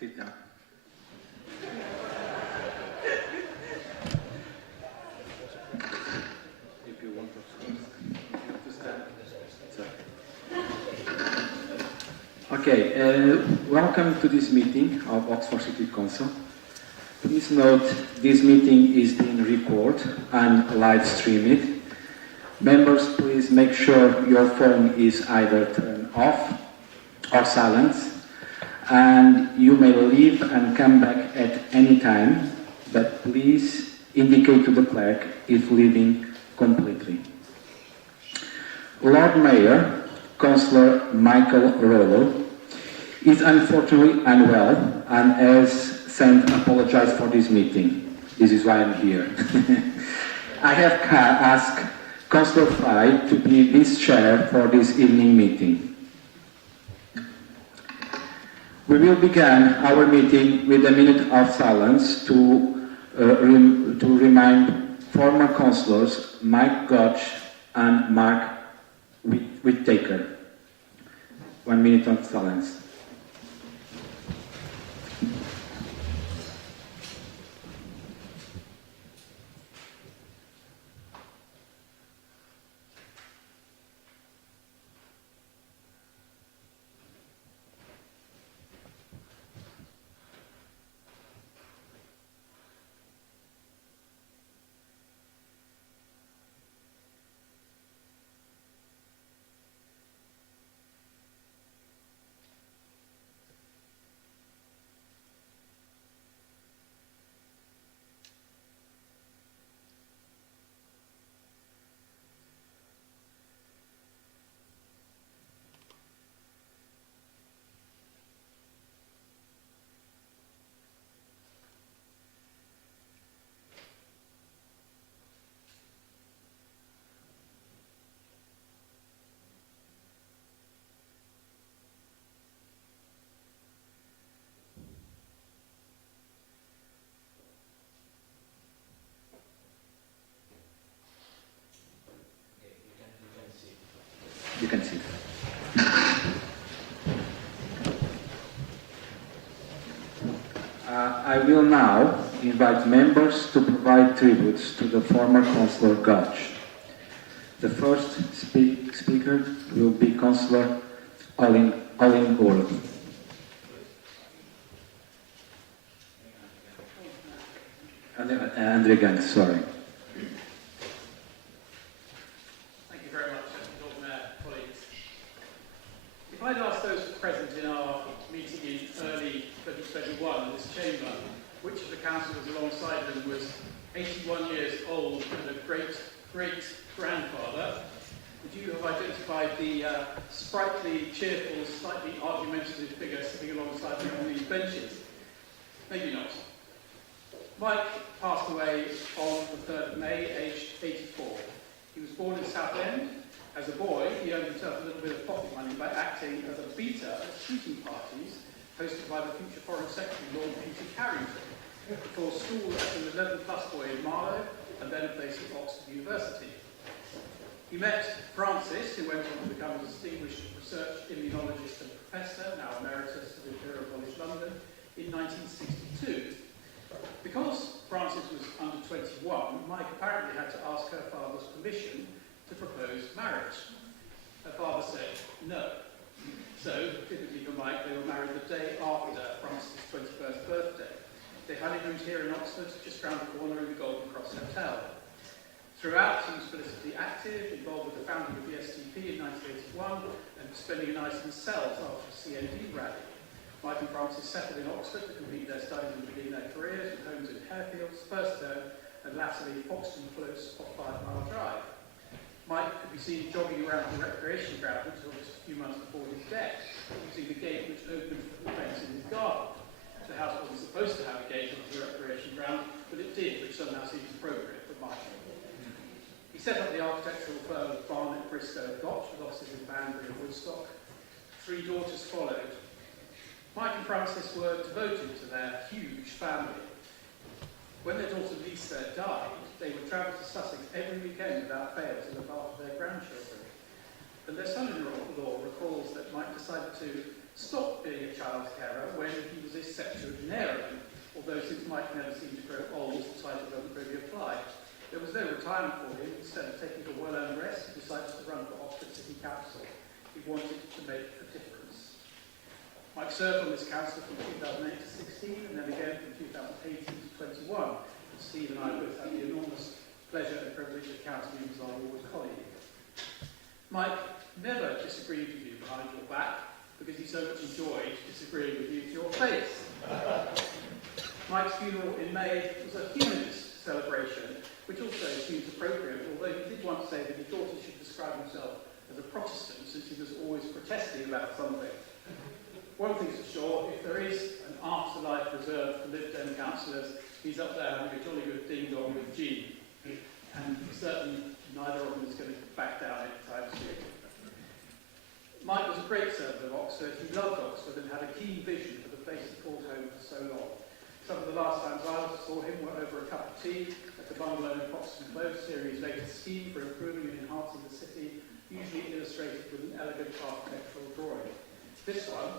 Sit down. If you want to stand. Okay, welcome to this meeting of Oxford City Council. Please note this meeting is being recorded and live streamed. Members, please make sure your phone is either turned off or silent, and you may leave and come back at any time, but please indicate to the clerk if leaving completely. Lord Mayor, Councillor Michael Rollo, is unfortunately unwell and has sent apologize for this meeting. This is why I'm here. I have asked Councillor Fry to be this chair for this evening meeting. We will begin our meeting with a minute of silence to remind former councillors Mike Gotch and Mark Whittaker. 1 minute of silence. You can see. I will now invite members to provide tributes to the former Councillor Gotch. The first speaker will be Councillor Ollingworth. Andre Gant, sorry. I'd ask those present in our meeting in early 2021 in this chamber, which of the councillors alongside them was 81 years old and a great-great-grandfather, would you have identified the sprightly, cheerful, slightly argumentative figure sitting alongside them on these benches? Maybe not. Mike passed away on the 3rd of May, aged 84. He was born in Southend. As a boy, he earned himself a little bit of pocket money by acting as a beater at shooting parties hosted by the future Foreign Secretary, Lord Peter Carrington, before school as an 11-plus boy in Marlow and then a place at Oxford University. He met Francis, who went on to become a distinguished research immunologist and professor, now emeritus at Imperial College London, in 1962. Because Francis was under 21, Mike apparently had to ask her father's permission to propose marriage. Her father said no. So, typically for Mike, they were married the day after Francis' 21st birthday. They honeymooned here in Oxford, just round the corner in the Golden Cross Hotel. Throughout, he was politically active, involved with the founding of the STP in 1981, and spending a night in cells after a CND rally. Mike and Francis settled in Oxford to complete their studies and begin their careers with homes in Harefields, Firstone, and latterly Foxton Close off 5 Mile Drive. Mike could be seen jogging around the recreation ground until just a few months before his death, using the gate which opened from the fence in his garden. The house wasn't supposed to have a gate onto the recreation ground, but it did, which somehow seems appropriate for Mike. He set up the architectural firm of Barnett, Bristow, Gotch, with offices in Banbury and Woodstock. 3 daughters followed. Mike and Francis were devoted to their huge family. When their daughter Lisa died, they would travel to Sussex every weekend without fail to look after their grandchildren. And their son-in-law recalls that Mike decided to stop being a child's carer when he was a septuagenarian, although since Mike never seemed to grow old, the title doesn't really apply. There was no retirement for him. Instead of taking a well-earned rest, he decided to run for Oxford City Council. He wanted to make a difference. Mike served on this council from 2008 to 16, and then again from 2018 to 21. And Steve and I both had the enormous pleasure and privilege of counting him as our ward colleague. Mike never disagreed with you behind your back, because he so much enjoyed disagreeing with you to your face. Mike's funeral in May was a humanist celebration, which also seems appropriate, although he did once say that he thought he should describe himself as a Protestant, since he was always protesting about something. One thing's for sure, if there is an afterlife reserved for Lib Dem councillors, he's up there having a jolly good ding-dong with Jean. And certainly neither of them is going to back down anytime soon. Mike was a great servant of Oxford. He loved Oxford and had a keen vision for the place he called home for so long. Some of the last times I saw him were over a cup of tea at the bungalow in Foxton Close, Series' latest scheme for improving and enhancing the city, usually illustrated with an elegant architectural drawing. This one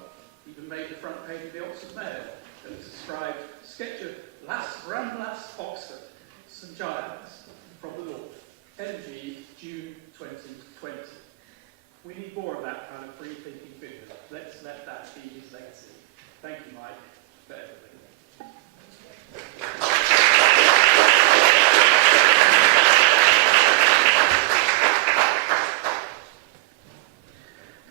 even made the front page of the Oxford Mail, that is described, sketch of Las Ramblas, Oxford, St Giles, from the north, MG, June 2020. We need more of that kind of free-thinking figure. Let's let that be his legacy. Thank you, Mike, for everything.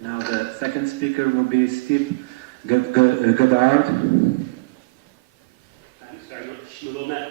Now the second speaker will be Steve Goddard. Thanks very much, my Lord Mayor.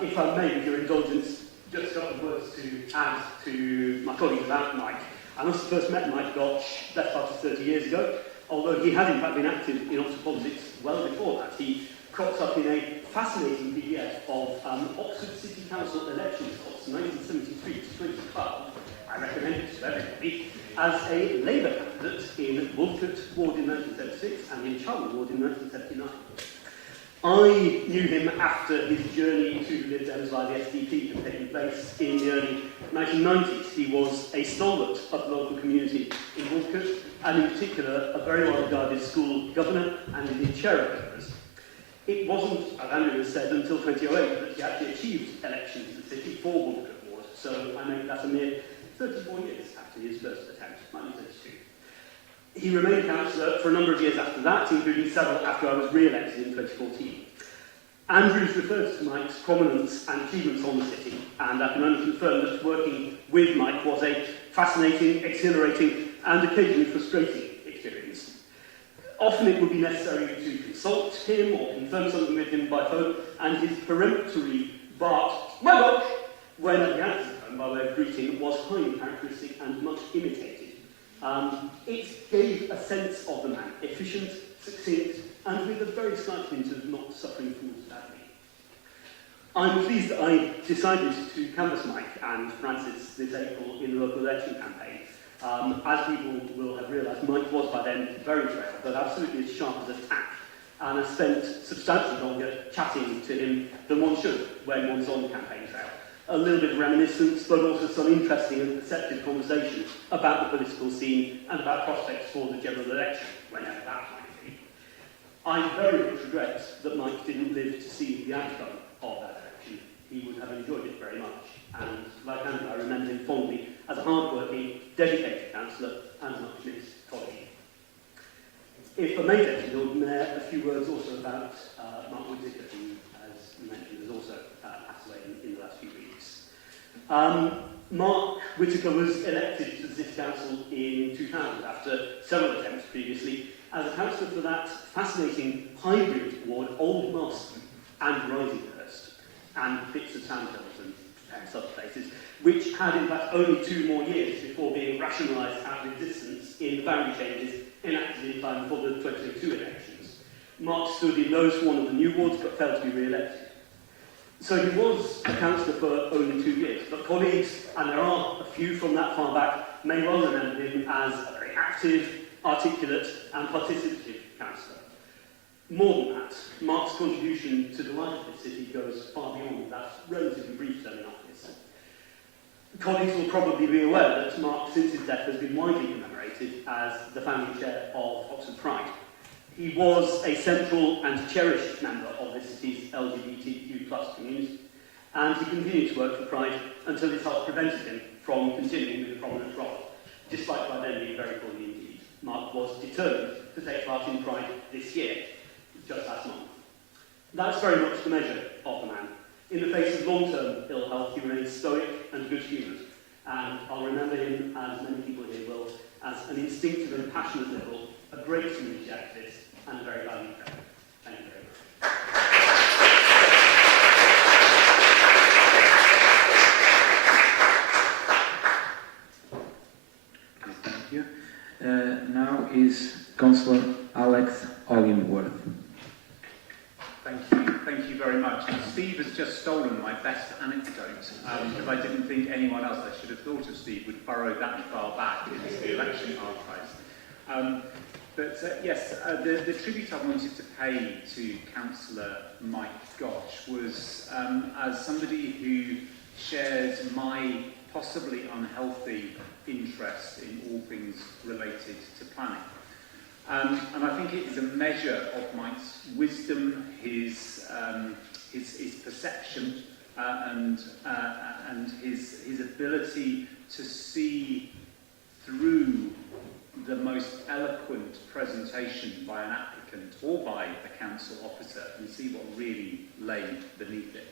If I may, with your indulgence, just a couple of words to add to my colleagues about Mike. I must have first met Mike Gotch best part of 30 years ago, although he had in fact been active in Oxford politics well before that. He cropped up in a fascinating PDF of Oxford City Council elections of 1973 to 2012. I recommend it to everybody, as a Labour candidate in Wolfcott Ward in 1976 and in Charlton Ward in 1979. I knew him after his journey to Lib Dems via the SDP had taken place in the early 1990s. He was a stalwart of the local community in Wolfcott, and in particular, a very well-regarded school governor and indeed chair of governors. It wasn't, as Andrew has said, until 2008 that he actually achieved election to the city for Wolfcott Ward, so I make that a mere 34 years after his first attempt, 1932. He remained councillor for a number of years after that, including several after I was re-elected in 2014. Andrews refers to Mike's prominence and achievements on the city, and I can only confirm that working with Mike was a fascinating, exhilarating, and occasionally frustrating experience. Often it would be necessary to consult him or confirm something with him by phone, and his peremptory bark, "My gosh!" when at the answer phone by way of greeting was highly characteristic and much imitated. It gave a sense of the man, efficient, succinct, and with a very slight hint of not suffering fools badly. I'm pleased that I decided to canvass Mike and Francis this April in the local election campaign. As people will have realised, Mike was by then very frail, but absolutely as sharp as a tack, and I spent substantially longer chatting to him than one should when one's on the campaign trail. A little bit of reminiscence, but also some interesting and perceptive conversation about the political scene and about prospects for the general election, whenever that might be. I very much regret that Mike didn't live to see the outcome of that election. He would have enjoyed it very much, and like Andrew, I remember him fondly as a hard-working, dedicated councillor and a much-missed colleague. If I may, then, Lord Mayor, a few words also about Mark Whittaker, who, as you mentioned, has also passed away in the last few weeks. Mark Whittaker was elected to the City Council in 2000 after several attempts previously as a councillor for that fascinating hybrid ward, Old Marston and Risinghurst, and bits of Sandhills and other places, which had in fact only 2 more years before being rationalised out of existence in the boundary changes enacted in time for the 2022 elections. Mark stood in those for one of the new wards but failed to be re-elected. So he was a councillor for only 2 years, but colleagues, and there are a few from that far back, may well remember him as a very active, articulate and participative councillor. More than that, Mark's contribution to the life of the city goes far beyond that relatively brief term in office. Colleagues will probably be aware that Mark, since his death, has been widely commemorated as the founding chair of Oxford Pride. He was a central and cherished member of the city's LGBTQ+ community, and he continued to work for Pride until his health prevented him from continuing with a prominent role. Despite by then being very poorly indeed, Mark was determined to take part in Pride this year, just last month. That's very much the measure of the man. In the face of long-term ill health, he remains stoic and good-humoured, and I'll remember him, as many people here will, as an instinctive and passionate liberal, a great community activist, and a very valued friend. Thank you very much. Thank you. Now is Councillor Alex Ollingworth. Thank you very much. And Steve has just stolen my best anecdote, because I didn't think anyone else, I should have thought of Steve, would burrow that far back into the election archives. Yes, the tribute I wanted to pay to Councillor Mike Gotch was as somebody who shares my possibly unhealthy interest in all things related to planning. And I think it is a measure of Mike's wisdom, his perception, and his ability to see through the most eloquent presentation by an applicant or by a council officer and see what really lay beneath it.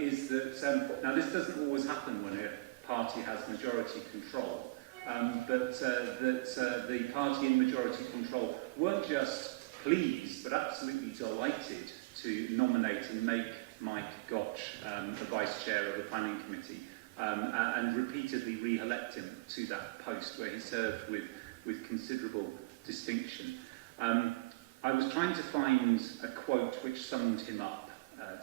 Is that now this doesn't always happen when a party has majority control. That the party in majority control weren't just pleased, but absolutely delighted to nominate and make Mike Gotch the Vice Chair of the Planning Committee, and repeatedly re-elect him to that post where he served with considerable distinction. I was trying to find a quote which summed him up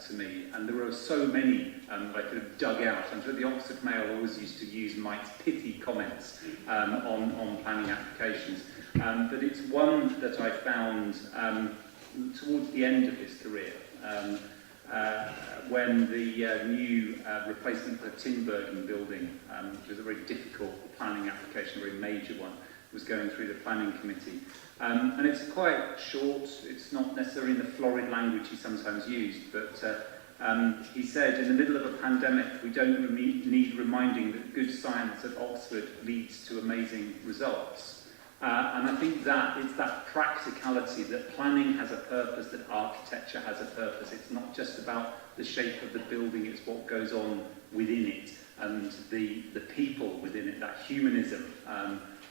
to me, and there were so many that I could have dug out. I'm sure the Oxford Mail always used to use Mike's pithy comments on planning applications, but it's one that I found towards the end of his career, when the new replacement for Tinbergen building, which was a very difficult planning application, a very major one, was going through the planning committee. And it's quite short, it's not necessarily in the florid language he sometimes used, but he said, in the middle of a pandemic, we don't need reminding that good science at Oxford leads to amazing results. And I think that it's that practicality, that planning has a purpose, that architecture has a purpose. It's not just about the shape of the building, it's what goes on within it, and the people within it, that humanism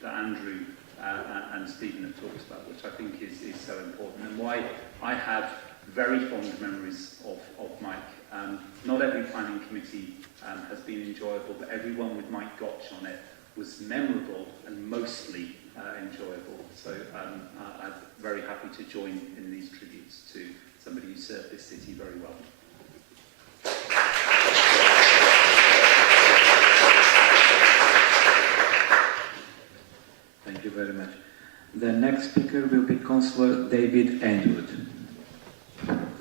that Andrew and Stephen have talked about, which I think is so important, and why I have very fond memories of Mike. Not every planning committee has been enjoyable, but every one with Mike Gotch on it was memorable and mostly enjoyable. So I'm very happy to join in these tributes to somebody who served this city very well. Thank you very much. The next speaker will be Councillor David Endwood.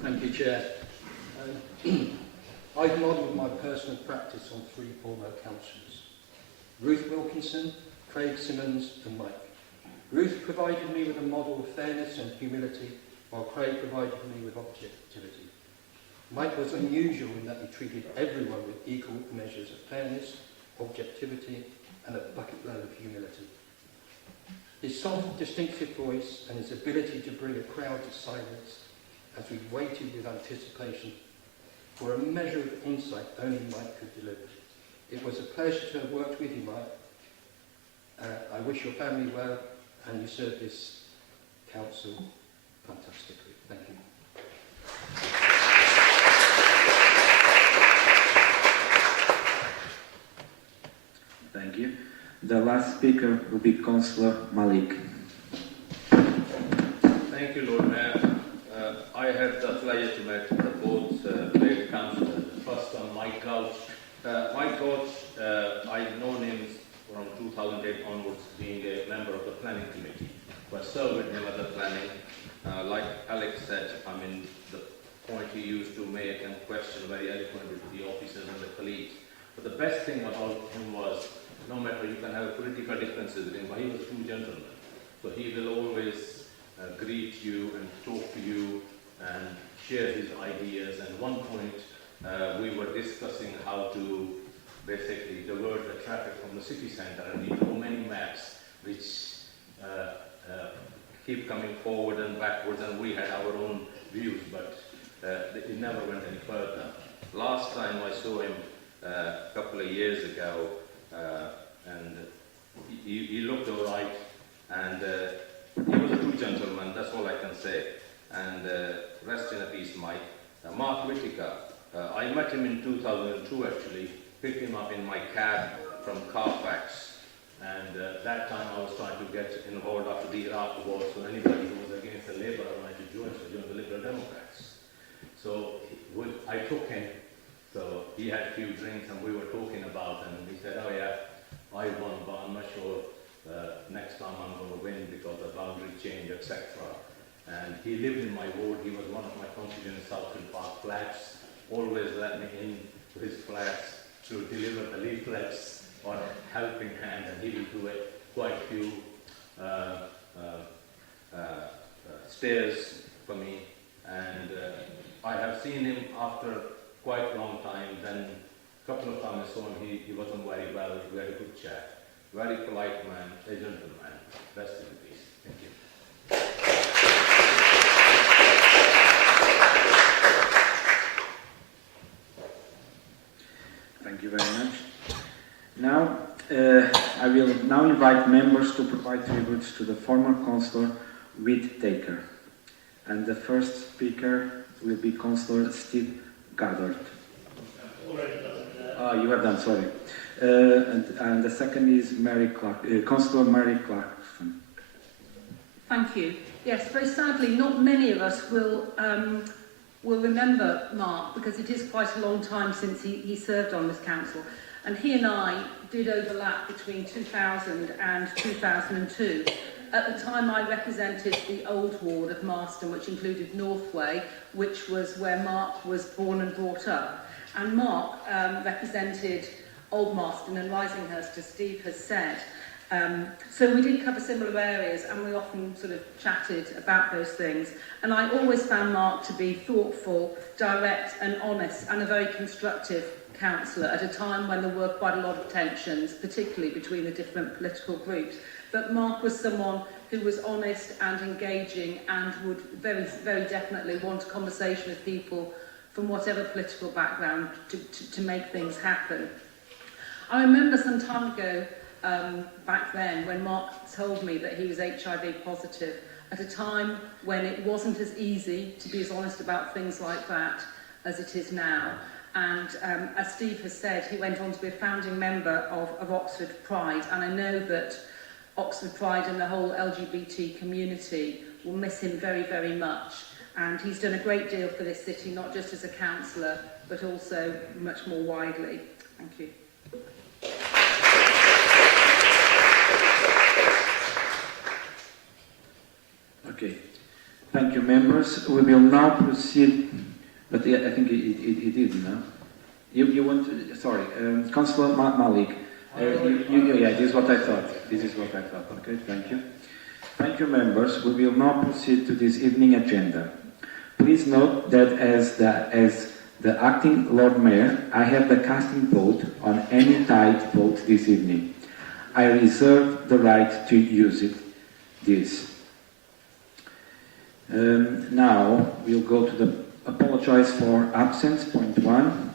Thank you, Chair. I've modelled my personal practice on three former councillors: Ruth Wilkinson, Craig Simmons and Mike. Ruth provided me with a model of fairness and humility, while Craig provided me with objectivity. Mike was unusual in that he treated everyone with equal measures of fairness, objectivity and a bucket load of humility. His soft, distinctive voice and his ability to bring a crowd to silence as we waited with anticipation were a measure of insight only Mike could deliver. It was a pleasure to have worked with you, Mike. I wish your family well, and you served this council fantastically. Thank you. Thank you. The last speaker will be Councillor Malik. Thank you, Lord Mayor. I had the pleasure to meet the both late councillors. First on Mike Gotch. Mike Gotch, I've known him from 2008 onwards, being a member of the planning committee. I served with him at the planning. Like Alex said, I mean, the point he used to make and question very eloquent with the officers and the colleagues. But the best thing about him was, no matter you can have political differences with him, but he was a true gentleman. So he will always greet you and talk to you and share his ideas. And at one point, we were discussing how to basically divert the traffic from the city centre, and he drew many maps which keep coming forward and backwards, and we had our own views, but it never went any further. Last time I saw him a couple of years ago, and he looked all right, and he was a true gentleman, that's all I can say. And rest in peace, Mike. Mark Whittaker, I met him in 2002 actually, picked him up in my cab from Carfax, and that time I was trying to get involved after the Iraq war, so anybody who was against the Labour I wanted to join, so I joined the Liberal Democrats. So I took him, so he had a few drinks and we were talking about, and he said, oh yeah, I won, but I'm not sure next time I'm going to win because the boundary change, etc. And he lived in my ward, he was one of my constituents in Southfield Park flats, always let me in to his flats to deliver the leaflets or a helping hand, and he will do it quite a few stairs for me. And I have seen him after quite a long time. Then a couple of times I saw him, he wasn't very well, very good chap, very polite man, a gentleman. Rest in peace. Thank you. Thank you very much. Now, I will now invite members to provide tributes to the former councillor Whittaker. And the first speaker will be Councillor Steve Goddard. You have done, sorry. And the second is Councillor Mary Clarkson. Thank you. Yes, very sadly, not many of us will remember Mark, because it is quite a long time since he served on this council. And he and I did overlap between 2000 and 2002. At the time I represented the old ward of Marston, which included Northway, which was where Mark was born and brought up. And Mark represented Old Marston and Risinghurst, as Steve has said. So we did cover similar areas, and we often sort of chatted about those things. And I always found Mark to be thoughtful, direct and honest, and a very constructive councillor at a time when there were quite a lot of tensions, particularly between the different political groups. But Mark was someone who was honest and engaging and would very, very definitely want a conversation with people from whatever political background to make things happen. I remember some time ago, back then, when Mark told me that he was HIV positive, at a time when it wasn't as easy to be as honest about things like that as it is now. And as Steve has said, he went on to be a founding member of Oxford Pride, and I know that Oxford Pride and the whole LGBT community will miss him very, very much. And he's done a great deal for this city, not just as a councillor, but also much more widely. Thank you. Okay. Thank you, members. We will now proceed, but I think it did now. You want to, sorry, Councillor Malik. Yeah, this is what I thought. This is what I thought. Okay, thank you. Thank you, members. We will now proceed to this evening agenda. Please note that as the acting Lord Mayor, I have the casting vote on any tied vote this evening. I reserve the right to use this. Now we'll go to the apologize for absence, point 1.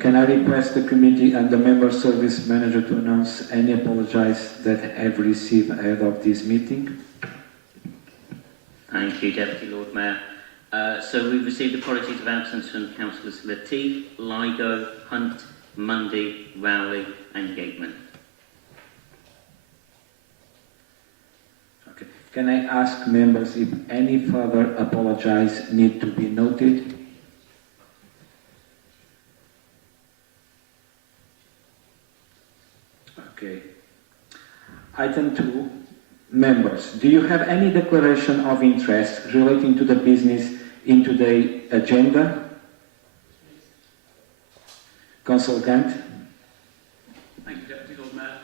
Can I request the committee and the member service manager to announce any apologies that have received ahead of this meeting? Thank you, Deputy Lord Mayor. So we've received apologies of absence from Councillors Latif, Ligo, Hunt, Mundy, Rowley and Gateman. Okay. Can I ask members if any further apologies need to be noted? Okay. Item 2. Members, do you have any declaration of interest relating to the business in today's agenda? Councillor Kent. Thank you, Deputy Lord Mayor.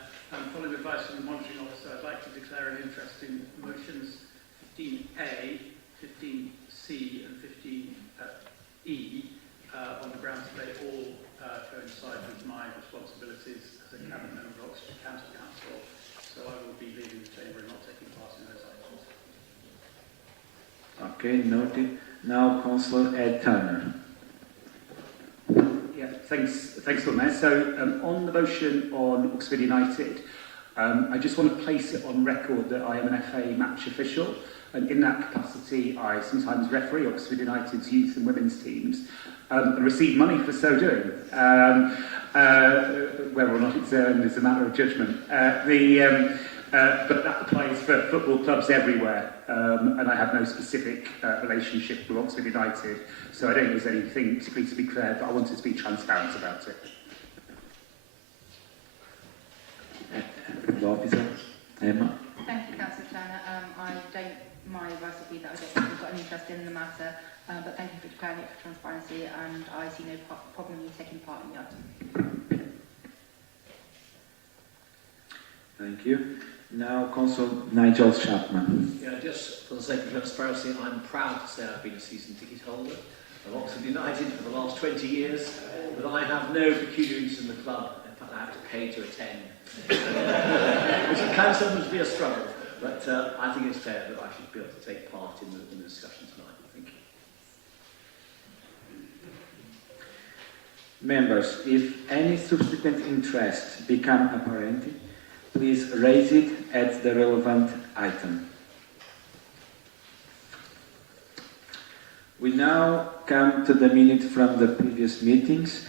Following advice from the monitoring officer, I'd like to declare an interest in motions 15A, 15C and 15E on the grounds that they all coincide with my responsibilities as a cabinet member of Oxford County Council. So I will be leaving the chamber and not taking part in those items. Okay, noted. Now Councillor Ed Turner. Yeah, thanks, Lord Mayor. So on the motion on Oxford United, I just want to place it on record that I am an FA match official, and in that capacity I sometimes referee Oxford United's youth and women's teams and receive money for so doing. Whether or not it's earned is a matter of judgment. But that applies for football clubs everywhere, and I have no specific relationship with Oxford United, so I don't think there's anything particularly to be clear, but I wanted to be transparent about it. The officer, Emma. Thank you, Councillor Turner. My advice would be that I don't think we've got an interest in the matter, but thank you for declaring it for transparency, and I see no problem in taking part in the item. Thank you. Now, Councillor Nigel Chapman. Yeah, just for the sake of transparency, I'm proud to say I've been a season ticket holder of Oxford United for the last 20 years, but I have no peculiar interest in the club. In fact, I have to pay to attend, which can sometimes be a struggle, but I think it's fair that I should be able to take part in the discussion tonight. Thank you. Members, if any subsequent interest become apparent, please raise it at the relevant item. We now come to the minute from the previous meetings.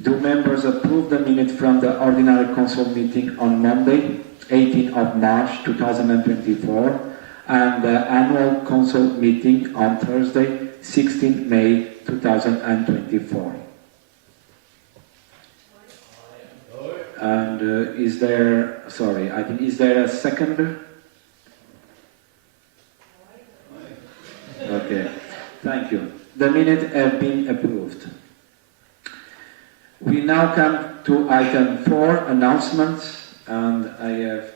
Do members approve the minute from the ordinary council meeting on Monday, 18th of March 2024, and the annual council meeting on Thursday, 16th May 2024? And is there a second? Okay, thank you. The minutes have been approved. We now come to item 4, announcements, and I have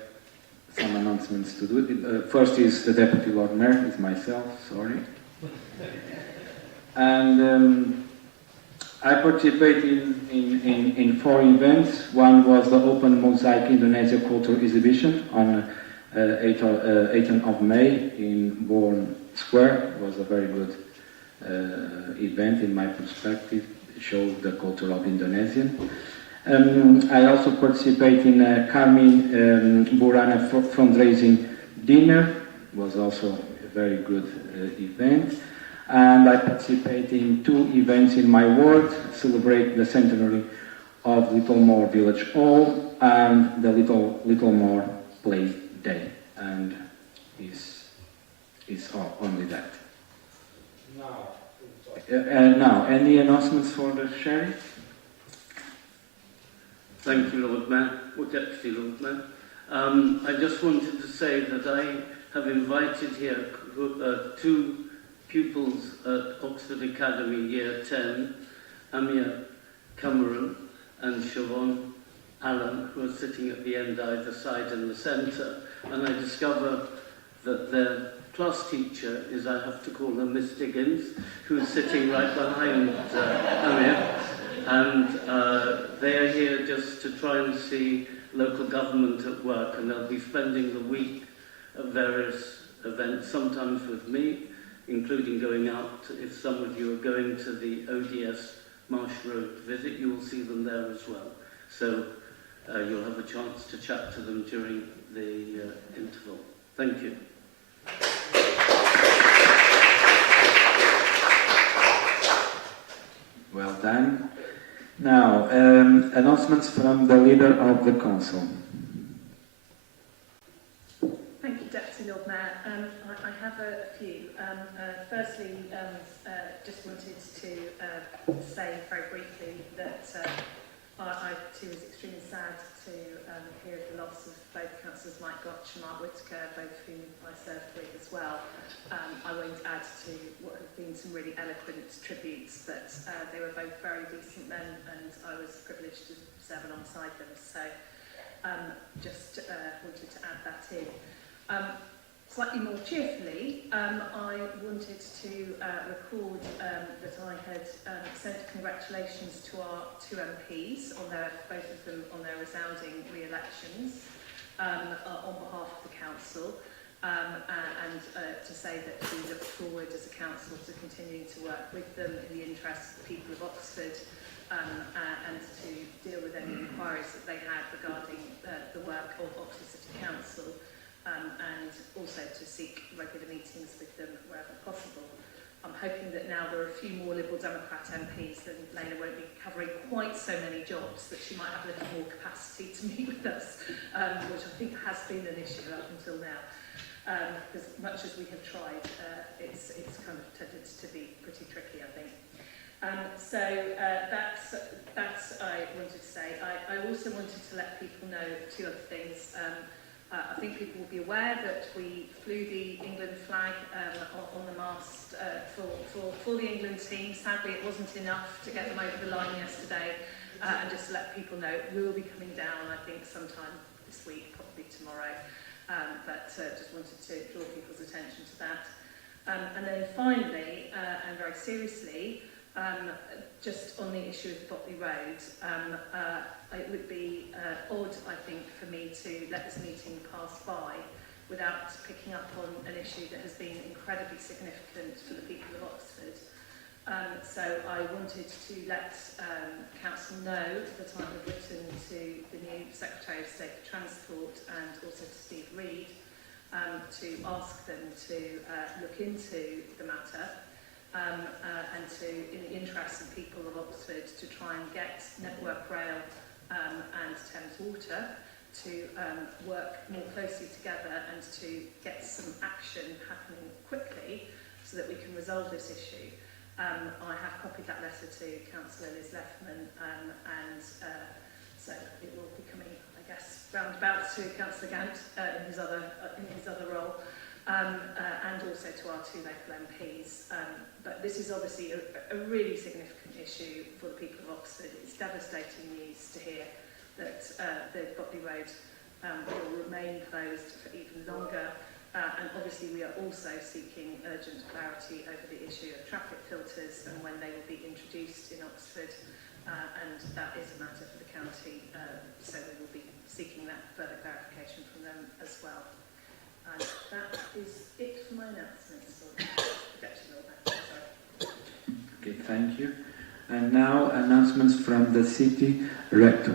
some announcements to do. First is the Deputy Lord Mayor, is myself, sorry. And I participated in 4 events. One was the Open Mosaic Indonesia Cultural Exhibition on 18th of May in Bourne Square. It was a very good event in my perspective. It showed the culture of Indonesian. I also participated in a Carmen Burana fundraising dinner. It was also a very good event. And I participate in 2 events in my ward, celebrate the centenary of Littlemore Village Hall and the Littlemore Play Day, and is only that. Now, any announcements for the sheriff? Thank you, Lord Mayor, or Deputy Lord Mayor. I just wanted to say that I have invited here 2 pupils at Oxford Academy Year 10, Amir Cameron and Siobhan Allen, who are sitting at the end either side in the centre, and I discover that their class teacher is, I have to call her Miss Diggins, who is sitting right behind Amir, and they are here just to try and see local government at work, and they'll be spending the week at various events, sometimes with me, including going out. If some of you are going to the ODS Marsh Road visit, you will see them there as well. So you'll have a chance to chat to them during the interval. Thank you. Well done. Now, announcements from the leader of the council. Thank you, Deputy Lord Mayor. I have a few. Firstly, just wanted to say very briefly that I too was extremely sad to hear the loss of both councillors Mike Gotch and Mark Whittaker, both whom I served with as well. I won't add to what have been in some really eloquent tributes, but they were both very decent men, and I was privileged to serve alongside them. So just wanted to add that in. Slightly more cheerfully, I wanted to record that I had sent congratulations to our two MPs on both of them on their resounding re-elections on behalf of the council, and to say that we look forward as a council to continuing to work with them in the interests of the people of Oxford, and to deal with any inquiries that they had regarding the work of Oxford City Council. And also to seek regular meetings with them wherever possible. I'm hoping that now there are a few more Liberal Democrat MPs, then Lena won't be covering quite so many jobs, that she might have a little more capacity to meet with us, which I think has been an issue up until now. Because much as we have tried, it's kind of tended to be pretty tricky, I think. So that's I wanted to say. I also wanted to let people know two other things. I think people will be aware that we flew the England flag on the mast for the England team. Sadly, it wasn't enough to get them over the line yesterday. And just to let people know, we will be coming down, I think, sometime this week, probably tomorrow. But just wanted to draw people's attention to that. And then finally, and very seriously, just on the issue of Botley Road, it would be odd, I think, for me to let this meeting pass by without picking up on an issue that has been incredibly significant for the people of Oxford. So I wanted to let Council know that I have written to the new Secretary of State for Transport and also to Steve Reid to ask them to look into the matter. And to, in the interest of people of Oxford, to try and get Network Rail and Thames Water to work more closely together and to get some action happening quickly so that we can resolve this issue. I have copied that letter to Councillor Liz Leffman, and so it will be coming, I guess, roundabout to Councillor Gant in his other role. And also to our two local MPs. But this is obviously a really significant issue for the people of Oxford. It's devastating news to hear that the Botley Road will remain closed for even longer. And obviously we are also seeking urgent clarity over the issue of traffic filters and when they will be introduced in Oxford. And that is a matter for the county, so we will be seeking that further clarification from them as well. And that is it for my announcements. So get to know that. Sorry. Okay, thank you. And now announcements from the city rector.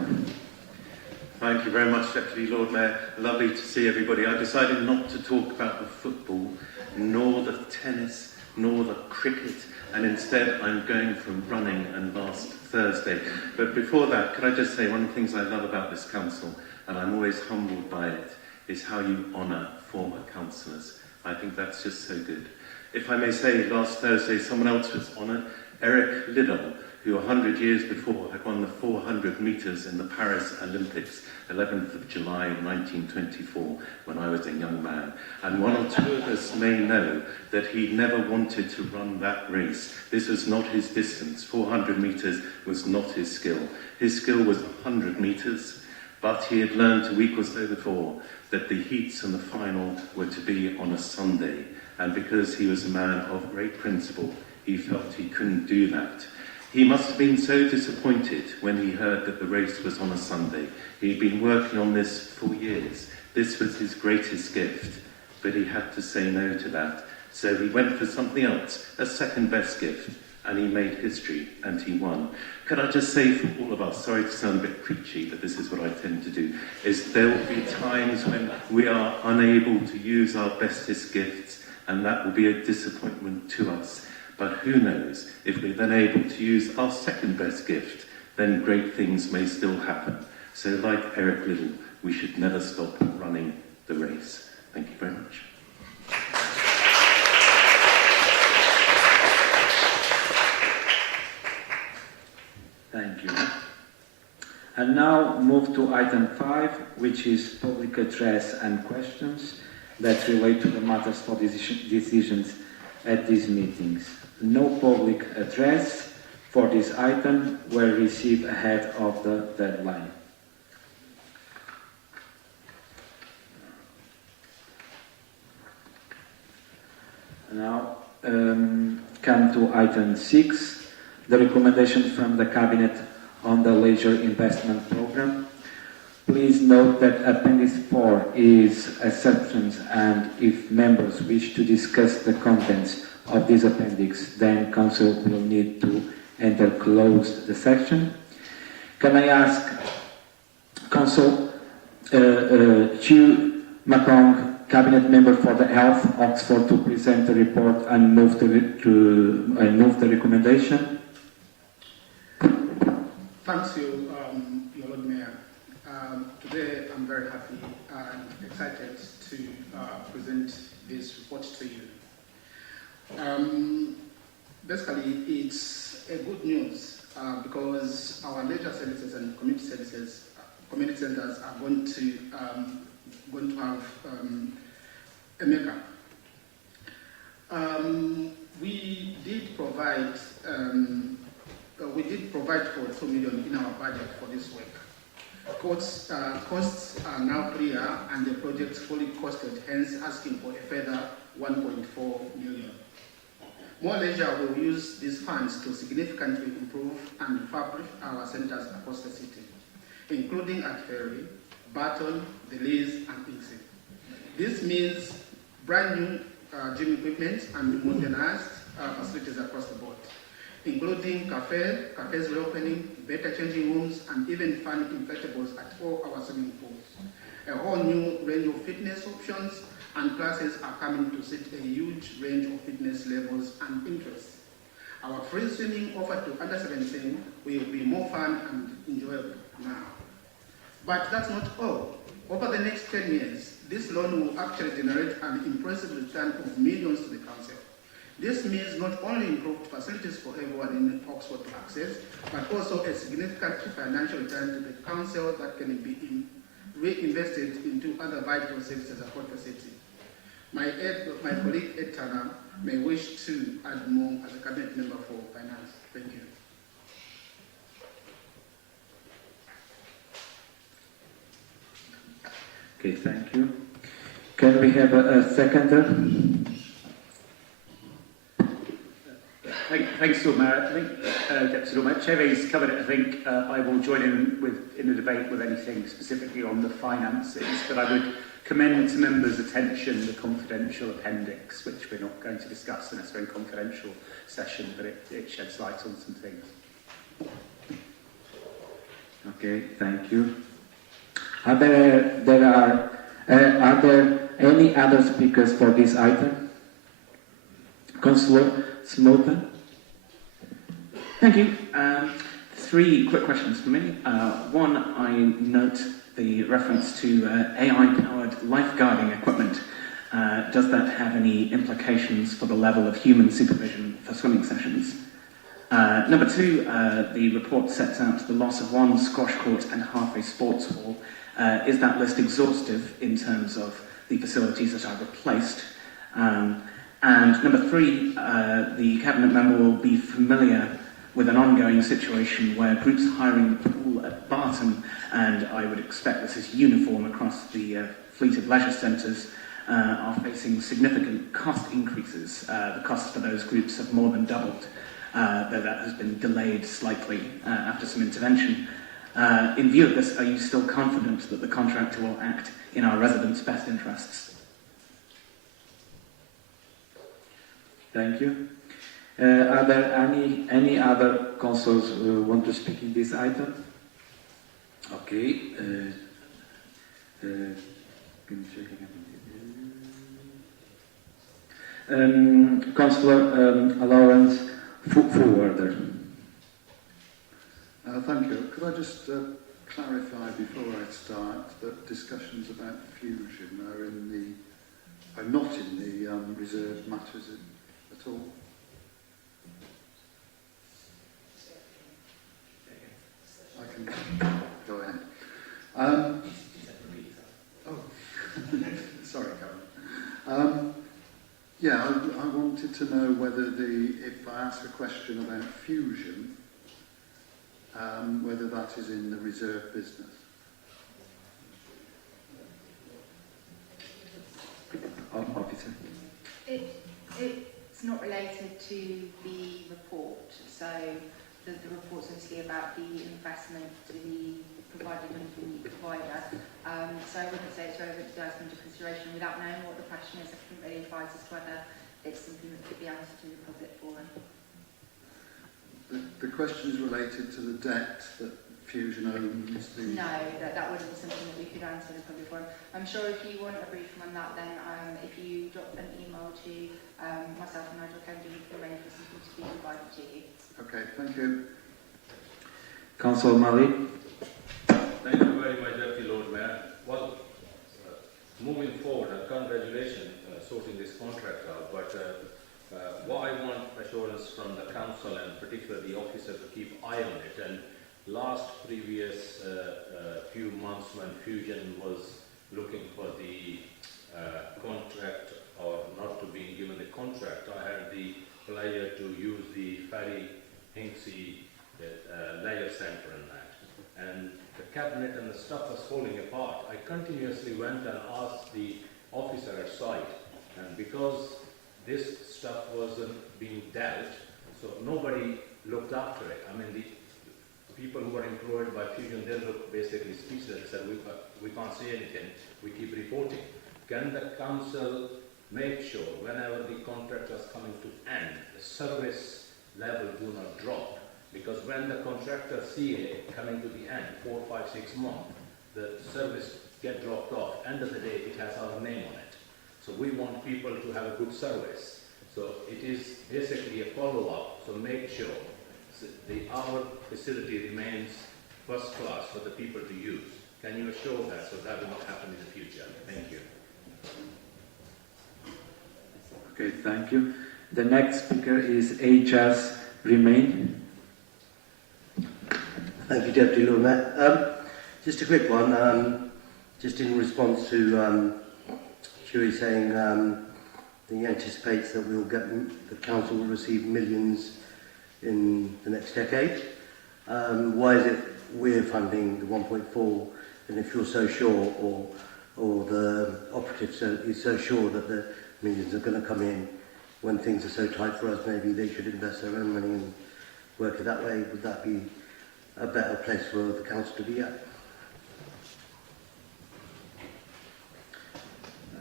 Thank you very much, Deputy Lord Mayor. Lovely to see everybody. I decided not to talk about the football, nor the tennis, nor the cricket, and instead I'm going for running and last Thursday. But before that, could I just say one of the things I love about this council, and I'm always humbled by it, is how you honour former councillors. I think that's just so good. If I may say, last Thursday someone else was honoured, Eric Liddell, who 100 years before had won the 400 metres in the Paris Olympics, 11th of July 1924, when I was a young man. And one or two of us may know that he never wanted to run that race. This was not his distance. 400 metres was not his skill. His skill was 100 metres, but he had learned a week or so before that the heats and the final were to be on a Sunday. And because he was a man of great principle, he felt he couldn't do that. He must have been so disappointed when he heard that the race was on a Sunday. He'd been working on this for years. This was his greatest gift, but he had to say no to that. So he went for something else, a second best gift, and he made history, and he won. Could I just say for all of us, sorry to sound a bit preachy, but this is what I tend to do, is there will be times when we are unable to use our bestest gifts, and that will be a disappointment to us. But who knows, if we're then able to use our second best gift, then great things may still happen. So like Eric Liddell, we should never stop running the race. Thank you very much. Thank you. And now move to item 5, which is public address and questions that relate to the matters for decisions at these meetings. No public address for this item were received ahead of the deadline. Now, come to item 6, the recommendation from the Cabinet on the Leisure Investment Programme. Please note that Appendix 4 is exceptions, and if members wish to discuss the contents of this appendix, then Council will need to enter closed the section. Can I ask Council Chu Makong, Cabinet Member for the Health, Oxford, to present the report and move the recommendation? Thanks you, Your Lord Mayor. Today I'm very happy and excited to present this report to you. Basically, it's a good news because our leisure services and community services, community centers are going to have a makeup. We did provide for 2 million in our budget for this work. Costs are now clear and the project is fully costed, hence asking for a further 1.4 million. More leisure will use these funds to significantly improve and refurbish our centres across the city, including at Ferry, Barton, The Lees and Inksy. This means brand new gym equipment and modernized facilities across the board, including cafes reopening, better changing rooms, and even fun inflatables at all our swimming pools. A whole new range of fitness options and classes are coming to suit a huge range of fitness levels and interests. Our free swimming offered to under 17 will be more fun and enjoyable now. But that's not all. Over the next 10 years, this loan will actually generate an impressive return of millions to the council. This means not only improved facilities for everyone in Oxford to access, but also a significant financial return to the council that can be reinvested into other vital services across the city. My colleague Ed Turner may wish to add more as a cabinet member for finance. Thank you. Okay, thank you. Can we have a seconder? Thanks, Lord Mayor. I think Deputy Lord Mayor Chevy's covered it. I think I will join in the debate with anything specifically on the finances, but I would commend to members' attention the confidential appendix, which we're not going to discuss in a very confidential session, but it sheds light on some things. Okay, thank you. Are there any other speakers for this item? Councillor Smolton. Thank you. 3 quick questions for me. One, I note the reference to AI-powered lifeguarding equipment. Does that have any implications for the level of human supervision for swimming sessions? Number 2, the report sets out the loss of 1 squash court and half a sports hall. Is that list exhaustive in terms of the facilities that are replaced? And number 3, the Cabinet member will be familiar with an ongoing situation where groups hiring the pool at Barton, and I would expect this is uniform across the fleet of leisure centres, are facing significant cost increases. The costs for those groups have more than doubled, though that has been delayed slightly after some intervention. In view of this, are you still confident that the contractor will act in our residents' best interests? Thank you. Are there any other councillors who want to speak in this item? Okay. Councillor Lawrence, forwarder. Thank you. Could I just clarify before I start that discussions about fusion are not in the reserved matters at all? I can go ahead. Sorry, Karen. Yeah, I want wanted to know whether if I ask a question about fusion, whether that is in the reserve business. Officer. It's not related to the report, so the report's obviously about the investment to be provided under the provider. So I wouldn't say it's relevant to the item under consideration. Without knowing what the question is, I couldn't really advise as to whether it's something that could be answered in the public forum. The question is related to the debt that Fusion owns. No, that wouldn't be something that we could answer in the public forum. I'm sure if you want a briefing on that, then if you drop an email to myself and Nigel Kennedy, we can arrange for something to be provided to you. Okay, thank you. Councillor Murray. Thank you very much, Deputy Lord Mayor. Well, moving forward, congratulations sorting this contract out, but what I want assurance from the council and particularly the officer to keep eye on it. And previous few months when Fusion was looking for the contract or not to be given the contract, I had the pleasure to use the Ferry Hinksey leisure centre and that. And the cabinet and the stuff was falling apart. I continuously went and asked the officer at site, and because this stuff wasn't being dealt, so nobody looked after it. I mean, the people who were employed by Fusion, they looked basically speechless. They said, we can't say anything, we keep reporting. Can the council make sure whenever the contract was coming to end, the service level do not drop? Because when the contractor CA coming to the end, 4, 5, 6 months, the service get dropped off. End of the day, it has our name on it. So we want people to have a good service. So it is basically a follow-up, so make sure our facility remains first class for the people to use. Can you assure that so that will not happen in the future? Thank you. Okay, thank you. The next speaker is HS Remain. Thank you, Deputy Lord Mayor. Just a quick one, just in response to Shuey saying that he anticipates that the council will receive millions in the next decade. Why is it we're funding the 1.4, and if you're so sure, or the operative is so sure that the millions are going to come in when things are so tight for us, maybe they should invest their own money and work it that way? Would that be a better place for the council to be at?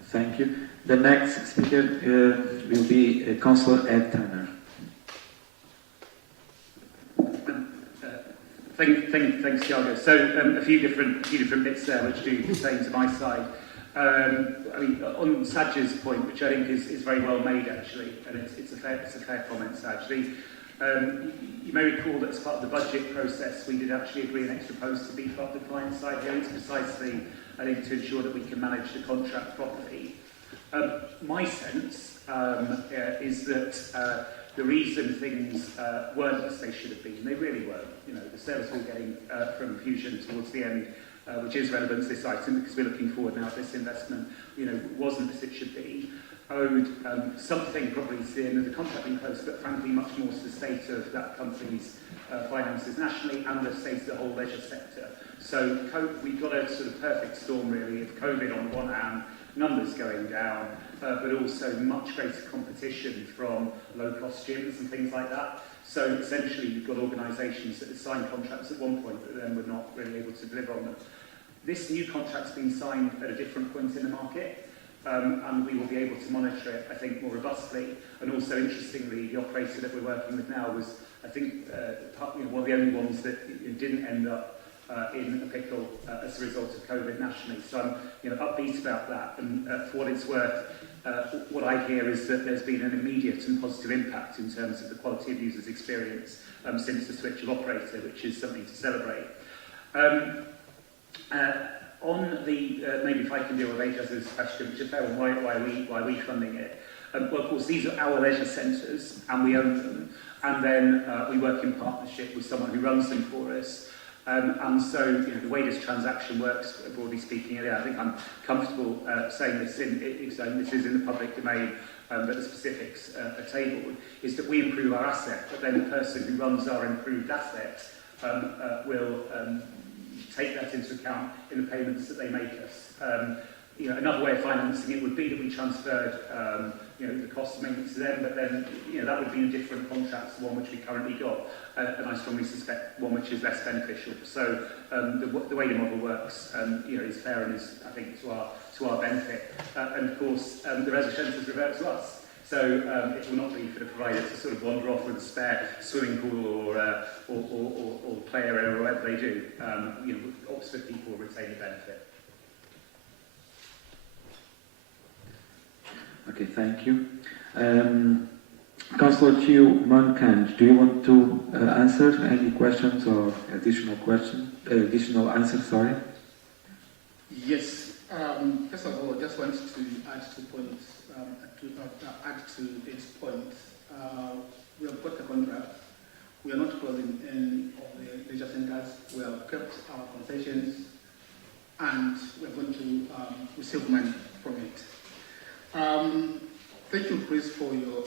Thank you. The next speaker will be Councillor Ed Turner. Thanks, Thiago. So a few different bits there which do the same to my side. I mean, on Saj's point, which I think is very well made actually, and it's a fair comment, Saj. You may recall that as part of the budget process, we did actually agree an extra post to beef up the client side here. It's precisely, I think, to ensure that we can manage the contract properly. My sense is that the reason things weren't as they should have been, they really weren't. You know, the service we're getting from Fusion towards the end, which is relevant to this item because we're looking forward now at this investment, you know, wasn't as it should be, owed something probably to the end of the contracting process, but frankly much more to the state of that company's finances nationally and the state of the whole leisure sector. So we've got a sort of perfect storm really of COVID on one hand, numbers going down, but also much greater competition from low-cost gyms and things like that. So essentially you've got organisations that had signed contracts at one point but then were not really able to deliver on them. This new contract's been signed at a different point in the market, and we will be able to monitor it, I think, more robustly. And also, interestingly, the operator that we're working with now was, I think, one of the only ones that didn't end up in a pickle as a result of COVID nationally. So I'm upbeat about that. And for what it's worth, what I hear is that there's been an immediate and positive impact in terms of the quality of users' experience since the switch of operator, which is something to celebrate. On the, maybe if I can deal with HS's question, which is fair on why are we funding it? Well, of course, these are our leisure centres, and we own them, and then we work in partnership with someone who runs them for us. And so, you know, the way this transaction works, broadly speaking, I think I'm comfortable saying this this is in the public domain, but the specifics are tabled, is that we improve our asset, but then the person who runs our improved asset will take that into account in the payments that they make us. You know, another way of financing it would be that we transferred you know, the cost of maintenance to them, but then, you know, that would be a different contract to the one which we currently got, and I strongly suspect one which is less beneficial. So the way the model works, you know, is fair and is, I think, to our benefit. And of course, the residents revert to us. So it will not be for the provider to sort of wander off with a spare swimming pool or play area or whatever they do. You know, Oxford people will retain the benefit. Okay, thank you. Councillor Chiu Mankand, do you want to answer any questions or additional answers, sorry? Yes. First of all, I just want to add 2 points, add to its point. We have got a contract. We are not closing any of the leisure centres. We have kept our concessions and we are going to receive money from it. Thank you, Chris, for your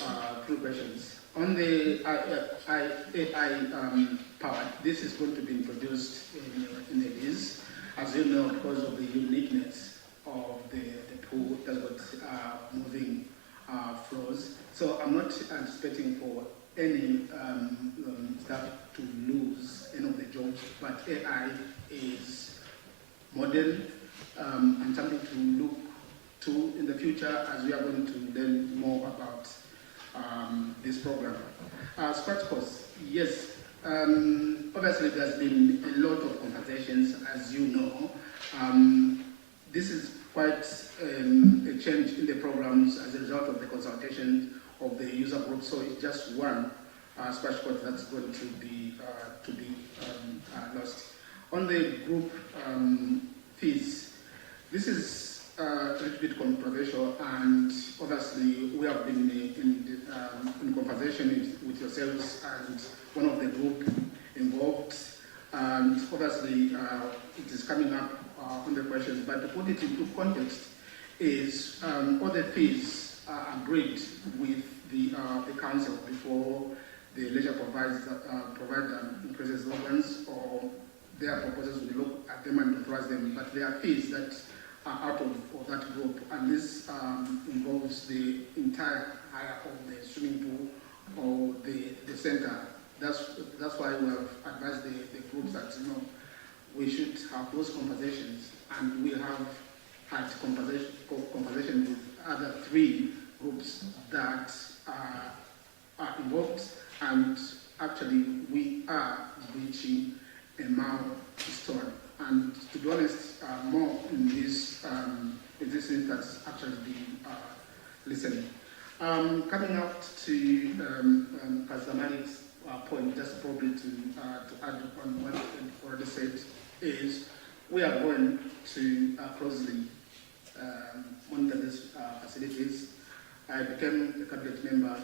2 questions. On the AI part, this is going to be introduced in the lease. As you know, because of the uniqueness of the pool that's got moving flows. So I'm not anticipating for any staff to lose any of the jobs, but AI is modern and something to look to in the future as we are going to learn more about this program. Scratch costs, yes. Obviously, there's been a lot of conversations, as you know. This is quite a change in the programs as a result of the consultation of the user group. So it's just one scratch cost that's going to be lost. On the group fees, this is a little bit controversial, and obviously we have been in conversation with yourselves and one of the group involved, and obviously it is coming up on the questions, but to put it into context is all the fees are agreed with the council before the leisure provider increases organs, or their proposals will look at them and authorize them, but there are fees that are out of that group, and this involves the entire hire of the swimming pool or the centre. That's why we have advised the groups that, you know, we should have those conversations, and we have had conversation with other 3 groups that are involved, and actually we are reaching a milestone. And to be honest, more in this that's actually been listening. Coming out to Pastor Malik's point, just probably to add on what he already said, is we are going to closely monitor these facilities. I became a cabinet member,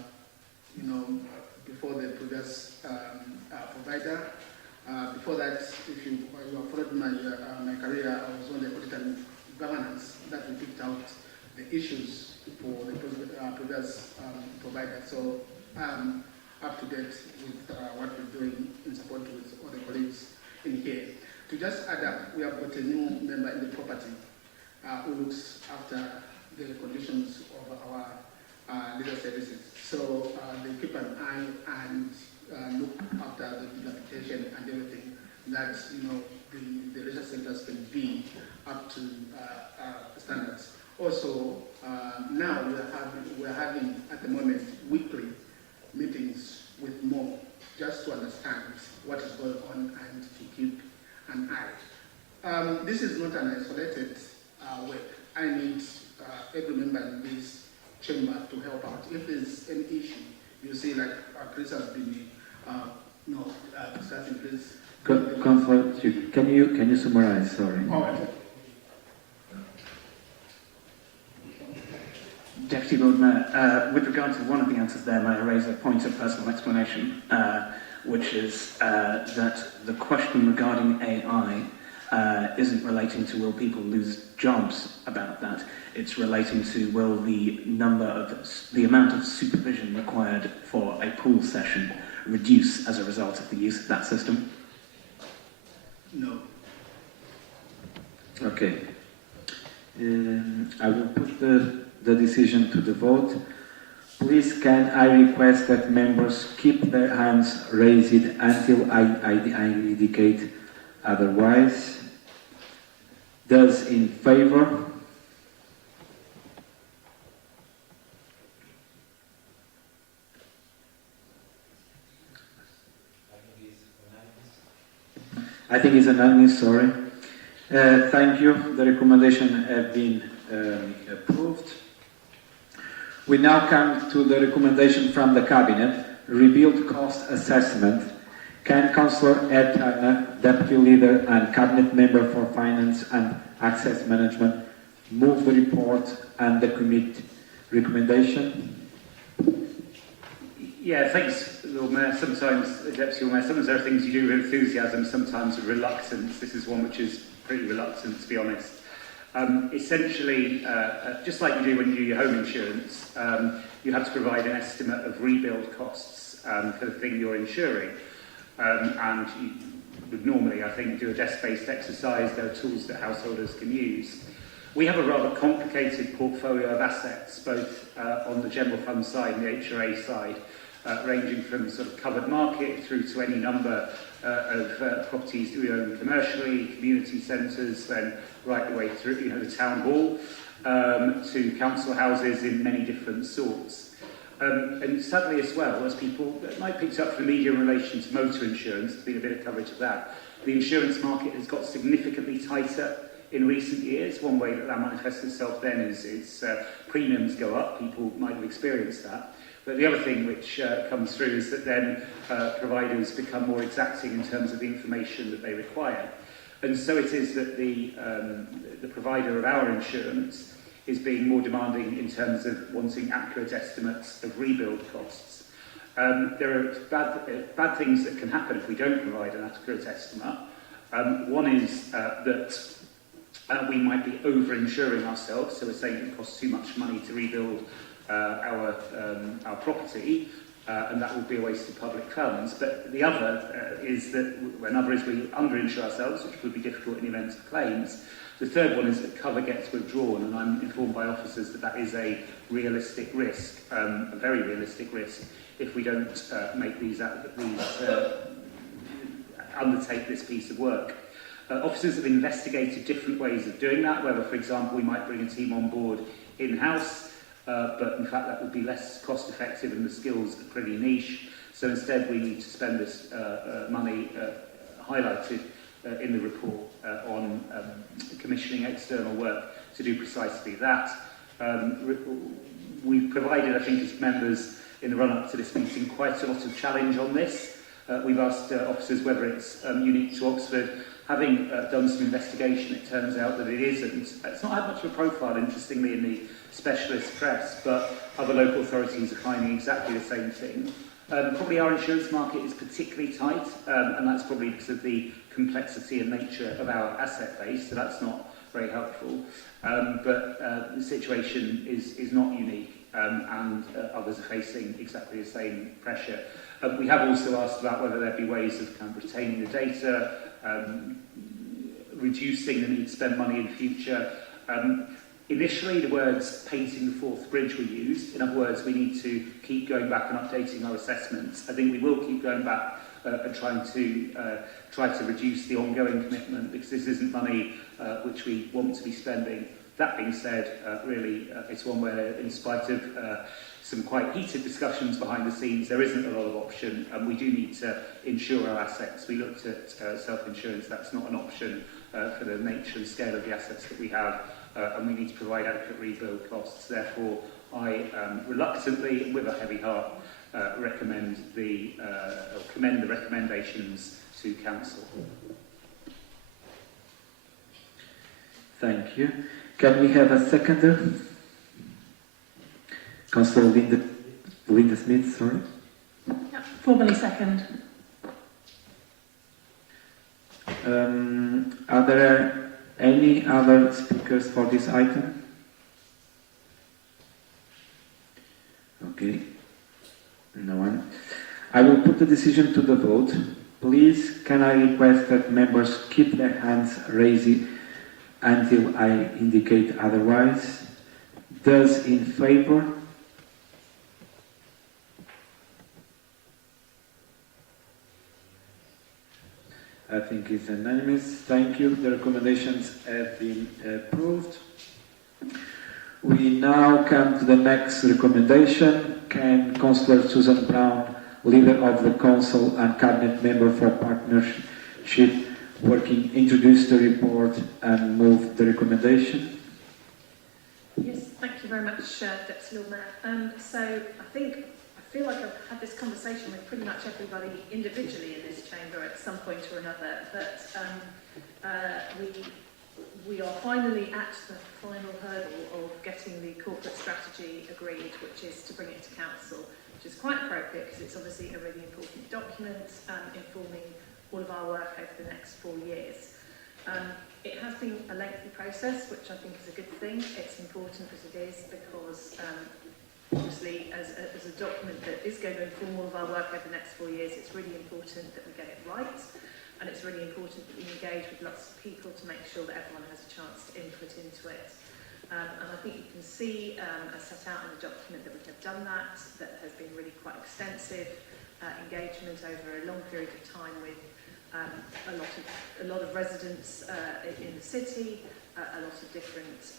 you know, before the previous provider. Before that, if you have followed my career, I was on the audit and governance that we picked out the issues for the previous provider. So I'm up to date with what we're doing in support with all the colleagues in here. To just add up, we have got a new member in the property who looks after the conditions of our legal services. So they keep an eye and look after the application and everything, that, you know, the leisure centres can be up to standards. Also, now we're having at the moment weekly meetings with more, just to understand what is going on and to keep an eye. This is not an isolated work. I need every member in this chamber to help out. If there's any issue, you see, like Chris has been discussing this. Councillor, can you summarize? Sorry. All right. Deputy Lord Mayor, with regard to one of the answers there, may I raise a point of personal explanation? which is that the question regarding AI isn't relating to will people lose jobs about that. It's relating to will the amount of supervision required for a pool session reduce as a result of the use of that system? No. Okay. I will put the decision to the vote. Please can I request that members keep their hands raised until I indicate otherwise. Those in favour? I think it's unanimous, sorry. Thank you. The recommendation has been approved. We now come to the recommendation from the Cabinet, rebuild cost assessment. Can Councillor Ed Turner, Deputy Leader and Cabinet Member for Finance and Access Management, move the report and the committee recommendation? Yeah, thanks, Lord Mayor. Sometimes, Deputy Lord Mayor, sometimes there are things you do with enthusiasm, sometimes with reluctance. This is one which is pretty reluctant, to be honest. Essentially, just like you do when you do your home insurance, you have to provide an estimate of rebuild costs for the thing you're insuring. And you would normally, I think, do a desk-based exercise. There are tools that householders can use. We have a rather complicated portfolio of assets, both on the general fund side and the HRA side, ranging from sort of covered market through to any number of properties that we own commercially, community centres, then right the way through, the town hall, to council houses in many different sorts. And sadly as well, as people might picked up from the media in relation to motor insurance, there's been a bit of coverage of that, the insurance market has got significantly tighter in recent years. One way that manifests itself then is its premiums go up. People might have experienced that. But the other thing which comes through is that then providers become more exacting in terms of the information that they require. And so it is that the provider of our insurance is being more demanding in terms of wanting accurate estimates of rebuild costs. There are bad things that can happen if we don't provide an accurate estimate. One is that we might be over-insuring ourselves, so we're saying it costs too much money to rebuild our property, and that would be a waste of public funds. But the other is that another is we under-insure ourselves, which would be difficult in the event of claims. The third one is that cover gets withdrawn, and I'm informed by officers that that is a realistic risk, a very realistic risk, if we don't make undertake this piece of work. Officers have investigated different ways of doing that, whether, for example, we might bring a team on board in-house, but in fact that would be less cost-effective and the skills are pretty niche. So instead we need to spend this money highlighted in the report on commissioning external work to do precisely that. We've provided, I think, as members in the run-up to this meeting, quite a lot of challenge on this. We've asked officers whether it's unique to Oxford. Having done some investigation, it turns out that it isn't. It's not had much of a profile, interestingly, in the specialist press, but other local authorities are finding exactly the same thing. Probably our insurance market is particularly tight, and that's probably because of the complexity and nature of our asset base, so that's not very helpful. But the situation is not unique, and others are facing exactly the same pressure. We have also asked about whether there'd be ways of kind of retaining the data, reducing the need to spend money in future. Initially, the words painting the fourth bridge were used. In other words, we need to keep going back and updating our assessments. I think we will keep going back and try to reduce the ongoing commitment, because this isn't money which we want to be spending. That being said, really, it's one where, in spite of some quite heated discussions behind the scenes, there isn't a lot of option, and we do need to insure our assets. We looked at self-insurance. That's not an option for the nature and scale of the assets that we have, and we need to provide adequate rebuild costs. Therefore, I reluctantly, and with a heavy heart, commend the recommendations to Council. Thank you. Can we have a seconder? Councillor Linda Smith, sorry. Formally second. Are there any other speakers for this item? Okay, no one. I will put the decision to the vote. Please, can I request that members keep their hands raised until I indicate otherwise? Those in favour? I think it's unanimous. Thank you. The recommendations have been approved. We now come to the next recommendation. Can Councillor Susan Brown, leader of the Council and Cabinet Member for Partnership Working, introduce the report and move the recommendation? Yes, thank you very much, Deputy Lord Mayor. So I feel like I've had this conversation with pretty much everybody individually in this chamber at some point or another, but we are finally at the final hurdle of getting the corporate strategy agreed, which is to bring it to council, which is quite appropriate because it's obviously a really important document informing all of our work over the next 4 years. It has been a lengthy process, which I think is a good thing. It's important as it is because obviously as a document that is going to inform all of our work over the next 4 years, it's really important that we get it right. And it's really important that we engage with lots of people to make sure that everyone has a chance to input into it. And I think you can see, as set out in the document, that we have done that. That has been really quite extensive engagement over a long period of time with a lot of residents in the city, a lot of different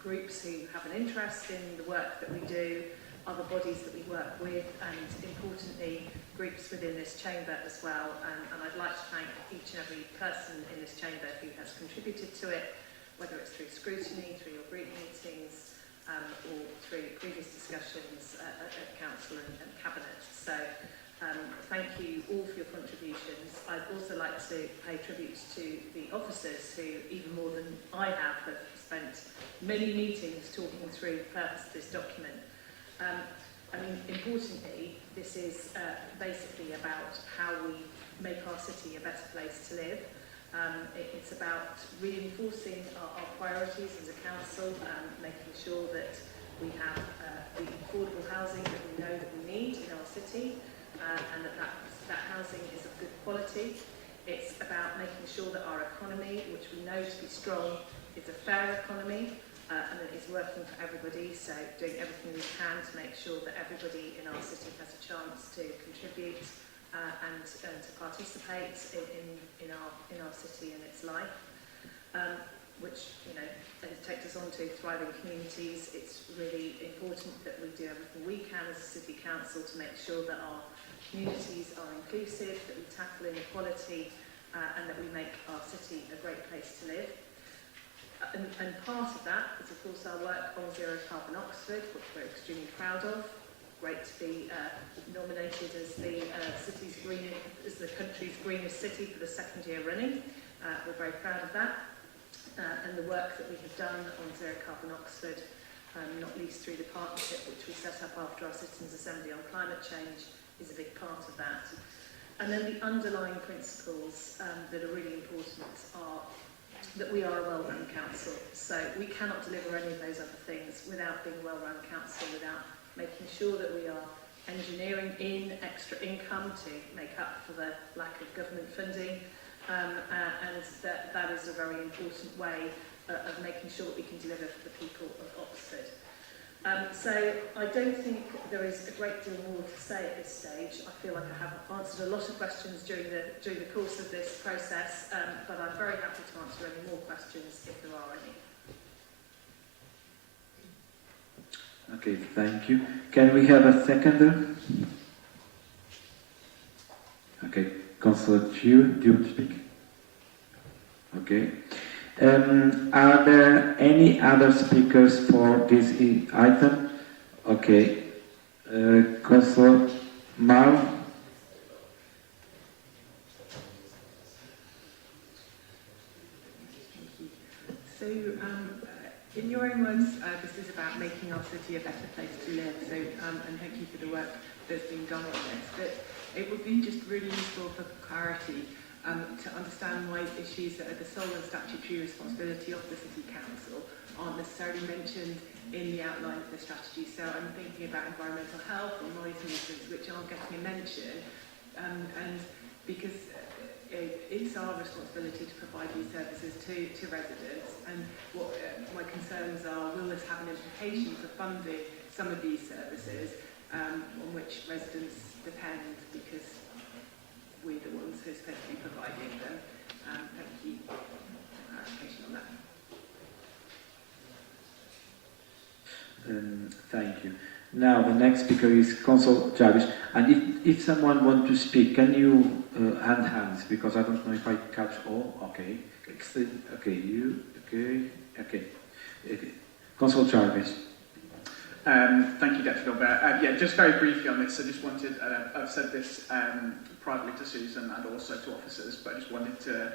groups who have an interest in the work that we do, other bodies that we work with, and importantly, groups within this chamber as well. And I'd like to thank each and every person in this chamber who has contributed to it, whether it's through scrutiny, through your group meetings, or through previous discussions at council and cabinet. So thank you all for your contributions. I'd also like to pay tribute to the officers who, even more than I have spent many meetings talking through the purpose of this document. I mean, importantly, this is basically about how we make our city a better place to live. It's about reinforcing our priorities as a council, making sure that we have the affordable housing that we know that we need in our city, and that housing is of good quality. It's about making sure that our economy, which we know to be strong, is a fair economy, and that it's working for everybody, so doing everything we can to make sure that everybody in our city has a chance to contribute and to participate in our city and its life, which, you know, takes us on to thriving communities. It's really important that we do everything we can as a city council to make sure that our communities are inclusive, that we tackle inequality, and that we make our city a great place to live. And part of that is, of course, our work on Zero Carbon Oxford, which we're extremely proud of. Great to be nominated as the country's greenest city for the 2nd year running. We're very proud of that. And the work that we have done on Zero Carbon Oxford, not least through the partnership which we set up after our Citizens' Assembly on climate change, is a big part of that. And then the underlying principles that are really important are that we are a well-run council. So we cannot deliver any of those other things without being a well-run council, without making sure that we are engineering in extra income to make up for the lack of government funding. And that is a very important way of making sure that we can deliver for the people of Oxford. So I don't think there is a great deal more to say at this stage. I feel like I have answered a lot of questions during the course of this process, but I'm very happy to answer any more questions if there are any. Okay, thank you. Can we have a seconder? Okay, Councillor Chu, do you want to speak? Okay. Are there any other speakers for this item? Okay. Councillor Mal. So, in your own words, this is about making our city a better place to live. So, and thank you for the work that's been done on this. But it would be just really useful for clarity. to understand why issues that are the sole and statutory responsibility of the City Council aren't necessarily mentioned in the outline of the strategy. So I'm thinking about environmental health or noise nuisance, which aren't getting a mention, and because it's our responsibility to provide these services to residents, and what my concerns are, will this have an implication for funding some of these services on which residents depend, because we're the ones who are supposed to be providing them. Thank you for clarification on that. Thank you. Now the next speaker is Councillor Jarvis, and if someone wants to speak, can you hand hands, because I don't know if I catch all. Okay, okay, you, okay. Councillor Jarvis. Thank you, Deputy Lord Mayor. Yeah, just very briefly on this, I just wanted, I've said this privately to Susan and also to officers, but I just wanted to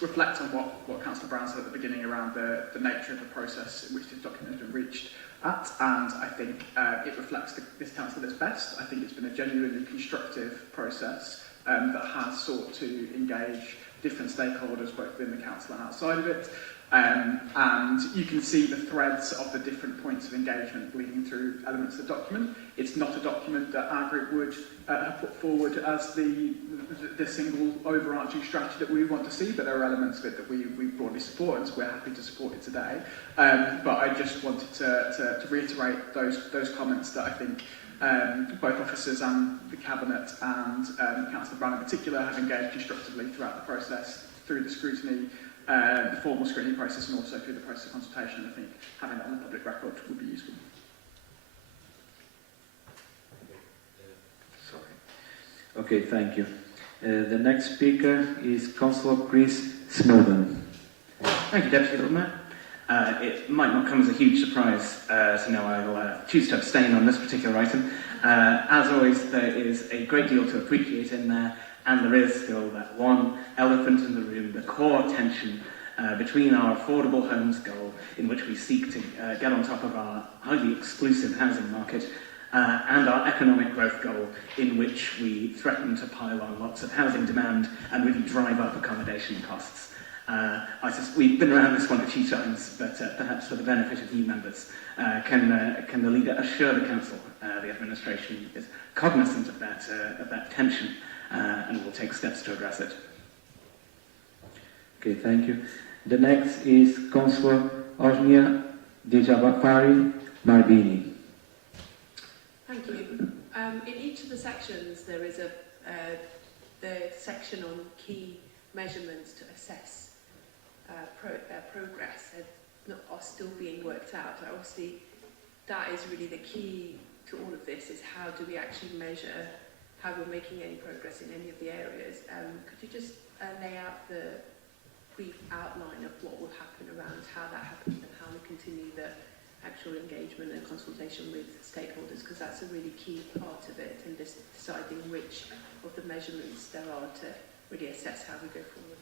reflect on what Councillor Brown said at the beginning around the nature of the process in which this document has been reached at, and I think it reflects this council at its best. I think it's been a genuinely constructive process that has sought to engage different stakeholders both within the council and outside of it. And you can see the threads of the different points of engagement bleeding through elements of the document. It's not a document that our group would have put forward as the single overarching strategy that we want to see, but there are elements of it that we broadly support, and so we're happy to support it today. But I just wanted to reiterate those comments that I think both officers and the Cabinet and Councillor Brown in particular have engaged constructively throughout the process, through the scrutiny, the formal screening process, and also through the process of consultation. I think having that on the public record would be useful. Sorry. Okay, thank you. The next speaker is Councillor Chris Snowden. Thank you, Deputy Lord Mayor. It might not come as a huge surprise to know I'll choose to abstain on this particular item. As always, there is a great deal to appreciate in there, and there is still that one elephant in the room, the core tension between our affordable homes goal, in which we seek to get on top of our highly exclusive housing market, and our economic growth goal, in which we threaten to pile on lots of housing demand and really drive up accommodation costs. We've been around this one a few times, but perhaps for the benefit of new members, can the leader assure the council the administration is cognizant of that tension and will take steps to address it? Okay, thank you. The next is Councillor Osmia Dejabapari Marbini. Thank you. In each of the sections, there is the section on key measurements to assess progress are still being worked out. Obviously, that is really the key to all of this, is how do we actually measure how we're making any progress in any of the areas. Could you just lay out the brief outline of what will happen around how that happens and how we continue the actual engagement and consultation with stakeholders, because that's a really key part of it, and deciding which of the measurements there are to really assess how we go forward.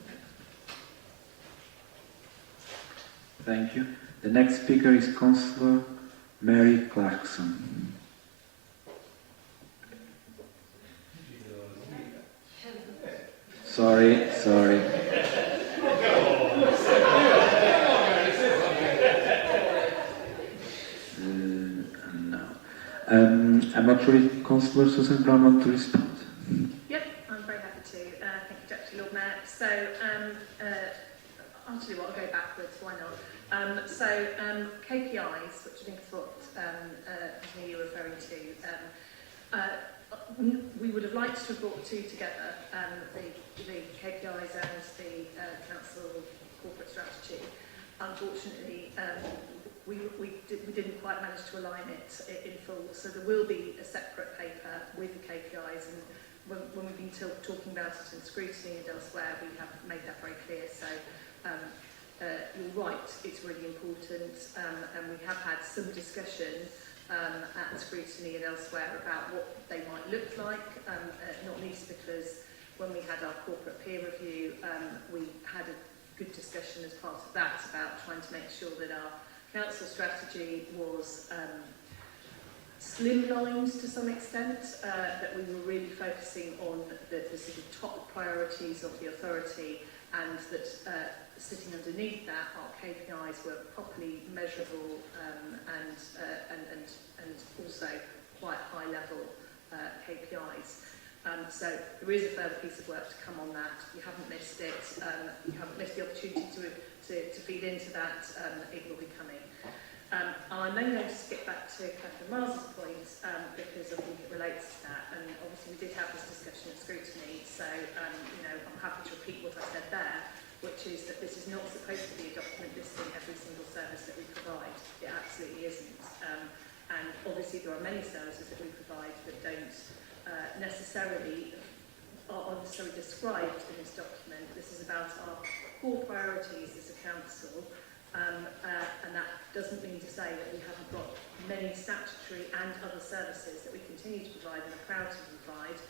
Thank you. The next speaker is Councillor Mary Clarkson. Sorry. No. I'm not sure if Councillor Susan Brown wants to respond. Yep, I'm very happy to. Thank you, Deputy Lord Mayor. So, I'll tell you what, I'll go backwards, why not? KPIs, which I think is what you're referring to, we would have liked to have brought two together, the KPIs and the council corporate strategy. Unfortunately, we didn't quite manage to align it in full, so there will be a separate paper with the KPIs, and when we've been talking about it in scrutiny and elsewhere, we have made that very clear. So you're right, it's really important, and we have had some discussion at scrutiny and elsewhere about what they might look like, not least because when we had our corporate peer review, we had a good discussion as part of that about trying to make sure that our council strategy was slimlined to some extent, that we were really focusing on the sort of top priorities of the authority, and that sitting underneath that, our KPIs were properly measurable and also quite high level KPIs. So there is a further piece of work to come on that. You haven't missed it. You haven't missed the opportunity to feed into that. It will be coming. I'm then going to skip back to Catherine Miles's point because I think it relates to that. And obviously we did have this discussion at scrutiny, so you know, I'm happy to repeat what I said there, which is that this is not supposed to be a document listing every single service that we provide. It absolutely isn't. And obviously there are many services that we provide that don't necessarily are necessarily described in this document. This is about our core priorities as a council, and that doesn't mean to say that we haven't got many statutory and other services that we continue to provide and are proud to provide,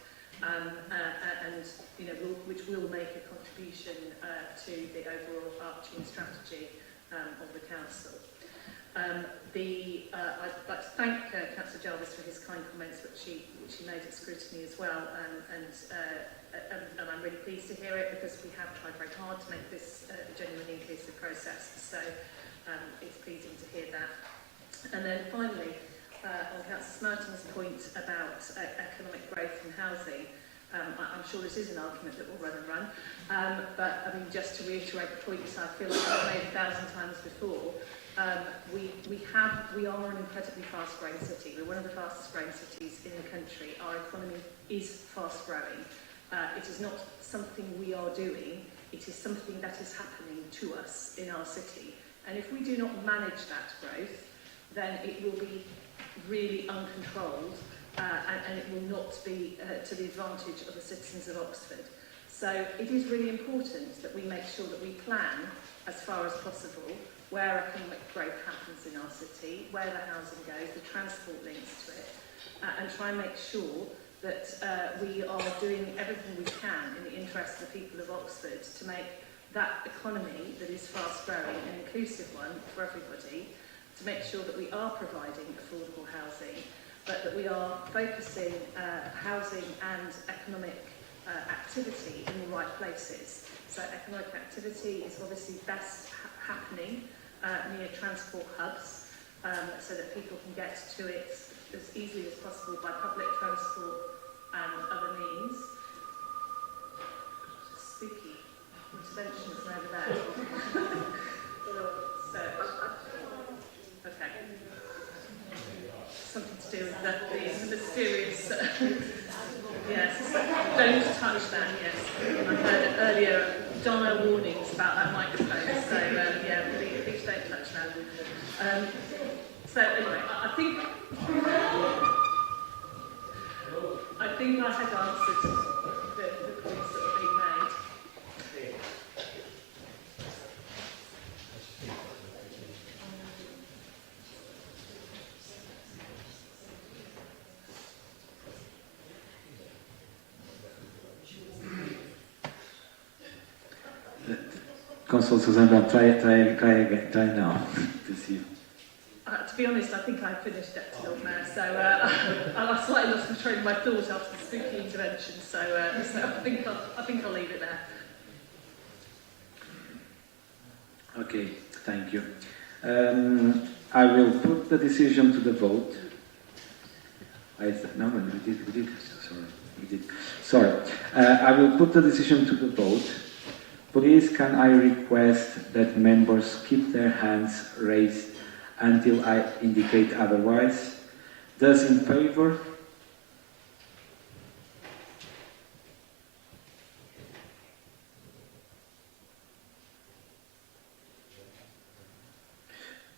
and you know, which will make a contribution to the overall arching strategy of the council. I'd like to thank Councillor Jarvis for his kind comments, which he made at scrutiny as well, and I'm really pleased to hear it, because we have tried very hard to make this a genuinely inclusive process. So it's pleasing to hear that. And then finally, on Councillor Smerton's point about economic growth and housing, I'm sure this is an argument that will run and run, but I mean, just to reiterate the points I feel like I've made 1,000 times before, we are an incredibly fast-growing city. We're one of the fastest-growing cities in the country. Our economy is fast-growing. It is not something we are doing. It is something that is happening to us in our city. And if we do not manage that growth, then it will be really uncontrolled, and it will not be to the advantage of the citizens of Oxford. So it is really important that we make sure that we plan as far as possible where economic growth happens in our city, where the housing goes, the transport links to it, and try and make sure that we are doing everything we can in the interest of the people of Oxford to make that economy that is fast-growing an inclusive one for everybody, to make sure that we are providing affordable housing, but that we are focusing housing and economic activity in the right places. So economic activity is obviously best happening near transport hubs, so that people can get to it as easily as possible by public transport and other means. Spooky interventions from over there. So, okay. Something to do with the mysterious. Yes, don't touch that, yes. I heard earlier dire warnings about that microphone, so yeah, please don't touch that. So anyway, I think I had answered the points that were being made. Councillor Susan, try now to see. To be honest, I think I finished Deputy Lord Mayor, so I slightly lost the train of my thought after the spooky intervention, so I think I'll leave it there. Okay, thank you. I will put the decision to the vote. No, we did. Sorry, we did. Sorry. I will put the decision to the vote. Please, can I request that members keep their hands raised until I indicate otherwise? Those in favour?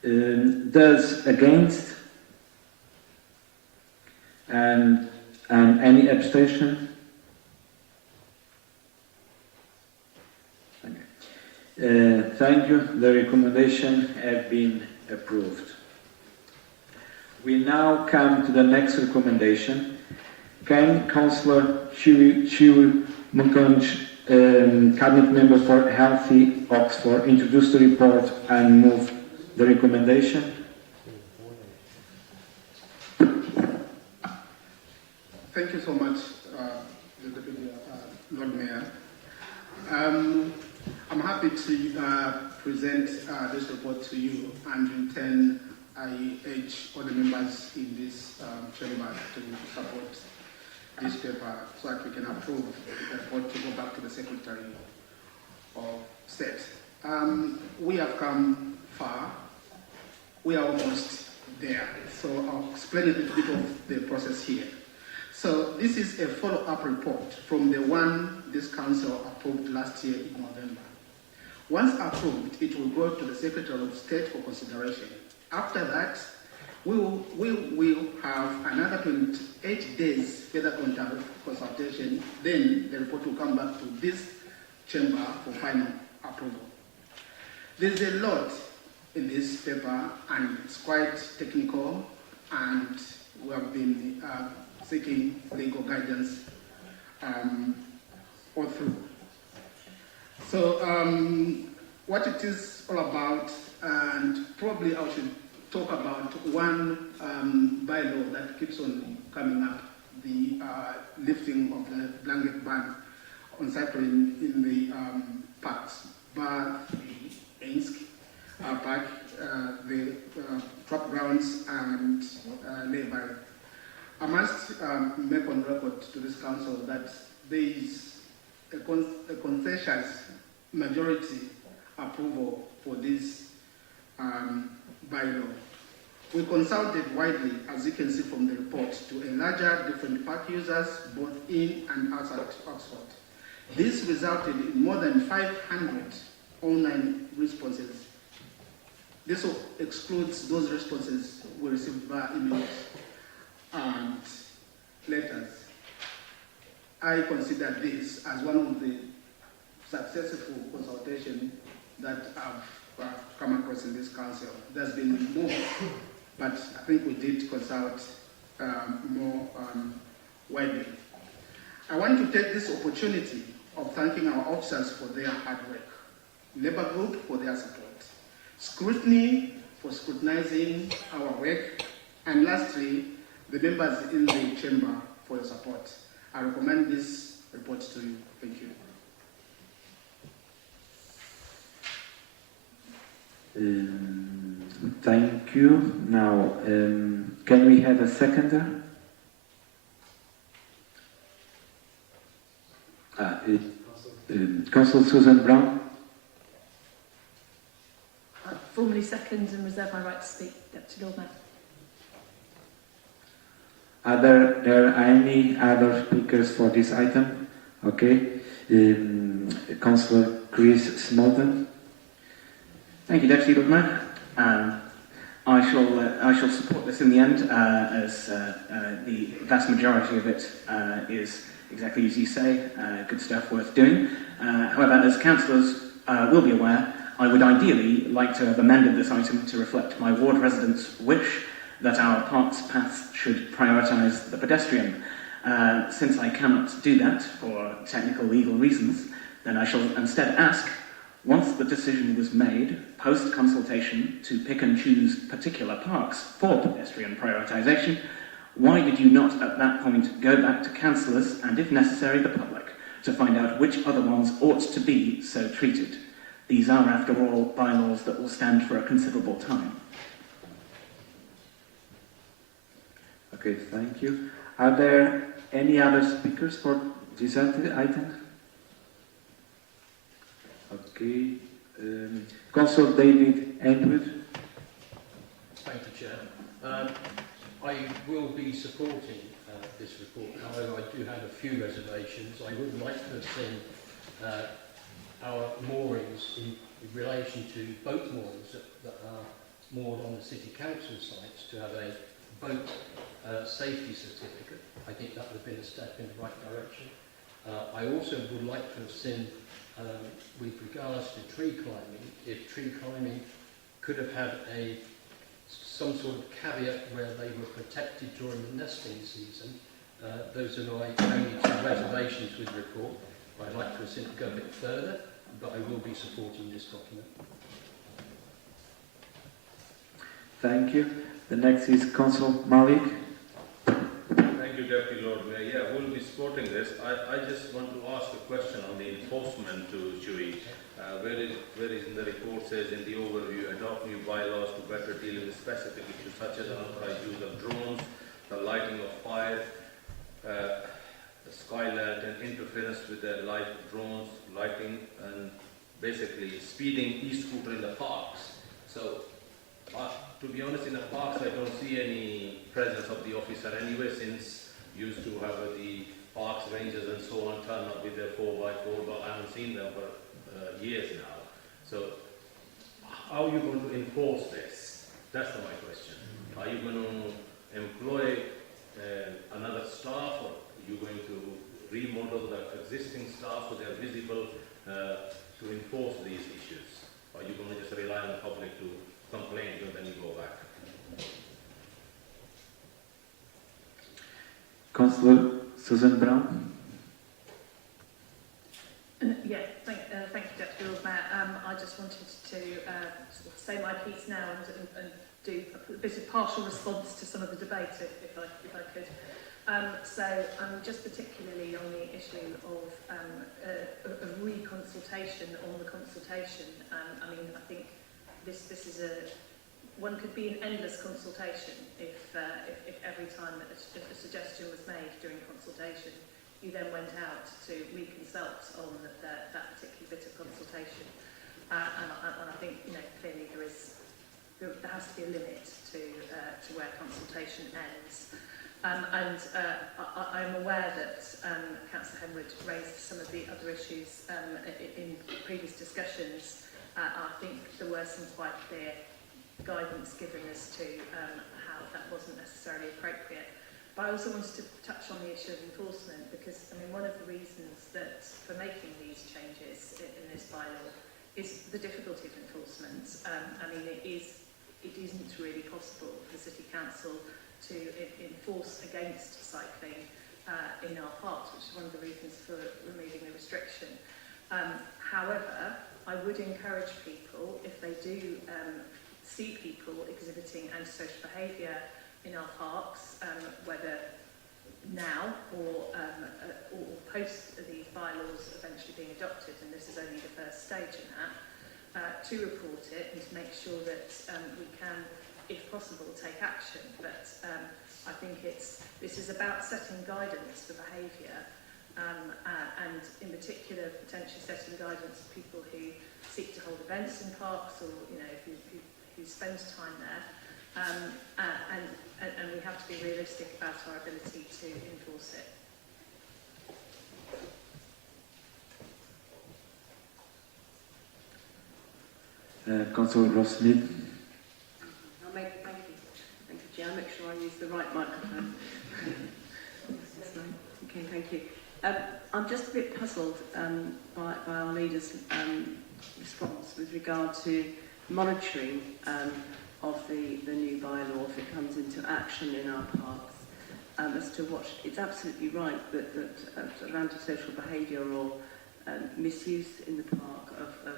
Those against? And any abstention? Thank you. The recommendation has been approved. We now come to the next recommendation. Can Councillor Chew Munkunj, Cabinet Member for Healthy Oxford, introduce the report and move the recommendation? Thank you so much, the Deputy Lord Mayor. I'm happy to present this report to you, and in turn, I urge all the members in this chamber to support this paper so that we can approve the report to go back to the Secretary of State. We have come far. We are almost there. So I'll explain a little bit of the process here. So this is a follow-up report from the one this council approved last year in November. Once approved, it will go to the Secretary of State for consideration. After that, we will have another 28 days further consultation. Then the report will come back to this chamber for final approval. There's a lot in this paper, and it's quite technical, and we have been seeking legal guidance all through. So what it is all about, and probably I should talk about one bylaw that keeps on coming up, the lifting of the blanket ban on cycling in the parks, Bar 3, Ainsk, Park, the trap grounds, and Leybury. I must make on record to this council that there is a consensus majority approval for this bylaw. We consulted widely, as you can see from the report, to enlarge different park users, both in and outside Oxford. This resulted in more than 500 online responses. This excludes those responses we received via emails and letters. I consider this as one of the successful consultations that I've come across in this council. There's been more, but I think we did consult more widely. I want to take this opportunity of thanking our officers for their hard work, Labour Group for their support, Scrutiny for scrutinizing our work, and lastly, the members in the chamber for your support. I recommend this report to you. Thank you. Thank you. Now, can we have a seconder? Councillor Susan Brown. I formally second and reserve my right to speak, Deputy Lord Mayor. Are there any other speakers for this item? Okay. Councillor Chris Smolden. Thank you, Deputy Lord Mayor. I shall support this in the end, as the vast majority of it is exactly as you say, good stuff worth doing. However, as councillors will be aware, I would ideally like to have amended this item to reflect my ward residents' wish that our parks paths should prioritise the pedestrian. Since I cannot do that for technical legal reasons, then I shall instead ask, once the decision was made, post-consultation, to pick and choose particular parks for pedestrian prioritisation, why did you not at that point go back to councillors and, if necessary, the public, to find out which other ones ought to be so treated? These are, after all, bylaws that will stand for a considerable time. Okay, thank you. Are there any other speakers for this item? Okay. Councillor David Entwood. Thank you, Chair. I will be supporting this report. However, I do have a few reservations. I would like to have seen our moorings in relation to boat moorings that are moored on the City Council sites to have a boat safety certificate. I think that would have been a step in the right direction. I also would like to have seen, with regards to tree climbing, if tree climbing could have had some sort of caveat where they were protected during the nesting season. Those are my only two reservations with the report. I'd like to have seen it go a bit further, but I will be supporting this document. Thank you. The next is Councillor Malik. Thank you, Deputy Lord Mayor. Yeah, we'll be supporting this. I just want to ask a question on the enforcement to Sewage. Where is in the report says in the overview, adopt new bylaws to better deal with specific issues such as unauthorized use of drones, the lighting of fire, the skylight and interference with the light of drones, lighting and basically speeding e-scooter in the parks. So, to be honest, in the parks I don't see any presence of the officer anyway, since used to have the parks rangers and so on turn up with their 4x4, but I haven't seen them for years now. So, how are you going to enforce this? That's my question. Are you going to employ another staff, or are you going to remodel the existing staff so they are visible to enforce these issues? Or are you going to just rely on the public to complain and then you go back? Councillor Susan Brown. Yeah, thank you, Deputy Lord Mayor. I just wanted to sort of say my piece now and do a bit of partial response to some of the debate, if I could. So just particularly on the issue of reconsultation on the consultation. I mean, I think this is one could be an endless consultation if every time that a suggestion was made during consultation, you then went out to reconsult on that particular bit of consultation. And I think, you know, clearly there has to be a limit to where consultation ends. I'm aware that Councillor Henwood raised some of the other issues in previous discussions. I think there were some quite clear guidance given as to how that wasn't necessarily appropriate. But I also wanted to touch on the issue of enforcement, because I mean, one of the reasons that for making these changes in this bylaw is the difficulty of enforcement. I mean, it isn't really possible for the City Council to enforce against cycling in our parks, which is one of the reasons for removing the restriction. However, I would encourage people, if they do see people exhibiting antisocial behaviour in our parks, whether now or post these bylaws eventually being adopted, and this is only the first stage in that, to report it and to make sure that we can, if possible, take action. But I think this is about setting guidance for behaviour, and in particular potentially setting guidance for people who seek to hold events in parks, or you know who spend time there. And we have to be realistic about our ability to enforce it. Councillor Ross-Smith. Thank you, Chair. I'll make sure I use the right microphone. Okay, thank you. I'm just a bit puzzled by our leader's response with regard to monitoring of the new bylaw if it comes into action in our parks, as to what it's absolutely right that antisocial behaviour or misuse in the park of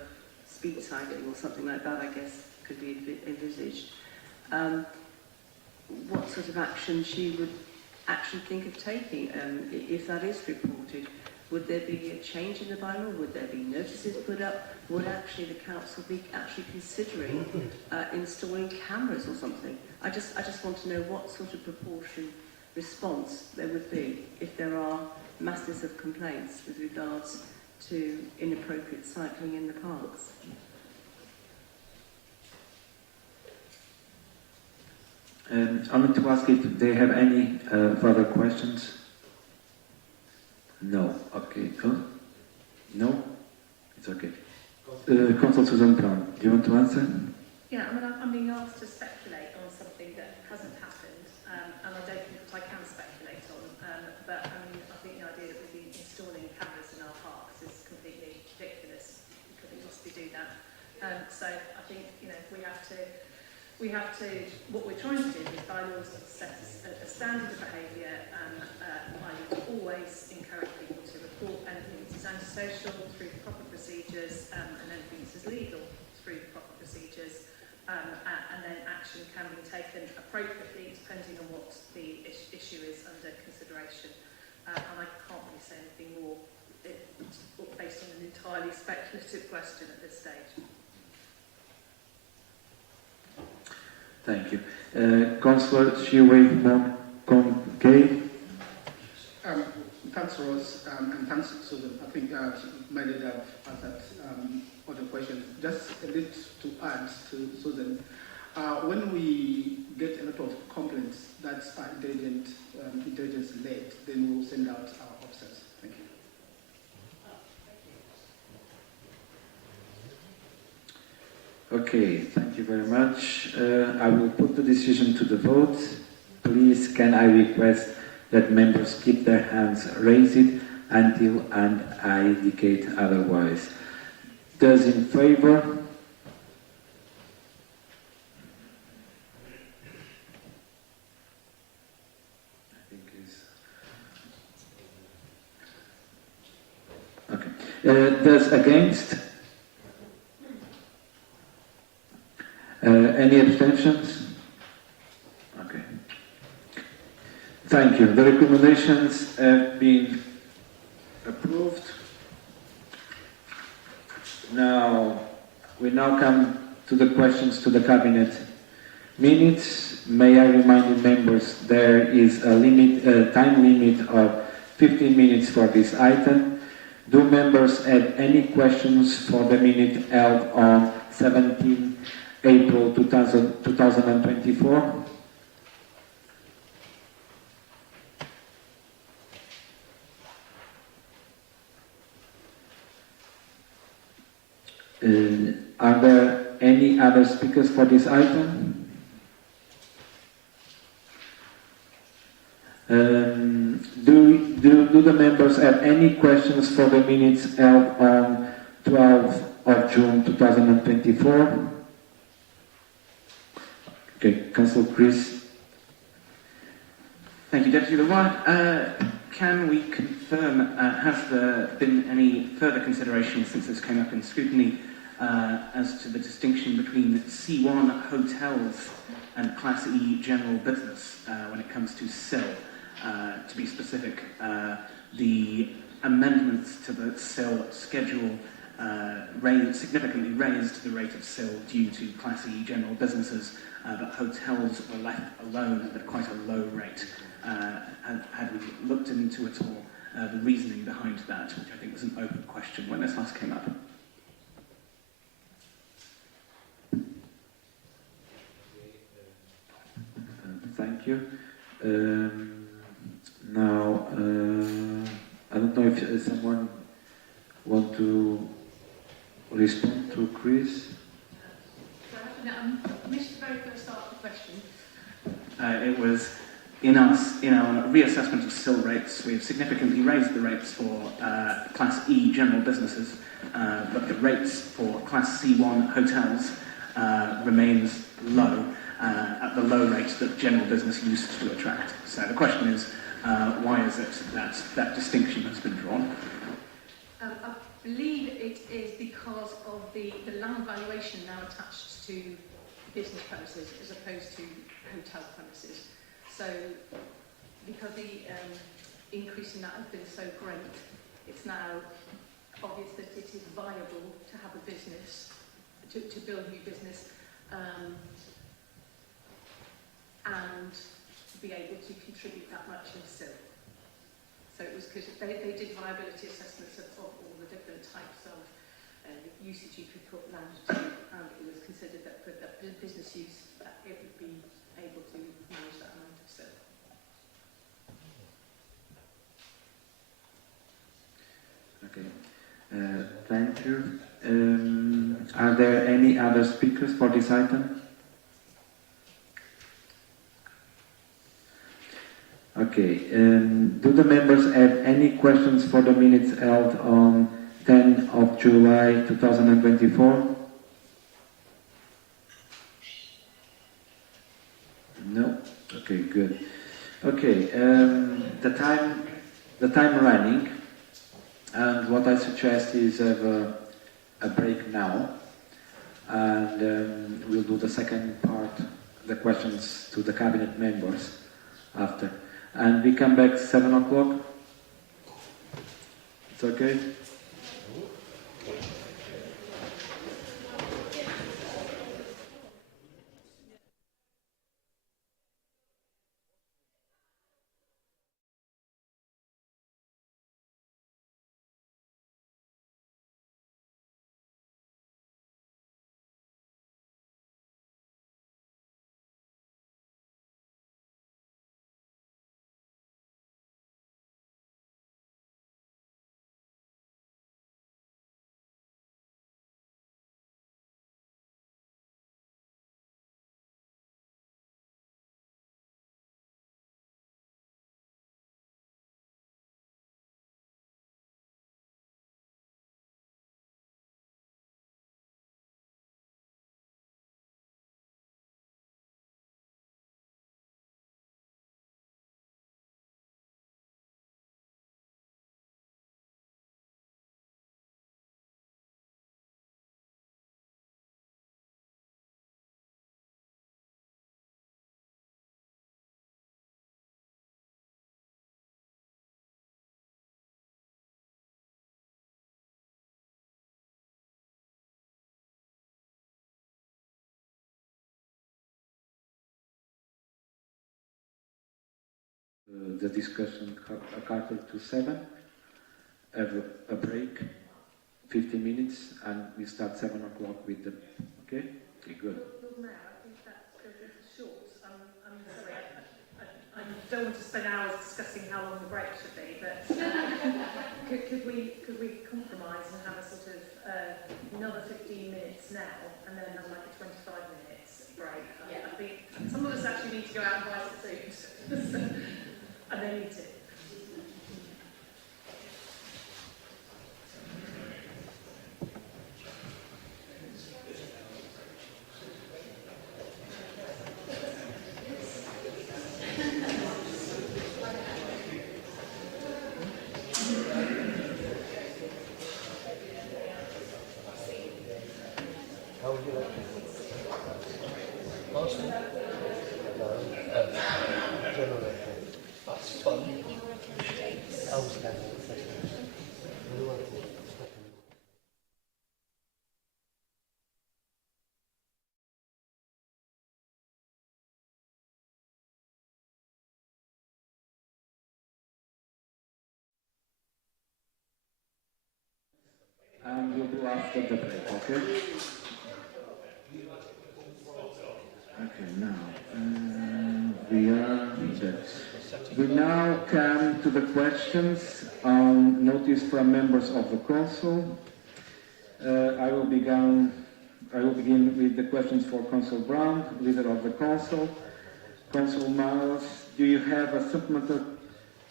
speed cycling or something like that, I guess, could be envisaged. What sort of action she would actually think of taking if that is reported? Would there be a change in the bylaw? Would there be notices put up? Would actually the council be actually considering installing cameras or something? I just want to know what sort of proportion response there would be if there are masses of complaints with regards to inappropriate cycling in the parks. I want to ask if they have any further questions. No. Okay. Good. No? It's okay. Councillor Susan Brown, do you want to answer? Yeah, I mean, I'm being asked to speculate on something that hasn't happened, and I don't think that I can speculate on. But I mean, I think the idea that we'd be installing cameras in our parks is completely ridiculous. We couldn't possibly do that. So I think, you know, we have to. What we're trying to do with bylaws is set a standard of behaviour, and I would always encourage people to report anything that is antisocial through the proper procedures, and anything that is legal through the proper procedures, and then action can be taken appropriately depending on what the issue is under consideration. speculative question at this stage. Thank you. Councillor Sewage-Moncongay. Thanks, Rose, and thanks, Susan. I think made it up answered other questions. Just a little to add to Susan. When we get a lot of complaints that are intelligence-led, then we'll send out our officers. Thank you. Okay, thank you very much. I will put the decision to the vote. Please, can I request that members keep their hands raised until and I indicate otherwise. Those in favour? I think it's okay. Those against? Any abstentions? Okay. Thank you. The recommendations have been approved. Now, we now come to the questions to the Cabinet minutes. May I remind the members there is a time limit of 15 minutes for this item. Do members have any questions for the minute held on 17 April 2024? Are there any other speakers for this item? Do the members have any questions for the minutes held on 12th of June 2024? Okay, Councillor Chris. Thank you, Deputy Leroy. Can we confirm, has there been any further consideration since this came up in scrutiny as to the distinction between C1 hotels and Class E general business when it comes to SIL? To be specific, the amendments to the SIL schedule significantly raised the rate of SIL due to Class E general businesses, but hotels were left alone at quite a low rate. Had we looked into at all the reasoning behind that, which I think was an open question when this last came up? Thank you. Now, I don't know if someone want to respond to Chris. I missed the very first part of the question. It was in our reassessment of SIL rates, we've significantly raised the rates for Class E general businesses, but the rates for Class C1 hotels remains low, at the low rate that general business used to attract. So the question is, why is it that that distinction has been drawn? I believe it is because of the land valuation now attached to business premises as opposed to hotel premises. So because the increase in that has been so great, it's now obvious that it is viable to have a business, to build new business, and be able to contribute that much in SIL. So it was because they did viability assessments of all the different types of usage you could put land to, and it was considered that for that business use, that it would be able to manage that amount of SIL. Okay, thank you. Are there any other speakers for this item? Okay, do the members have any questions for the minutes held on 10 of July 2024? No? Okay, good. Okay, the time running, and what I suggest is have a break now, and we'll do the second part, the questions to the cabinet members after. And we come back 7 o'clock. It's okay? The discussion quarter to 7. Have a break, 15 minutes, and we start 7 o'clock with the. Okay? Okay, good. Lord Mayor, I think that's a bit short. I'm sorry, I don't want to spend hours discussing how long the break should be, but could we compromise and have a sort of another 15 minutes now, and then have like a 25 minutes break? Yeah. I think some of us actually need to go out and buy some food, and they need to. And we'll do after the break, okay? Okay, now we now come to the questions on notice from members of the council. I will begin with the questions for Councillor Brown, leader of the council. Councillor Miles, do you have a supplementary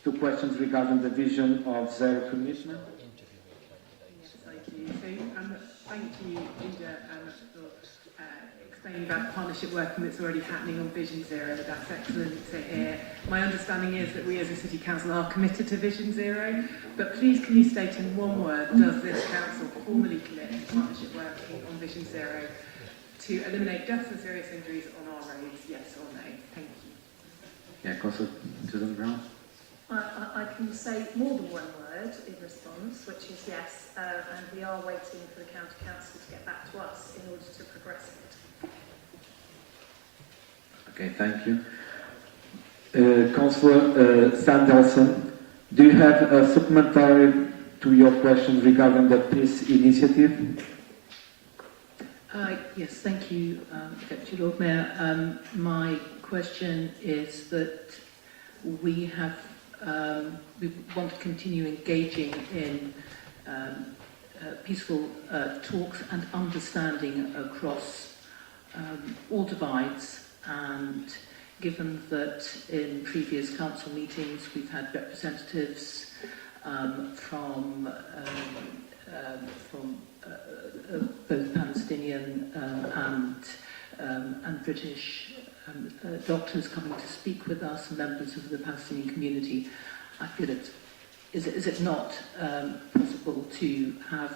to questions regarding the vision of zero commitment? Thank you, Linda, for explaining about the partnership working that's already happening on Vision Zero. That's excellent to hear. My understanding is that we as a City Council are committed to Vision Zero, but please can you state in one word, does this council formally commit to partnership working on Vision Zero to eliminate deaths and serious injuries on our roads, yes or no? Thank you. Yeah, Councillor Brown. I can say more than one word in response, which is yes, and we are waiting for the County Council to get back to us in order to progress it. Okay, thank you. Councillor Sanderson, do you have a supplementary to your question regarding the peace initiative? Yes, thank you, Deputy Lord Mayor. My question is that we want to continue engaging in peaceful talks and understanding across all divides, and given that in previous council meetings we've had representatives from both Palestinian and British doctors coming to speak with us, members of the Palestinian community, I feel is it not possible to have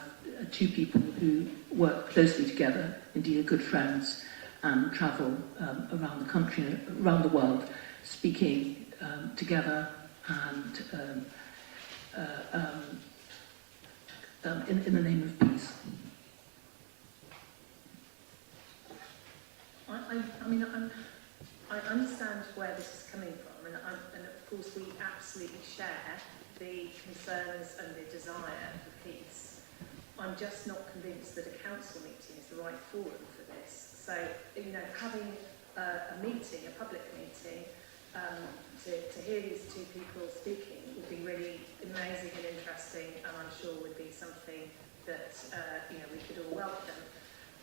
two people who work closely together, indeed are good friends, and travel around the country, around the world, speaking together and in the name of peace. I understand where this is coming from, and of course we absolutely share the concerns and the desire for peace. I'm just not convinced that a council meeting is the right forum for this. So, you know, having a meeting, a public meeting, to hear these two people speaking would be really amazing and interesting, and I'm sure would be something that you know, we could all welcome.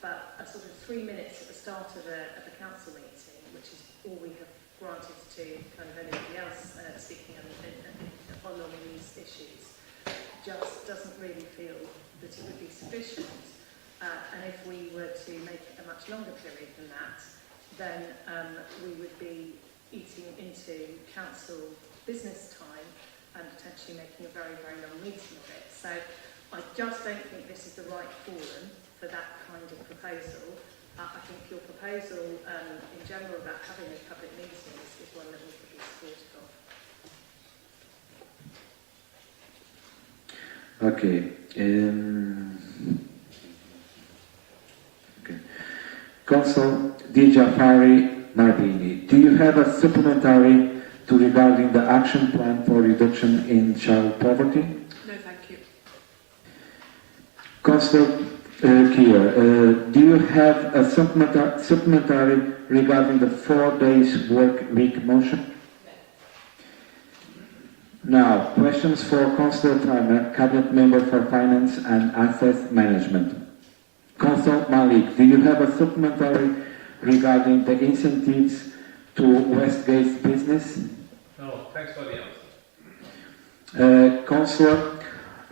But a sort of 3 minutes at the start of a council meeting, which is all we have granted to kind of anybody else speaking on these issues, just doesn't really feel that it would be sufficient. And if we were to make a much longer period than that, then we would be eating into council business time and potentially making a very, very long meeting of it. So I just don't think this is the right forum for that kind of proposal. I think your proposal in general about having a public meeting is one that we could be supportive of. Okay. Council Di Jafari Nardini, do you have a supplementary to regarding the action plan for reduction in child poverty? No, thank you. Councillor Kier, do you have a supplementary regarding the 4 days work week motion? Now, questions for Councillor Farmer, Cabinet Member for Finance and Asset Management. Councillor Malik, do you have a supplementary regarding the incentives to Westgate's business? No, thanks for the answer. Councillor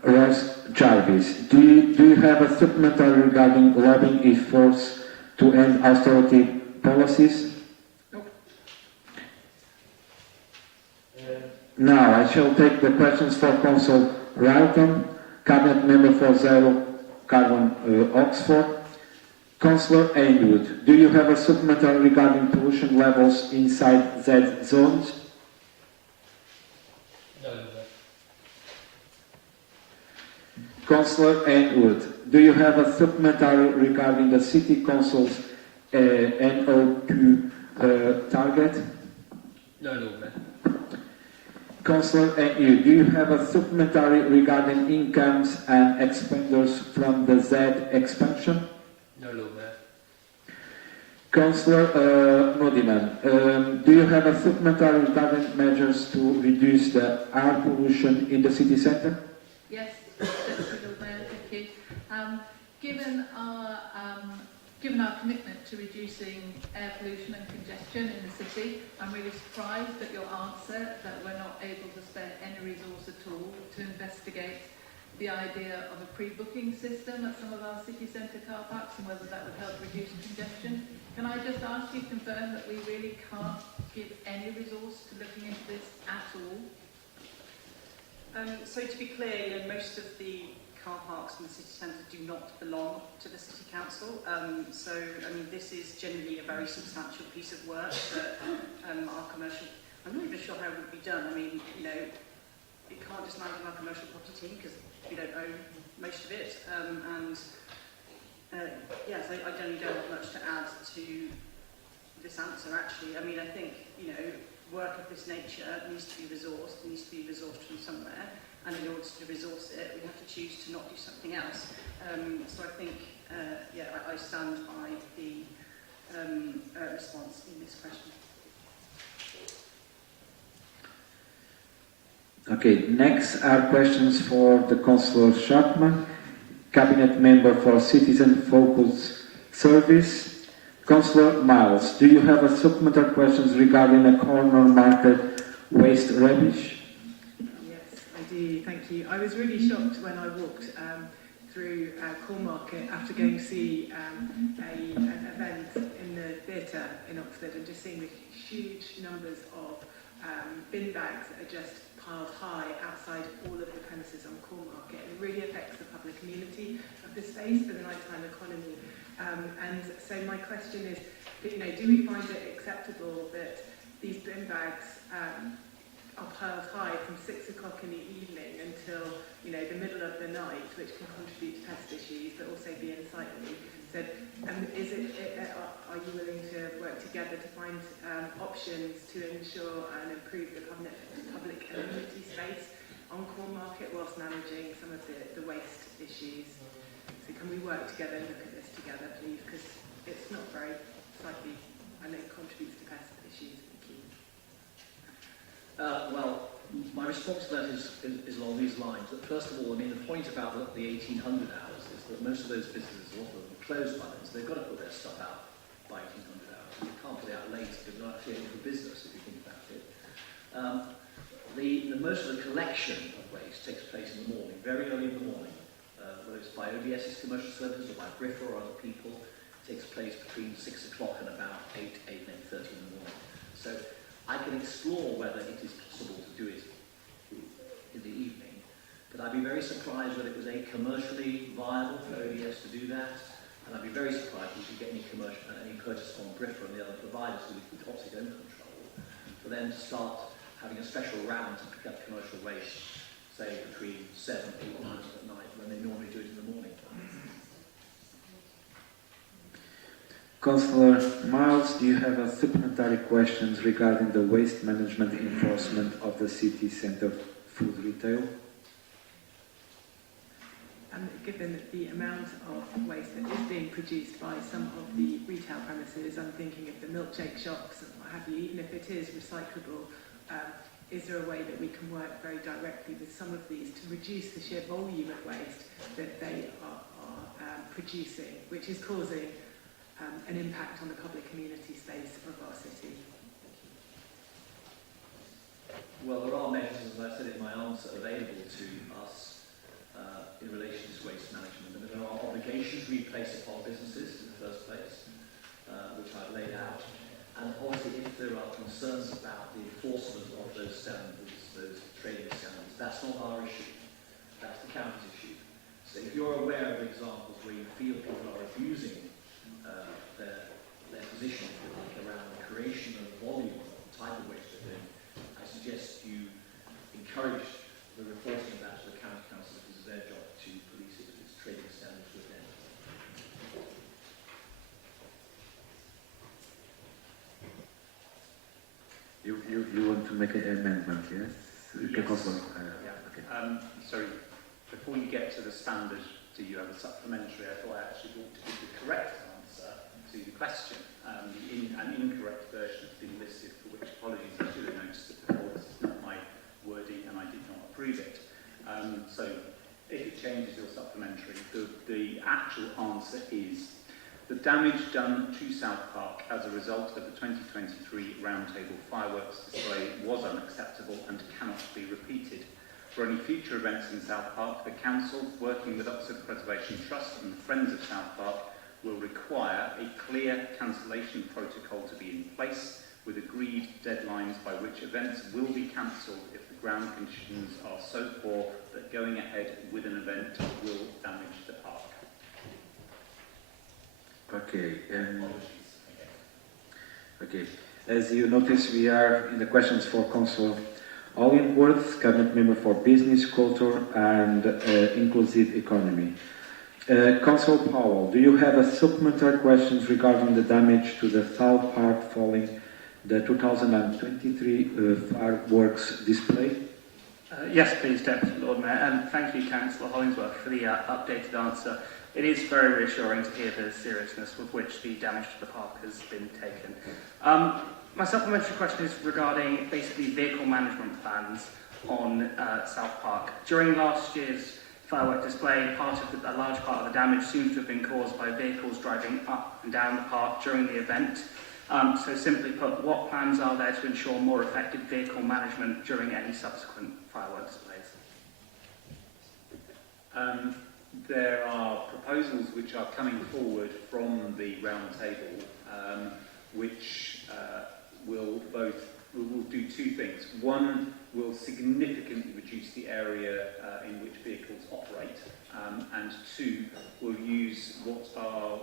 Ross Jarvis, do you have a supplementary regarding lobbying efforts to end austerity policies? No. Now, I shall take the questions for Councillor Ralton, Cabinet Member for Zero Carbon Oxford. Councillor Ainwood, do you have a supplementary regarding pollution levels inside Z zones? No. Councillor Ainwood, do you have a supplementary regarding the City Council's NOQ target? No. Councillor Ainwood, do you have a supplementary regarding incomes and expenditures from the Z expansion? No. Councillor Modiman, do you have a supplementary regarding measures to reduce the air pollution in the city centre? Yes, Deputy Lord Mayor, thank you. Given our commitment to reducing air pollution and congestion in the city, I'm really surprised at your answer that we're not able to spare any resource at all to investigate the idea of a pre-booking system at some of our city centre car parks and whether that would help reduce congestion. Can I just ask you to confirm that we really can't give any resource to looking into this at all? So to be clear, most of the car parks in the city centre do not belong to the city council. So this is generally a very substantial piece of work that our commercial. I'm not even sure how it would be done. It can't just land on our commercial property team because we don't own most of it. Yes, I don't have much to add to this answer. Actually, I think work of this nature needs to be resourced. It needs to be resourced from somewhere. And in order to resource it, we have to choose to not do something else. So I think, I stand by the response in this question. Okay, next are questions for the Councillor Sharpman, Cabinet Member for Citizen Focus Service. Councillor Miles, do you have a supplementary questions regarding the corner market waste rubbish? Thank you. I was really shocked when I walked through Cornmarket after going to see an event in the theatre in Oxford and just seeing the huge numbers of bin bags that are just piled high outside all of the premises on Cornmarket. It really affects the public community of the space for the nighttime economy. And so my question is, do we find it acceptable that these bin bags are piled high from 6 o'clock in the evening until the middle middle of the night, which can contribute to pest issues, but also be unsightly. So, are you willing to work together to find options to ensure and improve the public amenity space on Corn Market whilst managing some of the waste issues? So can we work together and look at this together, please? Because it's not very sightly and it contributes to pest issues. Thank you. Well, my response to that is along these lines. That first of all, I mean, the point about the 1800 hours is that most of those businesses, a lot of them, are closed by then, so they've got to put their stuff out by 1800 hours. You can't put it out later because they're not actually able for business, if you think about it. Most of the collection of waste takes place in the morning, very early in the morning, whether it's by ODS's commercial services or by BRIFA or other people. It takes place between 6 o'clock and about 8:30 in the morning. So I can explore whether it is possible to do it in the evening, but I'd be very surprised whether it was commercially viable for ODS to do that, and I'd be very surprised if you get any purchase from BRIFA and the other providers who would obviously don't control, for them to start having a special round to pick up commercial waste, say between 7, 8, 9 at night, when they normally do it in the morning. Councillor Miles, do you have a supplementary questions regarding the waste management enforcement of the city centre food retail? And given the amount of waste that is being produced by some of the retail premises, I'm thinking of the milkshake shops and what have you, even if it is recyclable, is there a way that we can work very directly with some of these to reduce the sheer volume of waste that they are producing, which is causing an impact on the public community space of our city? Well, there are measures, as I said in my answer, available to us in relation to waste management. And there are obligations we place upon businesses in the first place, which I've laid out. And obviously, if there are concerns about the enforcement of those standards, those trading standards, that's not our issue. That's the county's issue. So if you're aware of examples where you feel people are abusing their position, if you like, around the creation and volume of the type of waste they're doing, I suggest you encourage the reporting of that to the county council, because it's their job to police it if it's trading standards with them. You want to make an amendment, yes? Yes. Okay. Sorry, before you get to the standard, do you have a supplementary? I thought I actually ought to give the correct answer to the question. An incorrect version has been listed, for which apologies, I should have noticed it before. This is not my wording and I did not approve it. So if it changes your supplementary, the actual answer is: the damage done to South Park as a result of the 2023 Roundtable fireworks display was unacceptable and cannot be repeated. For any future events in South Park, the Council, working with Oxford Preservation Trust and the Friends of South Park, will require a clear cancellation protocol to be in place, with agreed deadlines by which events will be cancelled if the ground conditions are so poor that going ahead with an event will damage the park. Okay. Okay. As you notice, we are in the questions for Councillor Allingworth, Cabinet Member for Business, Culture and Inclusive Economy. Councillor Powell, do you have a supplementary questions regarding the damage to the South Park following the 2023 fireworks display? Yes, please, Deputy Lord Mayor, and thank you, Councillor Hollingsworth, for the updated answer. It is very reassuring to hear the seriousness with which the damage to the park has been taken. My supplementary question is regarding basically vehicle management plans on South Park. During last year's firework display, a large part of the damage seems to have been caused by vehicles driving up and down the park during the event. So simply put, what plans are there to ensure more effective vehicle management during any subsequent firework displays? There are proposals which are coming forward from the Roundtable, which will do two things. One will significantly reduce the area in which vehicles operate, and two will use what are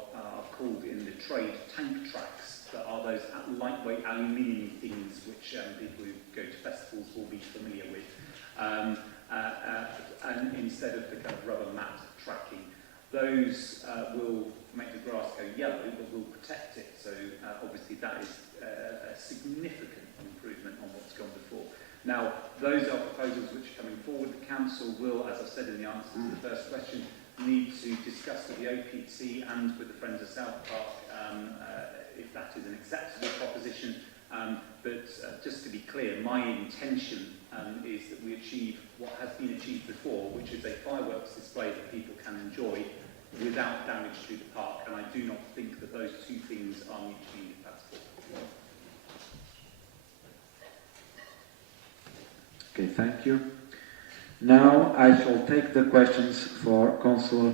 called in the trade tank tracks, that are those lightweight aluminium things which people who go to festivals will be familiar with. and instead of the kind of rubber mat tracking. Those will make the grass go yellow, but will protect it. So obviously that is a significant improvement on what's gone before. Now, those are proposals which are coming forward. The council will, as I've said in the answer to the first question, need to discuss with the OPT and with the Friends of South Park if that is an acceptable proposition. But just to be clear, my intention is that we achieve what has been achieved before, which is a fireworks display that people can enjoy without damage to the park, and I do not think that those two things are mutually incompatible. Okay, thank you. Now I shall take the questions for Councillor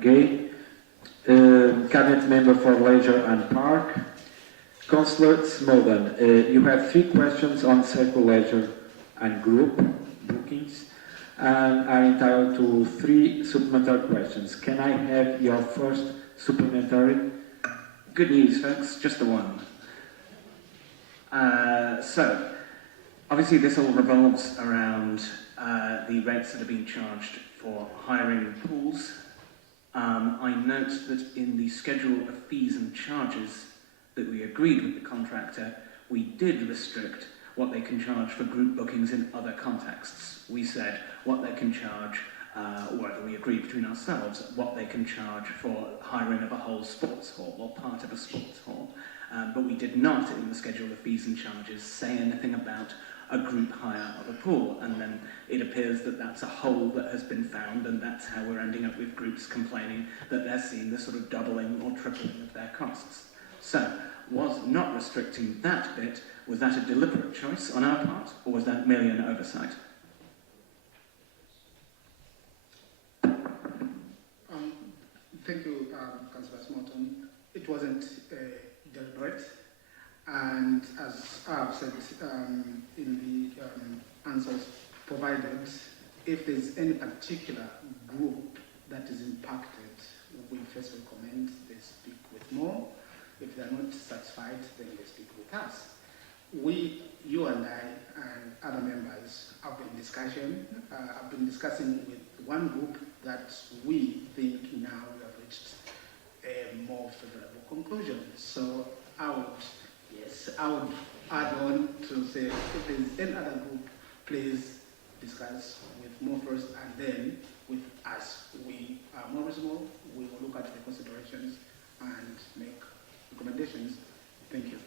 Gay, Cabinet Member for Leisure and Park. Councillor Snowden, you have 3 questions on circle leisure and group bookings and are entitled to 3 supplementary questions. Can I have your first supplementary? Good news, folks, just the one. So, obviously this all revolves around the rates that are being charged for hiring pools. I note that in the schedule of fees and charges that we agreed with the contractor, we did restrict what they can charge for group bookings in other contexts. We said what they can charge, whether we agreed between ourselves, what they can charge for hiring of a whole sports hall or part of a sports hall. But we did not, in the schedule of fees and charges, say anything about a group hire of a pool, and then it appears that that's a hole that has been found, and that's how we're ending up with groups complaining that they're seeing the sort of doubling or tripling of their costs. So, was not restricting that bit, was that a deliberate choice on our part, or was that merely an oversight? Thank you, Councillor Smarton. It wasn't deliberate, and as I've said in the answers provided, if there's any particular group that is impacted, we first recommend they speak with more. If they're not satisfied, then they speak with us. You and I and other members have been discussing with one group that we think now we have reached a more favorable conclusion. So I would add on to say, if there's any other group, please discuss with more first, and then with us. We are more reasonable. We will look at the considerations and make recommendations. Thank you.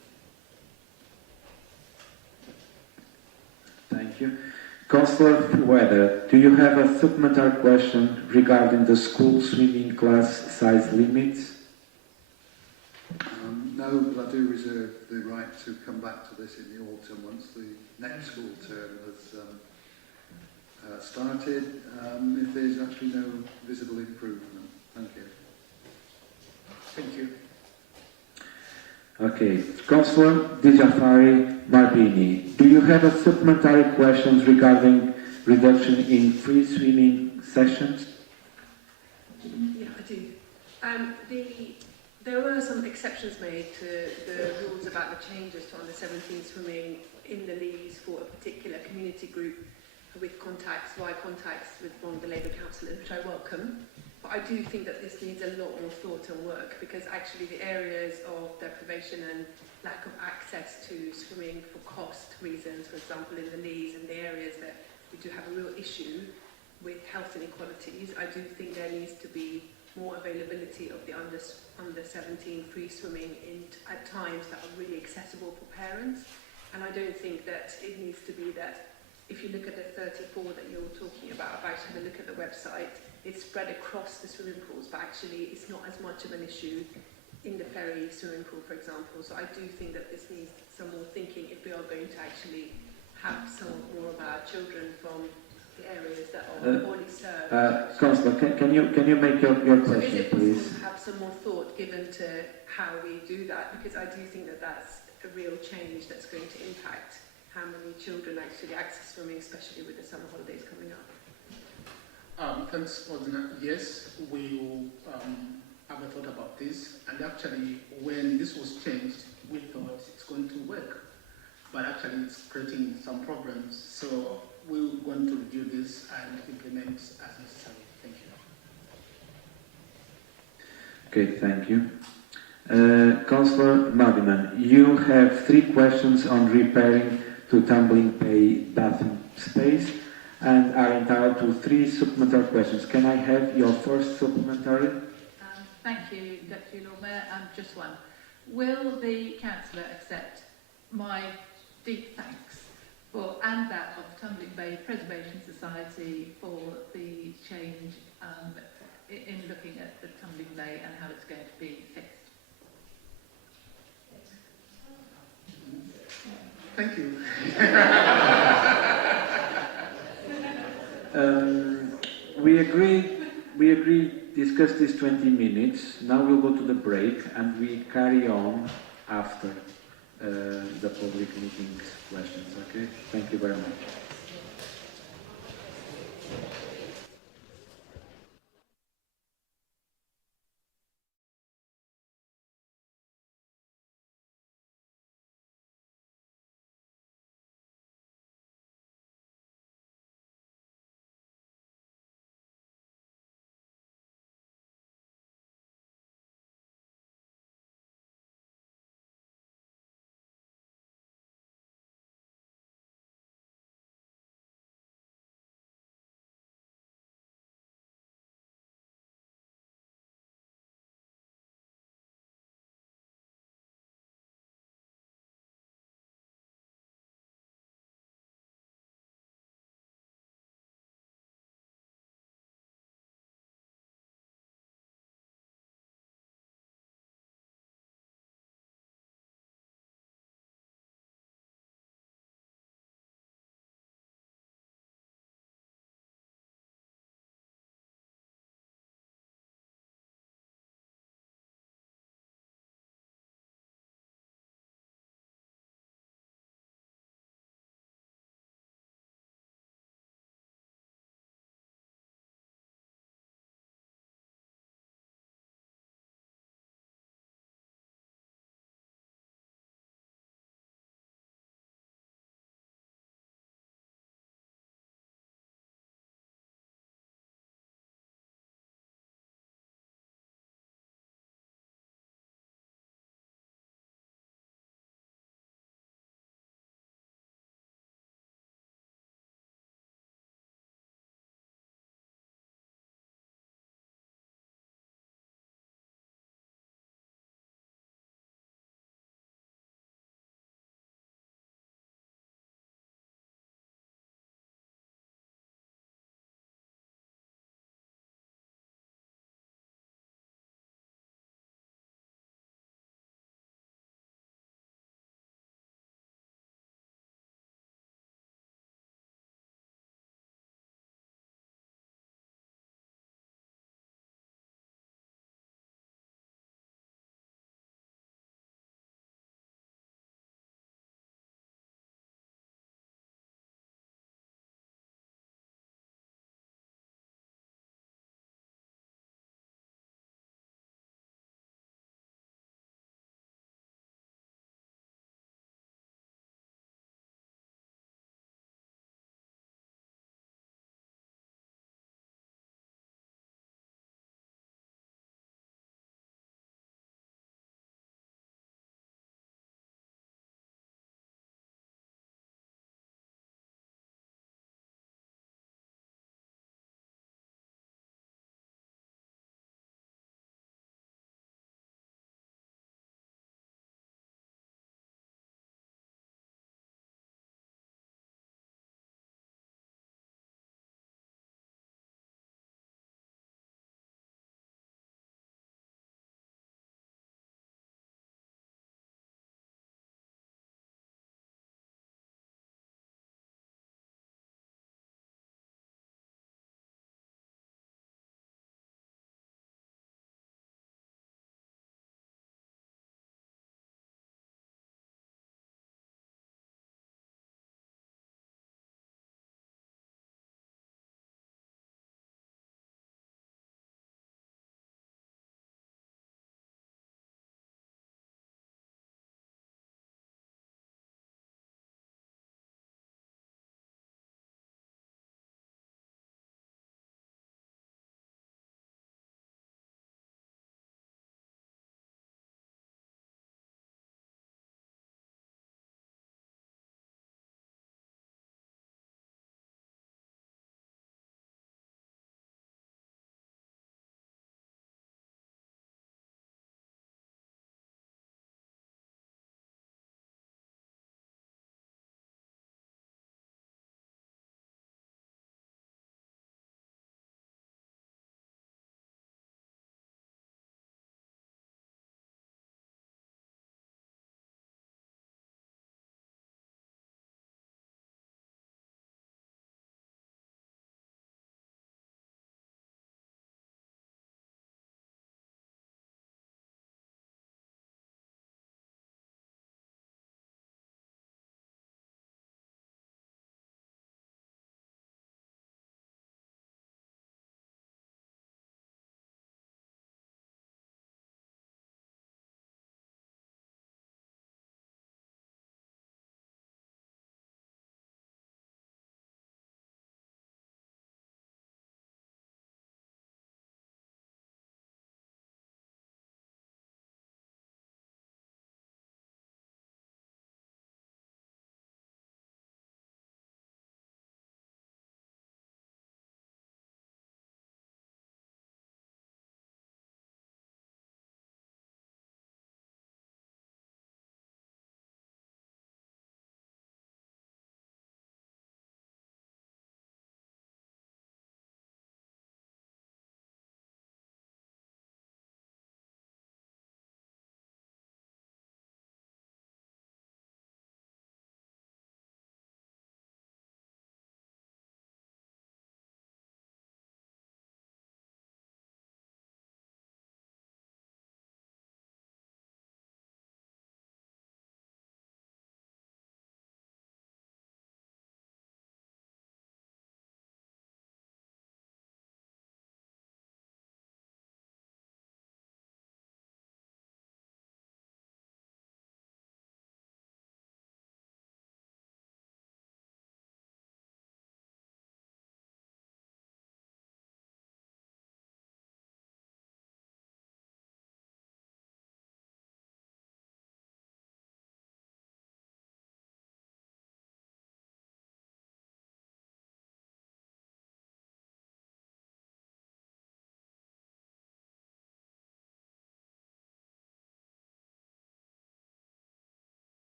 Thank you. Councillor Whittaker, do you have a supplementary question regarding the school swimming class size limits? No, but I do reserve the right to come back to this in the autumn once the next school term has started, if there's actually no visible improvement. Thank you. Thank you. Okay. Councillor Dijafari Marbini, do you have a supplementary questions regarding reduction in free swimming sessions? Yeah, I do. There were some exceptions made to the rules about the changes to under-17 swimming in the leagues for a particular community group with contacts with one of the Labour councillors, which I welcome. But I do think that this needs a lot more thought and work, because actually the areas of deprivation and lack of access to swimming for cost reasons, for example in the leagues and the areas that we do have a real issue with health inequalities, I do think there needs to be more availability of the under 17 free swimming at times that are really accessible for parents. And I don't think that it needs to be that, if you look at the 34 that you're talking about, I've actually had a look at the website, it's spread across the swimming pools, but actually it's not as much of an issue in the ferry swimming pool, for example. So I do think that this needs some more thinking if we are going to actually have some more of our children from the areas that are already served. Councillor, can you make your question, is it please? possible to have some more thought given to how we do that? Because I do think that that's a real change that's going to impact how many children actually access swimming, especially with the summer holidays coming up. Thanks, Ordina. Yes, we will have a thought about this. And actually, when this was changed, we thought it's going to work. but actually it's creating some problems. So we're going to review this and implement as necessary. Thank you. Okay, thank you. Councillor Madiman, you have 3 questions on repairing to tumbling bay bathroom space and are entitled to 3 supplementary questions. Can I have your first supplementary? Thank you, Deputy Lord Mayor. Just one. Will the councillor accept my deep thanks and that of Tumbling Bay Preservation Society for the change in looking at the Tumbling Bay and how it's going to be fixed? Thank you. We agreed, discuss this 20 minutes. Now we'll go to the break and we carry on after the public meetings questions, okay? Thank you very much.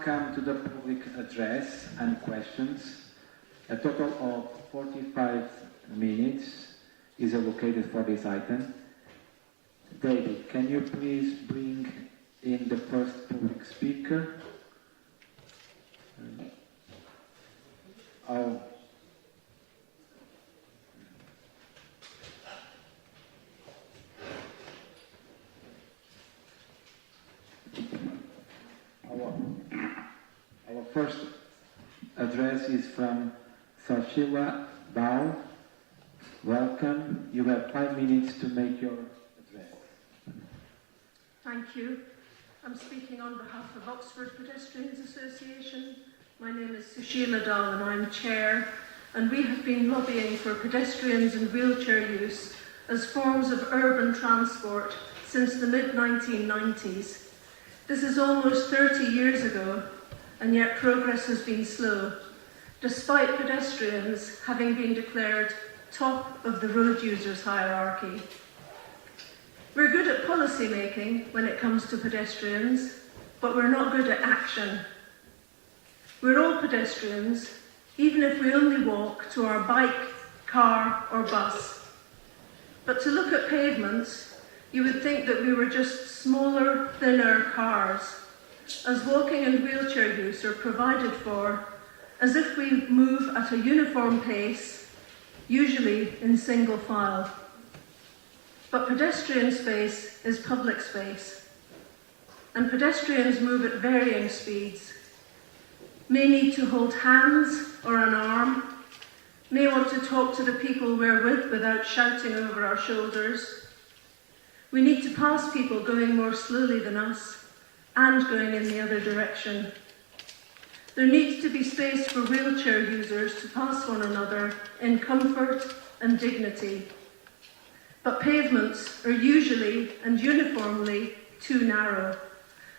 come to the public address and questions. A total of 45 minutes is allocated for this item. David, can you please bring in the first public speaker? Our first address is from Sarshila Bao. Welcome. You have 5 minutes to make your address. Thank you. I'm speaking on behalf of Oxford Pedestrians Association. My name is Sushila Dal and I'm chair, and we have been lobbying for pedestrians and wheelchair use as forms of urban transport since the mid-1990s. This is almost 30 years ago, and yet progress has been slow, despite pedestrians having been declared top of the road users hierarchy. We're good at policy making when it comes to pedestrians, but we're not good at action. We're all pedestrians, even if we only walk to our bike, car or bus. But to look at pavements, you would think that we were just smaller, thinner cars, as walking and wheelchair use are provided for as if we move at a uniform pace, usually in single file. But pedestrian space is public space, and pedestrians move at varying speeds, may need to hold hands or an arm, may want to talk to the people we're with without shouting over our shoulders. We need to pass people going more slowly than us and going in the other direction. There needs to be space for wheelchair users to pass one another in comfort and dignity. But pavements are usually and uniformly too narrow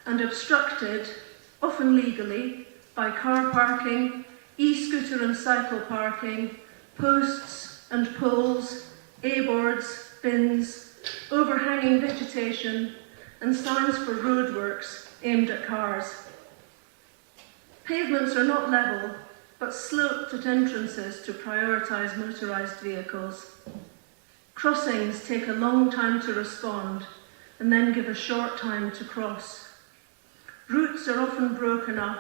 and obstructed, often legally, by car parking, e-scooter and cycle parking, posts and poles, A-boards, bins, overhanging vegetation, and signs for roadworks aimed at cars. Pavements are not level, but sloped at entrances to prioritise motorised vehicles. Crossings take a long time to respond and then give a short time to cross. Routes are often broken up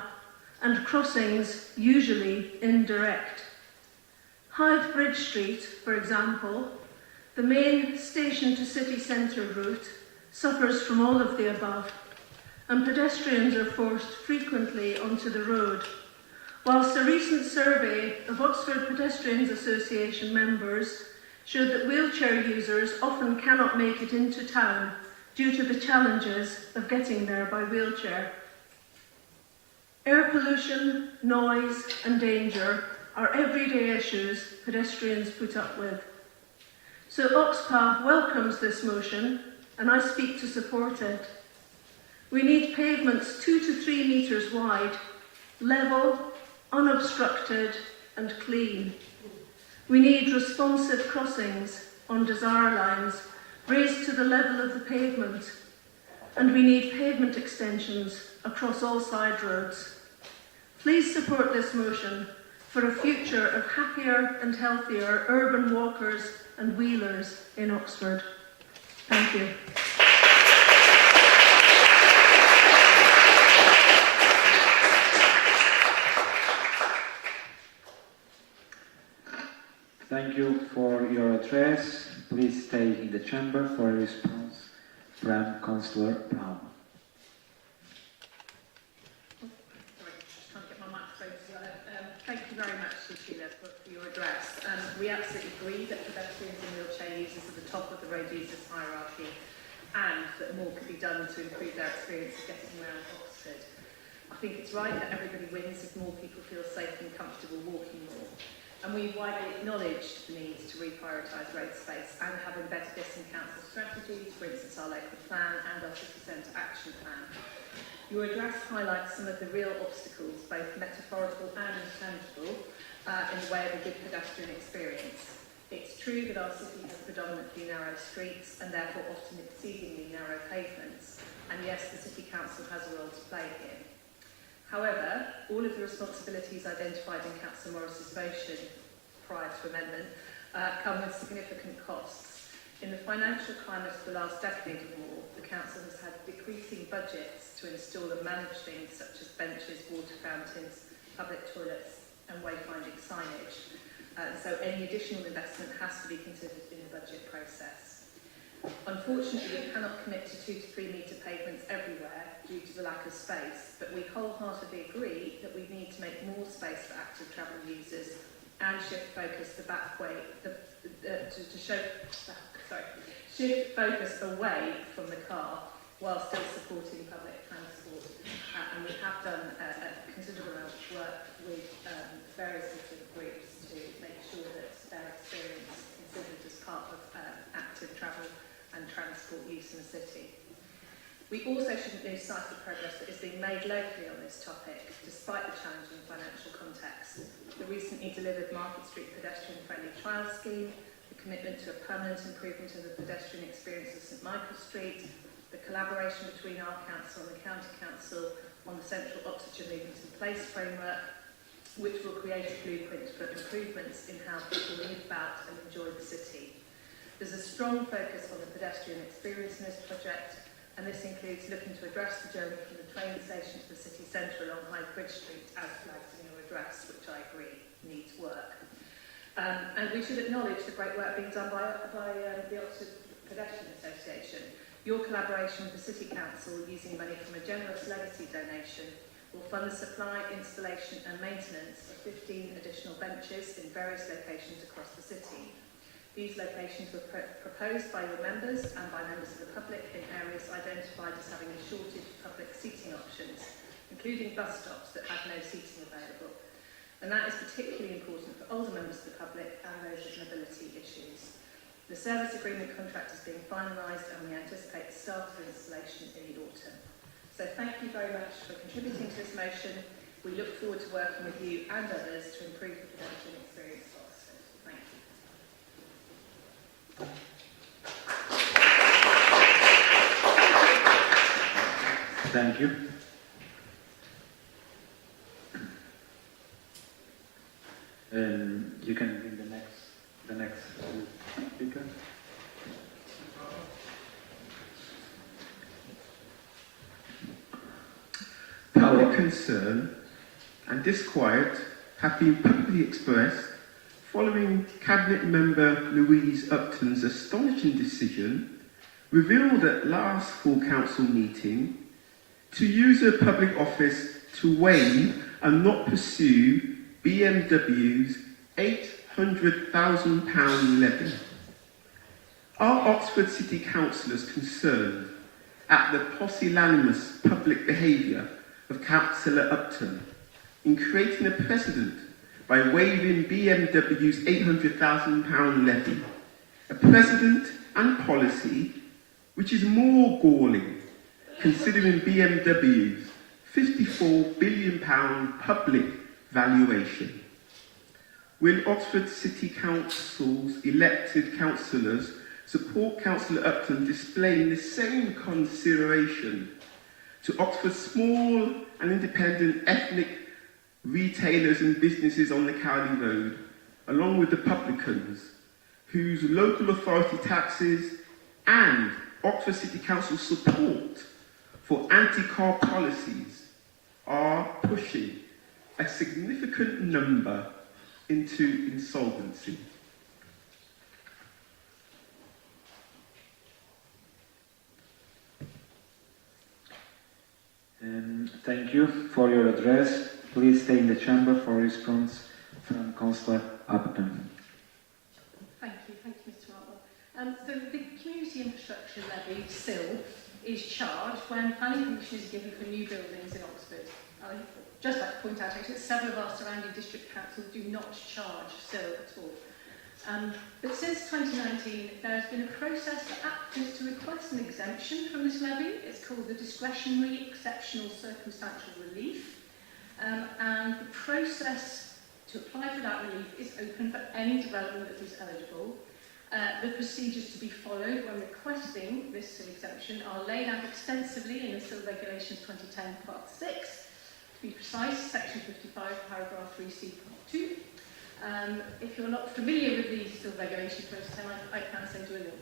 and crossings usually indirect. Hyde Bridge Street, for example, the main station to city centre route, suffers from all of the above, and pedestrians are forced frequently onto the road. Whilst a recent survey of Oxford Pedestrians Association members showed that wheelchair users often cannot make it into town due to the challenges of getting there by wheelchair. Air pollution, noise and danger are everyday issues pedestrians put up with. So OXPA welcomes this motion, and I speak to support it. We need pavements 2 to 3 metres wide, level, unobstructed and clean. We need responsive crossings on desire lines raised to the level of the pavement, and we need pavement extensions across all side roads. Please support this motion for a future of happier and healthier urban walkers and wheelers in Oxford. Thank you. Thank you for your address. Please stay in the chamber for a response from Councillor Brown. Thank you very much, Sheila, for your address. We absolutely agree that pedestrians and wheelchair users are the top of the road users hierarchy, and that more could be done to improve their experience of getting around Oxford. I think it's right that everybody wins if more people feel safe and comfortable walking more. And we widely acknowledge the need to reprioritise road space and have embedded this in council strategies, for instance our local plan and our city centre action plan. Your address highlights some of the real obstacles, both metaphorical and intangible, in the way of a good pedestrian experience. It's true that our city has predominantly narrow streets and therefore often exceedingly narrow pavements, and yes, the City Council has a role to play here. However, all of the responsibilities identified in Councillor Morris's motion prior to amendment come with significant costs. In the financial climate of the last decade or more, the Council has had decreasing budgets to install and manage things such as benches, water fountains, public toilets and wayfinding signage. So any additional investment has to be considered in the budget process. Unfortunately, we cannot commit to 2 to 3 metre pavements everywhere due to the lack of space, but we wholeheartedly agree that we need to make more space for active travel users and shift focus shift focus away from the car while still supporting public transport. And we have done a considerable amount of work with various different groups to make sure that their experience is considered as part of active travel and transport use in the city. We also shouldn't lose sight of the progress that is being made locally on this topic, despite the challenging financial context. The recently delivered Market Street pedestrian-friendly trial scheme, the commitment to a permanent improvement of the pedestrian experience of St Michael Street, the collaboration between our council and the county council on the central oxygen movement in place framework, which will create a blueprint for improvements in how people move about and enjoy the city. There's a strong focus on the pedestrian experience in this project, and this includes looking to address the journey from the train station to the city centre along High Bridge Street as flagged in your address, which I agree needs work. And we should acknowledge the great work being done by the Oxford Pedestrian Association. Your collaboration with the City Council using money from a generous legacy donation will fund the supply, installation and maintenance of 15 additional benches in various locations across the city. These locations were proposed by your members and by members of the public in areas identified as having a shortage of public seating options, including bus stops that have no seating available. And that is particularly important for older members of the public and those with mobility issues. The service agreement contract is being finalised and we anticipate the start of installation in the autumn. So thank you very much for contributing to this motion. We look forward to working with you and others to improve the pedestrian experience for Oxford. Thank you. Thank you. You can bring the next speaker. Public concern and disquiet have been publicly expressed following Cabinet Member Louise Upton's astonishing decision, revealed at last full council meeting, to use her public office to waive and not pursue BMW's £800,000 levy. Are Oxford City Councillors concerned at the pusillanimous public behaviour of Councillor Upton in creating a precedent by waiving BMW's £800,000 levy, a precedent and policy which is more galling considering BMW's £54 billion public valuation? Will Oxford City Council's elected councillors support Councillor Upton displaying the same consideration to Oxford's small and independent ethnic retailers and businesses on the Cowley Road, along with the publicans, whose local authority taxes and Oxford City Council support for anti-car policies are pushing a significant number into insolvency? Thank you for your address. Please stay in the chamber for a response from Councillor Upton. Thank you, Mr. Arthur. So the community infrastructure levy, SIL, is charged when planning permission is given for new buildings in Oxford. I'd just like to point out actually that several of our surrounding district councils do not charge SIL at all. But since 2019, there has been a process for applicants to request an exemption from this levy. It's called the Discretionary Exceptional Circumstantial Relief. And the process to apply for that relief is open for any development that is eligible. The procedures to be followed when requesting this SIL exemption are laid out extensively in the SIL Regulations 2010 Part 6. To be precise, section 55, paragraph 3C.2. If you're not familiar with the still regulation process, then I can send you a link.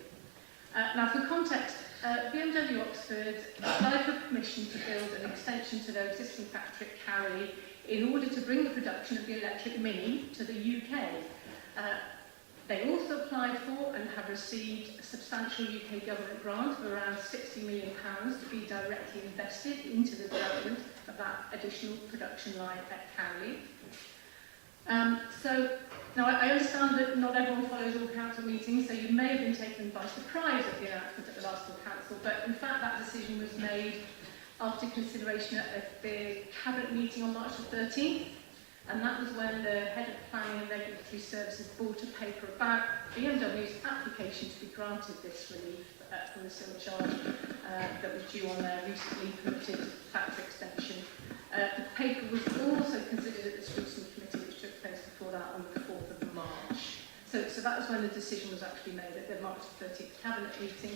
Now, for context, BMW Oxford applied for permission to build an extension to their existing factory at Cowley in order to bring the production of the electric Mini to the UK. They also applied for and have received a substantial UK government grant of around £60 million to be directly invested into the development of that additional production line at Cowley. Now I understand that not everyone follows all council meetings, so you may have been taken by surprise at the announcement at the last full council, but in fact that decision was made after consideration at the Cabinet meeting on March the 13th, and that was when the Head of Planning and Regulatory Services brought a paper about BMW's application to be granted this relief from the sewage charge that was due on their recently permitted factory extension. The paper was also considered at the Scrutiny Committee, which took place before that on the 4th of March. So that was when the decision was actually made at the March 13th Cabinet meeting.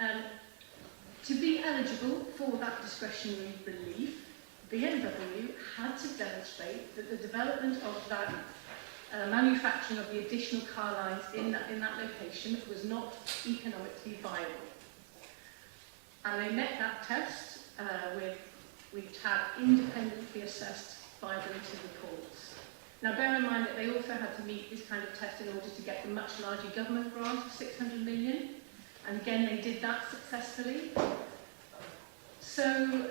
To be eligible for that discretionary relief, BMW had to demonstrate that the development of that manufacturing of the additional car lines in that location was not economically viable. And they met that test which had independently assessed viability reports. Now bear in mind that they also had to meet this kind of test in order to get the much larger government grant of 600 million, and again they did that successfully. So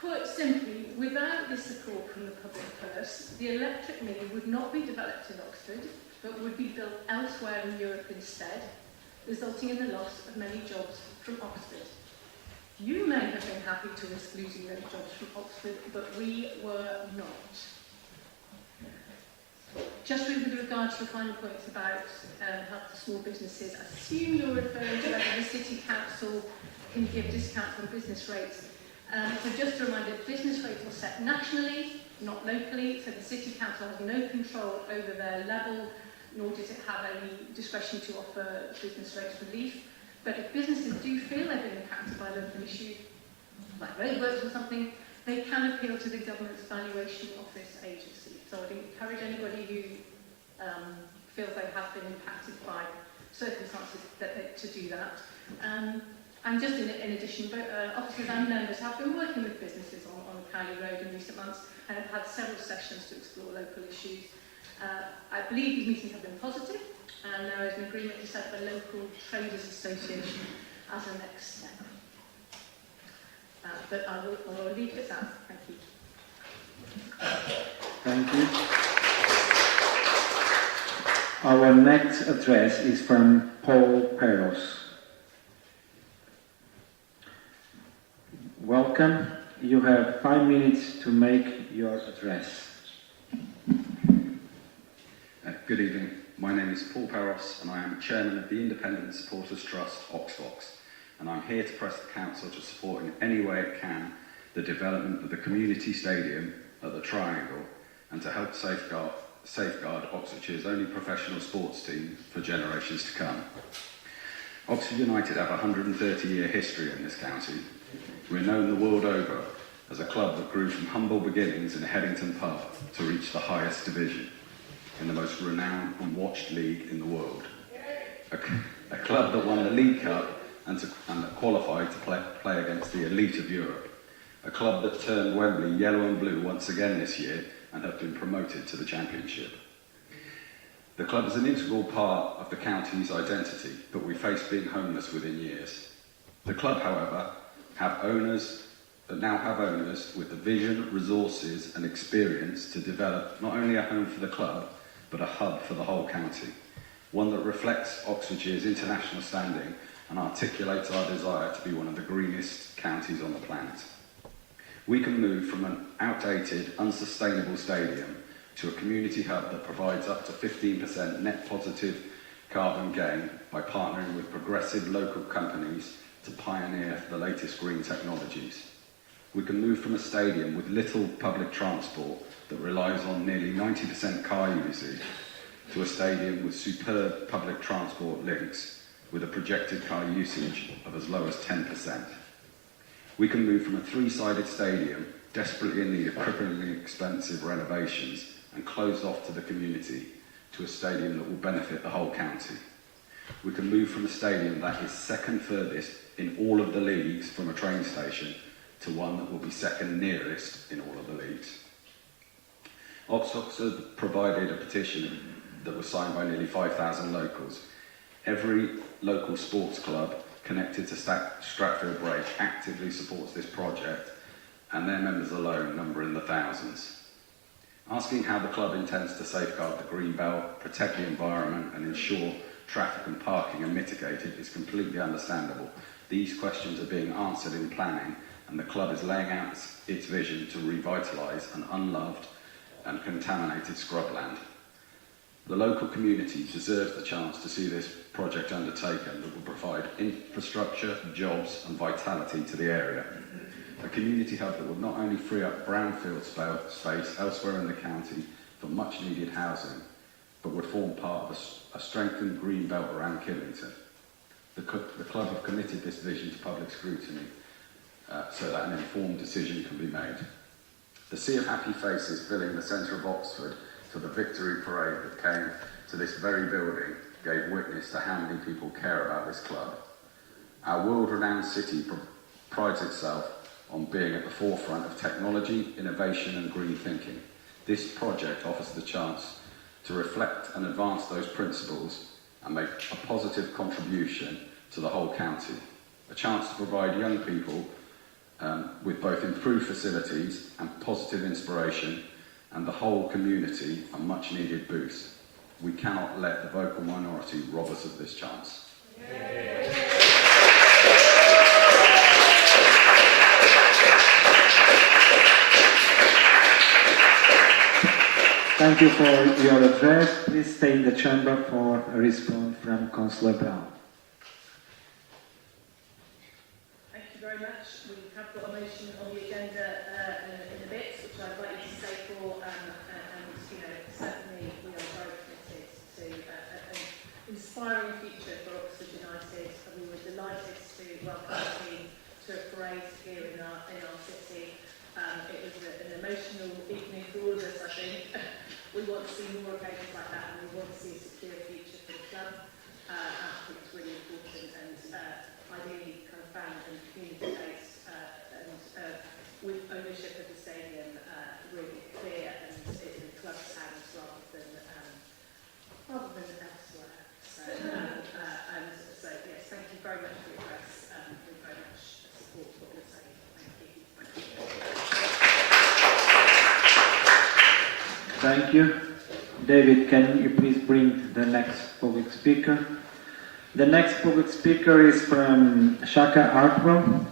put simply, without this support from the public purse, the electric Mini would not be developed in Oxford, but would be built elsewhere in Europe instead, resulting in the loss of many jobs from Oxford. You may have been happy to risk losing those jobs from Oxford, but we were not. Just with regard to the final points about help to small businesses, I assume you're referring to whether the City Council can give discounts on business rates. So just a reminder, business rates are set nationally, not locally, so the City Council has no control over their level, nor does it have any discretion to offer business rates relief. But if businesses do feel they've been impacted by local issues, like roadworks or something, they can appeal to the government's valuation office agency. So I'd encourage anybody who feels they have been impacted by circumstances to do that. And just in addition, both officers and members have been working with businesses on Cowley Road in recent months and have had several sessions to explore local issues. I believe these meetings have been positive, and there is an agreement to set up a local traders association as a next step. But I will leave it at that. Thank you. Thank you. Our next address is from Paul Peros. Welcome. You have 5 minutes to make your address. Good evening. My name is Paul Peros and I am Chairman of the Independent Supporters Trust, Oxfox, and I'm here to press the Council to support in any way it can the development of the community stadium at the Triangle and to help safeguard Oxfordshire's only professional sports team for generations to come. Oxford United have a 130-year history in this county. We're known the world over as a club that grew from humble beginnings in Headington Pub to reach the highest division in the most renowned and watched league in the world. A club that won the League Cup and that qualified to play against the elite of Europe. A club that turned Wembley yellow and blue once again this year and have been promoted to the Championship. The club is an integral part of the county's identity, but we face being homeless within years. The club, however, now have owners with the vision, resources and experience to develop not only a home for the club, but a hub for the whole county. One that reflects Oxfordshire's international standing and articulates our desire to be one of the greenest counties on the planet. We can move from an outdated, unsustainable stadium to a community hub that provides up to 15% net positive carbon gain by partnering with progressive local companies to pioneer the latest green technologies. We can move from a stadium with little public transport that relies on nearly 90% car usage to a stadium with superb public transport links with a projected car usage of as low as 10%. We can move from a three-sided stadium desperately in need of cripplingly expensive renovations and closed off to the community, to a stadium that will benefit the whole county. We can move from a stadium that is second furthest in all of the leagues from a train station to one that will be second nearest in all of the leagues. Oxford provided a petition that was signed by nearly 5,000 locals. Every local sports club connected to Stratfield Break actively supports this project, and their members alone number in the thousands. Asking how the club intends to safeguard the green belt, protect the environment and ensure traffic and parking are mitigated is completely understandable. These questions are being answered in planning, and the club is laying out its vision to revitalise an unloved and contaminated scrubland. The local community deserves the chance to see this project undertaken that will provide infrastructure, jobs and vitality to the area. A community hub that will not only free up brownfield space elsewhere in the county for much needed housing, but would form part of a strengthened green belt around Killington. The club have committed this vision to public scrutiny so that an informed decision can be made. The sea of happy faces filling the centre of Oxford for the victory parade that came to this very building gave witness to how many people care about this club. Our world-renowned city prides itself on being at the forefront of technology, innovation and green thinking. This project offers the chance to reflect and advance those principles and make a positive contribution to the whole county. A chance to provide young people with both improved facilities and positive inspiration, and the whole community a much needed boost. We cannot let the vocal minority rob us of this chance. Thank you for your address. Please stay in the chamber for a response from Councillor Brown. Thank you very much. We have got a motion on the agenda in a bit, which I'd like you to say for, and certainly we are very committed to an inspiring future for Oxford United, and we were delighted to welcome the team to a parade here in our city. It was an emotional evening for all of us, I think. We want to see more occasions like that, and we want to see a secure future for the club. I think it's really important, and ideally kind of fan and community-based, and with ownership of the stadium really clear and in the club's hands rather than elsewhere. So, yes, thank you very much for your address. We very much support what you're saying. Thank you. Thank you. David, can you please bring the next public speaker? The next public speaker is from Shaka Artwell.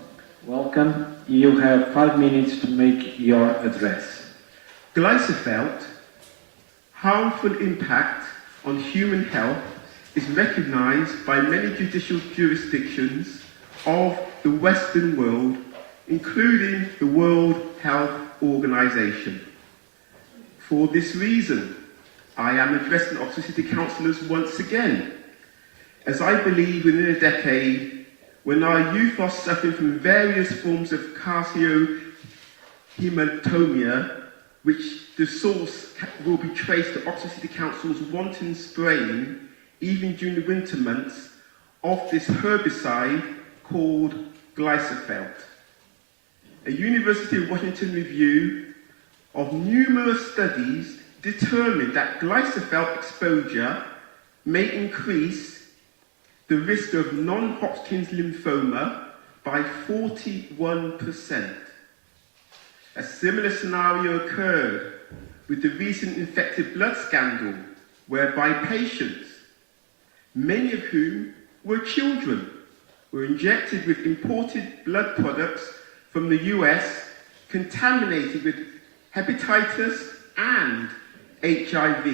Welcome. You have 5 minutes to make your address. Glyphosate, harmful impact on human health, is recognised by many judicial jurisdictions of the Western world, including the World Health Organization. For this reason, I am addressing Oxford City Councillors once again, as I believe within a decade, when our youth are suffering from various forms of carcinohematomia, which the source will be traced to Oxford City Council's wanton spraying, even during the winter months, of this herbicide called glyphosate. A University of Washington review of numerous studies determined that glyphosate exposure may increase the risk of non-Hodgkin's lymphoma by 41%. A similar scenario occurred with the recent infected blood scandal, whereby patients, many of whom were children, were injected with imported blood products from the US, contaminated with hepatitis and HIV,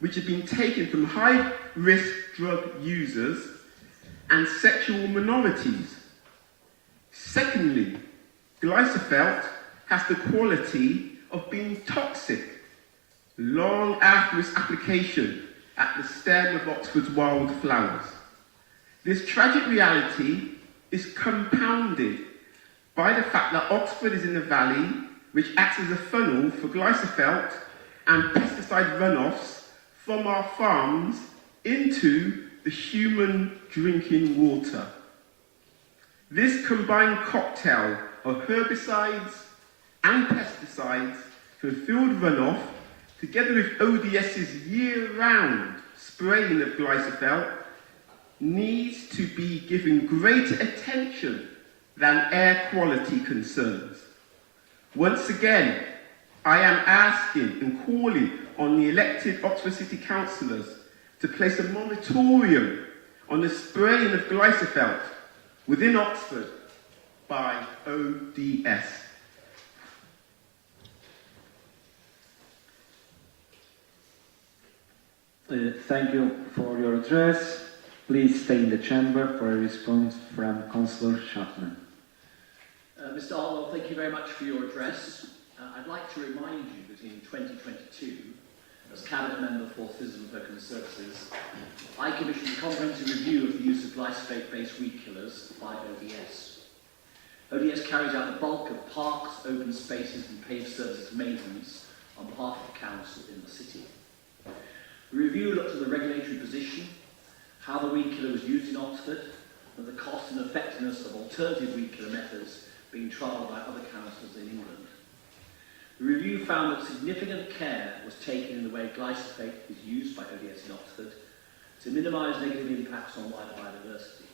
which had been taken from high-risk drug users and sexual minorities. Secondly, glyphosate has the quality of being toxic long after its application at the stem of Oxford's wildflowers. This tragic reality is compounded by the fact that Oxford is in a valley which acts as a funnel for glyphosate and pesticide runoffs from our farms into the human drinking water. This combined cocktail of herbicides and pesticides for field runoff, together with ODS's year-round spraying of glyphosate, needs to be given greater attention than air quality concerns. Once again, I am asking and calling on the elected Oxford City councillors to place a moratorium on the spraying of glyphosate within Oxford by ODS. Thank you for your address. Please stay in the chamber for a response from Councillor Chapman. Mr. Arwell, thank you very much for your address. I'd like to remind you that in 2022, as Cabinet Member for Citizen Folk Services, I commissioned a comprehensive review of the use of glyphosate-based weed killers by ODS. ODS carries out the bulk of parks, open spaces and paved services maintenance on behalf of the council in the city. The review looked at the regulatory position, how the weed killer was used in Oxford, and the cost and effectiveness of alternative weed killer methods being trialled by other councils in England. The review found that significant care was taken in the way glyphosate is used by ODS in Oxford to minimise negative impacts on wild biodiversity.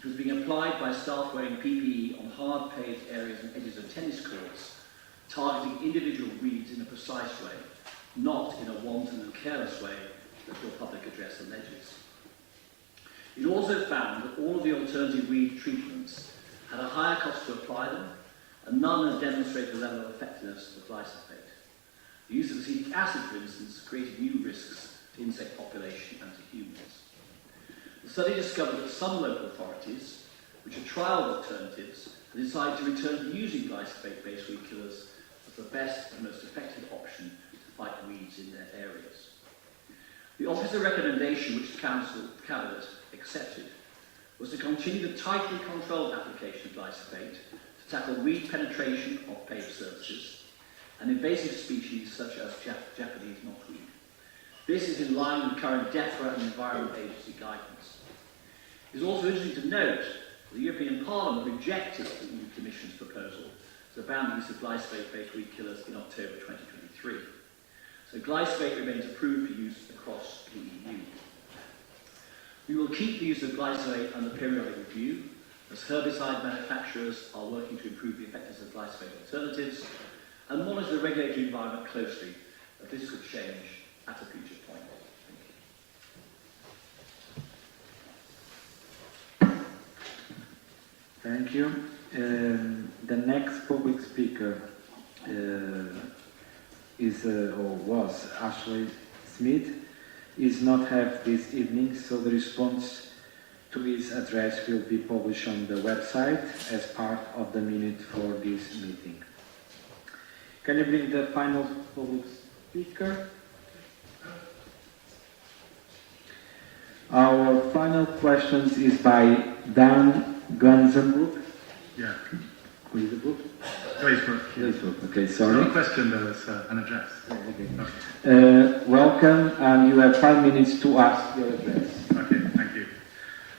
It was being applied by staff wearing PPE on hard paved areas and edges of tennis courts, targeting individual weeds in a precise way, not in a wanton and careless way that your public address alleges. It also found that all of the alternative weed treatments had a higher cost to apply them, and none has demonstrated the level of effectiveness of glyphosate. The use of acetic acid, for instance, created new risks to insect population and to humans. The study discovered that some local authorities, which had trialled alternatives, had decided to return to using glyphosate-based weed killers as the best and most effective option to fight weeds in their areas. The officer recommendation which the Cabinet accepted was to continue the tightly controlled application of glyphosate to tackle weed penetration of paved surfaces and invasive species such as Japanese knotweed. This is in line with current DEFRA and Environment Agency guidance. It is also interesting to note that the European Parliament rejected the EU Commission's proposal to ban the use of glyphosate-based weed killers in October 2023. So glyphosate remains approved for use across the EU. We will keep the use of glyphosate under periodic review, as herbicide manufacturers are working to improve the effectiveness of glyphosate alternatives, and monitor the regulatory environment closely, as this could change at a future point. Thank you. The next public speaker is or was Ashley Smith. Is not have this evening, so the response to his address will be published on the website as part of the minute for this meeting. Can you bring the final public speaker? Our final question is by Dan Glanzenbrook. Yeah. Glazebrook? Glazebrook. Glazebrook, okay, sorry. Not a question, though, it's an address. Oh, okay. Welcome, and you have 5 minutes to ask your address. Okay, thank you.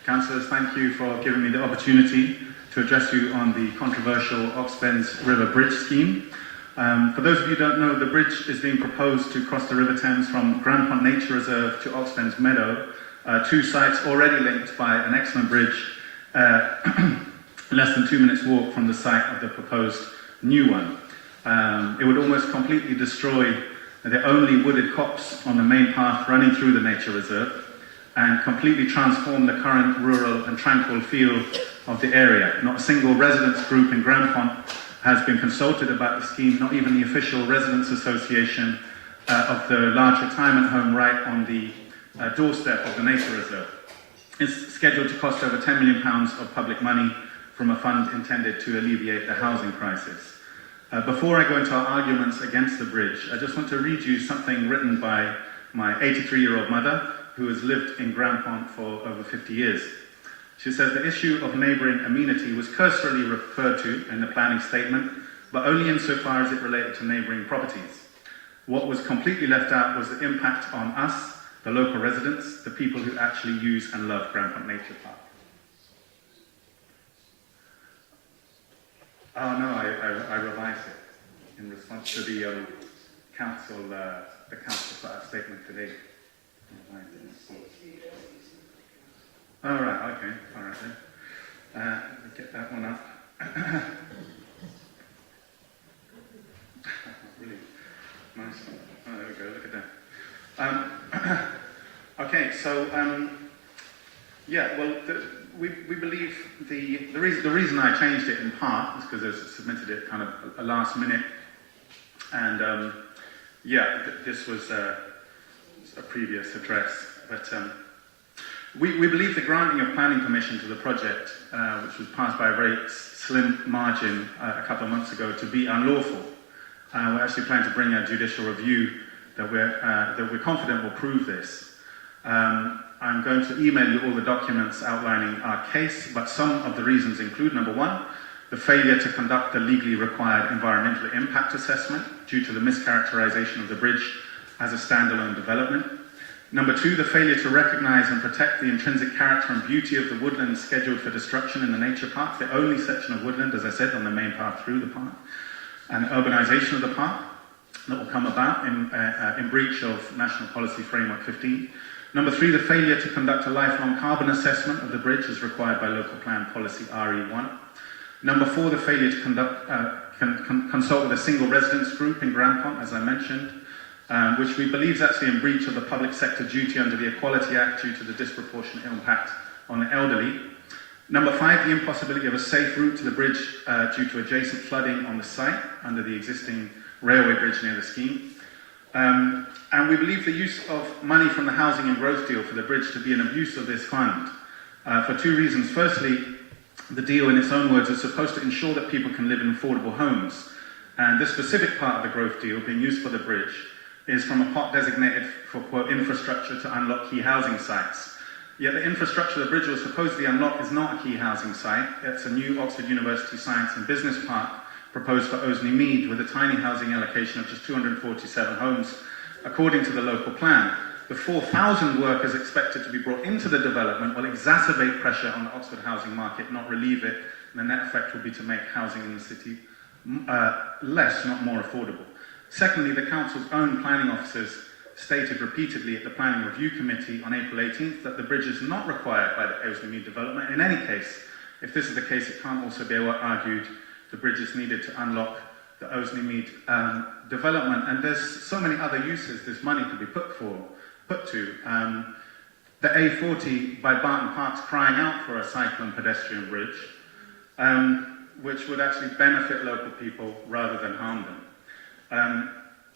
Councillors, thank you for giving me the opportunity to address you on the controversial Oxfens River Bridge scheme. For those of you who don't know, the bridge is being proposed to cross the River Thames from Grand Pont Nature Reserve to Oxfens Meadow, two sites already linked by an excellent bridge, less than 2 minutes walk from the site of the proposed new one. It would almost completely destroy the only wooded copse on the main path running through the nature reserve and completely transform the current rural and tranquil feel of the area. Not a single residents group in Grand Pont has been consulted about the scheme, not even the official residents association of the large retirement home right on the doorstep of the nature reserve. It's scheduled to cost over £10 million of public money from a fund intended to alleviate the housing crisis. Before I go into our arguments against the bridge, I just want to read you something written by my 83-year-old mother, who has lived in Grand Pont for over 50 years. She says the issue of neighbouring amenity was cursorily referred to in the planning statement, but only insofar as it related to neighbouring properties. What was completely left out was the impact on us, the local residents, the people who actually use and love Grampont Nature Park. Oh no, I revised it in response to the council put out a statement today. All right, okay, all right then. Let me get that one up. Really nice. Oh, there we go. Look at that. Okay, so yeah, well, we believe the reason I changed it in part is because I submitted it kind of a last minute, and yeah, this was a previous address, but we believe the granting of planning permission to the project, which was passed by a very slim margin a couple of months ago, to be unlawful. We're actually planning to bring a judicial review that we're confident will prove this. I'm going to email you all the documents outlining our case, but some of the reasons include, number one, the failure to conduct the legally required environmental impact assessment due to the mischaracterization of the bridge as a standalone development. Number two, the failure to recognise and protect the intrinsic character and beauty of the woodland scheduled for destruction in the nature park, the only section of woodland, as I said, on the main path through the park, and urbanisation of the park that will come about in breach of National Policy Framework 15. Number three, the failure to conduct a lifelong carbon assessment of the bridge as required by Local Plan Policy RE1. Number four, the failure to conduct, consult with a single residence group in Grampont, as I mentioned, which we believe is actually in breach of the public sector duty under the Equality Act due to the disproportionate impact on the elderly. Number five, the impossibility of a safe route to the bridge due to adjacent flooding on the site under the existing railway bridge near the scheme. And we believe the use of money from the housing and growth deal for the bridge to be an abuse of this fund for two reasons. Firstly, the deal, in its own words, is supposed to ensure that people can live in affordable homes. And this specific part of the growth deal being used for the bridge is from a pot designated for, quote, infrastructure to unlock key housing sites. Yet the infrastructure the bridge will supposedly unlock is not a key housing site. It's a new Oxford University Science and Business Park proposed for Oseley Mead with a tiny housing allocation of just 247 homes, according to the local plan. The 4,000 workers expected to be brought into the development will exacerbate pressure on the Oxford housing market, not relieve it, and the net effect will be to make housing in the city less, not more affordable. Secondly, the council's own planning officers stated repeatedly at the Planning Review Committee on April 18th that the bridge is not required by the Oseley Mead development. In any case, if this is the case, it can't also be argued the bridge is needed to unlock the Oseley Mead development. And there's so many other uses this money could be put to. The A40 by Barton Park's crying out for a cycle and pedestrian bridge, which would actually benefit local people rather than harm them.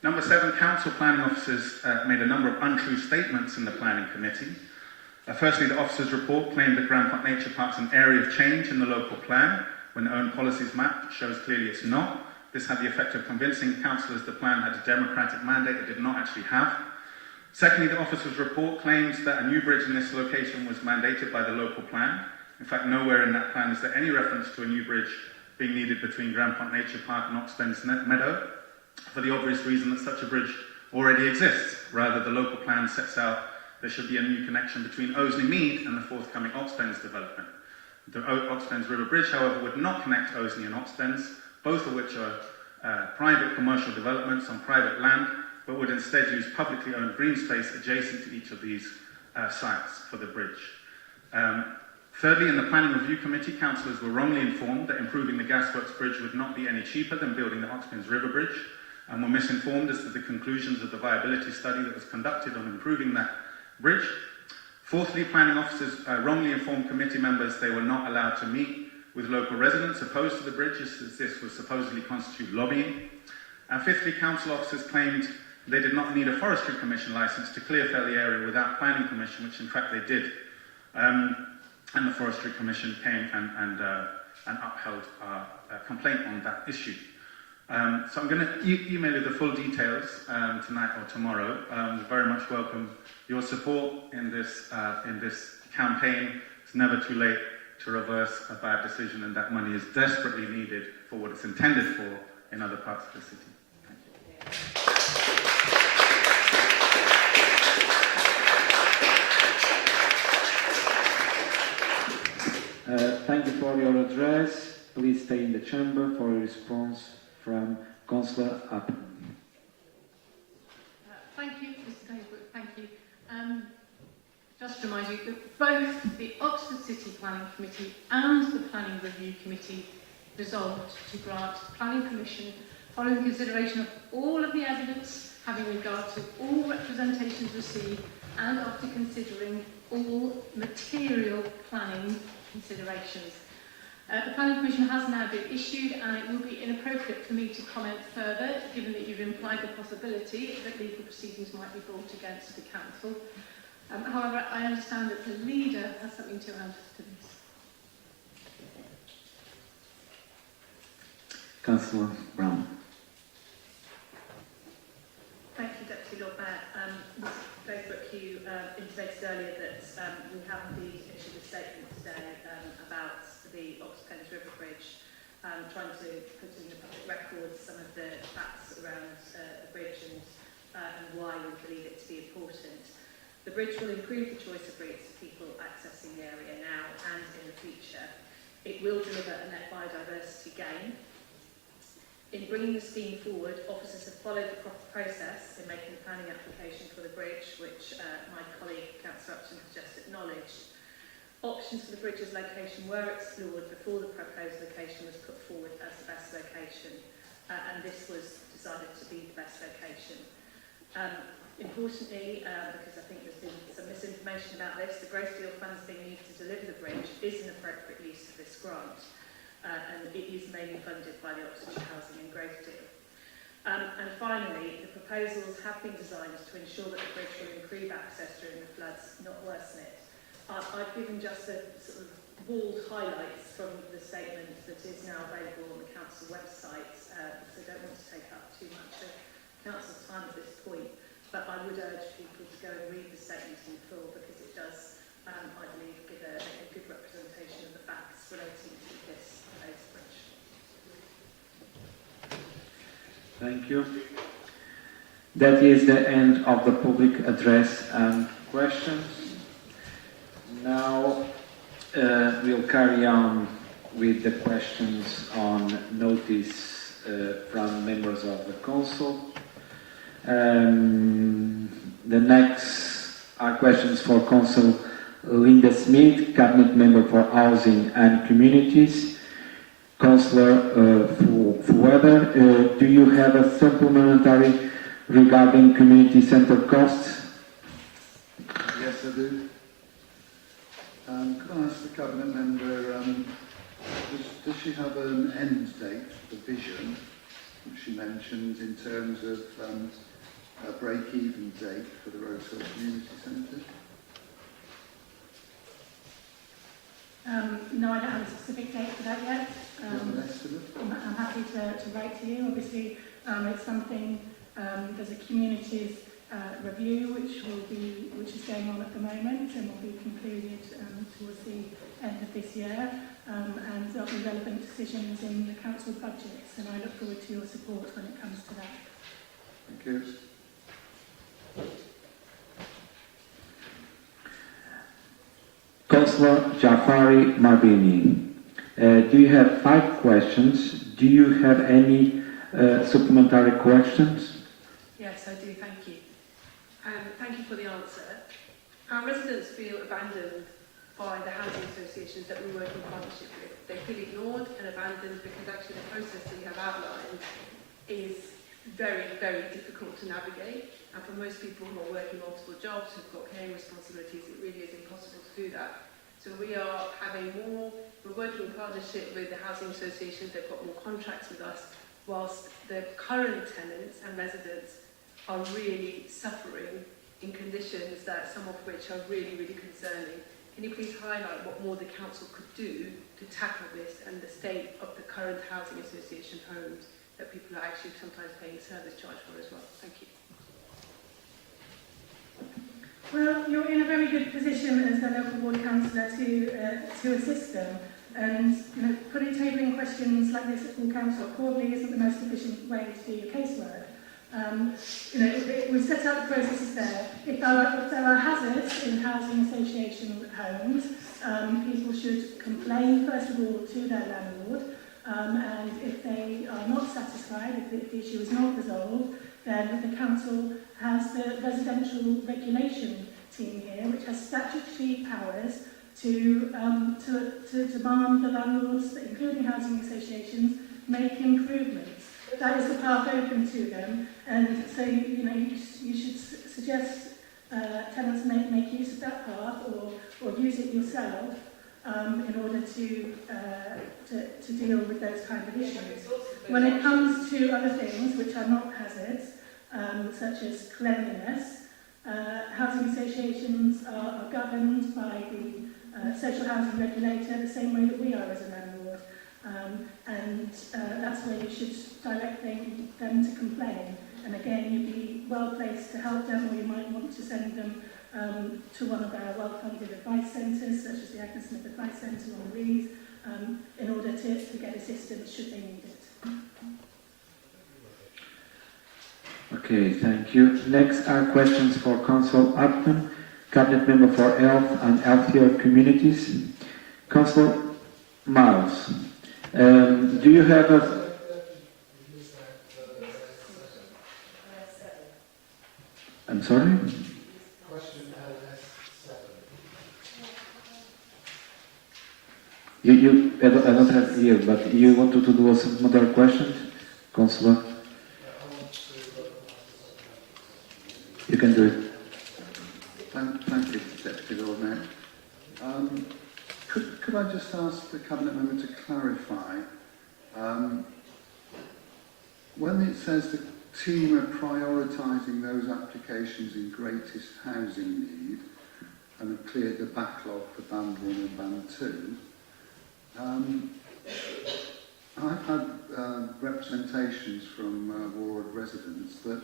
Number seven, council planning officers made a number of untrue statements in the planning committee. Firstly, the officers' report claimed that Grampont Nature Park is an area of change in the local plan, when the own policies map shows clearly it's not. This had the effect of convincing councillors the plan had a democratic mandate it did not actually have. Secondly, the officers' report claims that a new bridge in this location was mandated by the local plan. In fact, nowhere in that plan is there any reference to a new bridge being needed between Grampont Nature Park and Oxbens Meadow, for the obvious reason that such a bridge already exists. Rather, the local plan sets out there should be a new connection between Oseley Mead and the forthcoming Oxbens development. The Oxbens River Bridge, however, would not connect Oseley and Oxbens, both of which are private commercial developments on private land, but would instead use publicly owned green space adjacent to each of these sites for the bridge. Thirdly, in the Planning Review Committee, councillors were wrongly informed that improving the Gasworks Bridge would not be any cheaper than building the Oxbens River Bridge, and were misinformed as to the conclusions of the viability study that was conducted on improving that bridge. Fourthly, planning officers wrongly informed committee members they were not allowed to meet with local residents opposed to the bridge, as this would supposedly constitute lobbying. And fifthly, council officers claimed they did not need a forestry commission licence to clear fell the area without planning permission, which in fact they did. And the forestry commission came and upheld our complaint on that issue. So I'm going to email you the full details tonight or tomorrow. Very much welcome your support in this campaign. It's never too late to reverse a bad decision, and that money is desperately needed for what it's intended for, in other parts of the city. Thank you for your address. Please stay in the chamber for a response from Councillor Up. Thank you, Mr. Daybrook, thank you. Just to remind you that both the Oxford City Planning Committee and the Planning Review Committee resolved to grant planning permission following consideration of all of the evidence, having regard to all representations received, and after considering all material planning considerations. The Planning Permission has now been issued, and it will be inappropriate for me to comment further, given that you've implied the possibility that legal proceedings might be brought against the council. However, I understand that the leader has something to add to this. Councillor Brown. Thank you, Deputy Lord Mayor. Mr. Daybrook, you intimated earlier that we have indeed issued a statement today about the Ox-Thames River Bridge, trying to put in the public record some of the facts around the bridge and why we believe it to be important. The bridge will improve the choice of routes for people accessing the area now and in the future. It will deliver a net biodiversity gain. In bringing the scheme forward, officers have followed the proper process in making the planning application for the bridge, which my colleague, Councillor Upton, has just acknowledged. Options for the bridge's location were explored before the proposed location was put forward as the best location, and this was decided to be the best location. Importantly, because I think there's been some misinformation about this, the gross deal funds being used to deliver the bridge is an appropriate use of this grant, and it is mainly funded by the Oxfordshire Housing and Growth Deal. And finally, the proposals have been designed to ensure that the bridge will improve access during the floods, not worsen it. I've given just a sort of bold highlights from the statement that is now available on the council website, so I don't want to take up too much of council's time at this point, but I would urge people to go and read the statement in full, because it does, I believe, give a good representation of the facts relating to this proposed bridge. Thank you. That is the end of the public address and questions. Now we'll carry on with the questions on notice from members of the council. The next are questions for Council Linda Smith, Cabinet Member for Housing and Communities. Councillor Whittaker, do you have a supplementary regarding community centre costs? Yes, I do. Could I ask the Cabinet Member, does she have an end date for the vision, which she mentioned in terms of a break-even date for the Rosehill Community Centre? No, I don't have a specific date for that yet. An estimate? I'm happy to write to you. Obviously, it's something, there's a communities review which is going on at the moment and will be concluded towards the end of this year, and there'll be relevant decisions in the council budgets, and I look forward to your support when it comes to that. Thank you. Councillor Jafari Marbini, do you have 5 questions? Do you have any supplementary questions? Yes, I do, thank you. Thank you for the answer. Our residents feel abandoned by the housing associations that we work in partnership with. They feel ignored and abandoned because actually the process that you have outlined is very, very difficult to navigate. And for most people who are working multiple jobs, who've got caring responsibilities, it really is impossible to do that. So we're working in partnership with the housing associations. They've got more contracts with us, whilst the current tenants and residents are really suffering in conditions that some of which are really, really concerning. Can you please highlight what more the council could do to tackle this and the state of the current housing association homes that people are actually sometimes paying service charge for as well? Thank you. Well, you're in a very good position as the local ward councillor to assist them. And tabling questions like this at full council probably isn't the most efficient way to do your casework. We set out the processes there. If there are hazards in housing association homes, people should complain first of all to their landlord, and if they are not satisfied, if the issue is not resolved, then the council has the residential regulation team here, which has statutory powers to demand the landlords, including housing associations, make improvements. That is the path open to them, and so you should suggest tenants make use of that path or use it yourself in order to deal with those kind of issues. When it comes to other things which are not hazards, such as cleanliness, housing associations are governed by the social housing regulator the same way that we are as a landlord, and that's where you should direct them to complain. And again, you'd be well placed to help them, or you might want to send them to one of our well-funded advice centres, such as the Agnes Smith Advice Centre on the Rees, in order to get assistance should they need it. Okay, thank you. Next are questions for Councillor Upton, Cabinet Member for Health and Healthier Communities. Councillor Miles, do you have a... I'm sorry? I don't have here, but you wanted to do some other questions, Councillor? You can do it. Thank you, Deputy Lord Mayor. Could I just ask the Cabinet Member to clarify, when it says the team are prioritising those applications in greatest housing need and have cleared the backlog for Band 1 and Band 2, I've had representations from ward residents that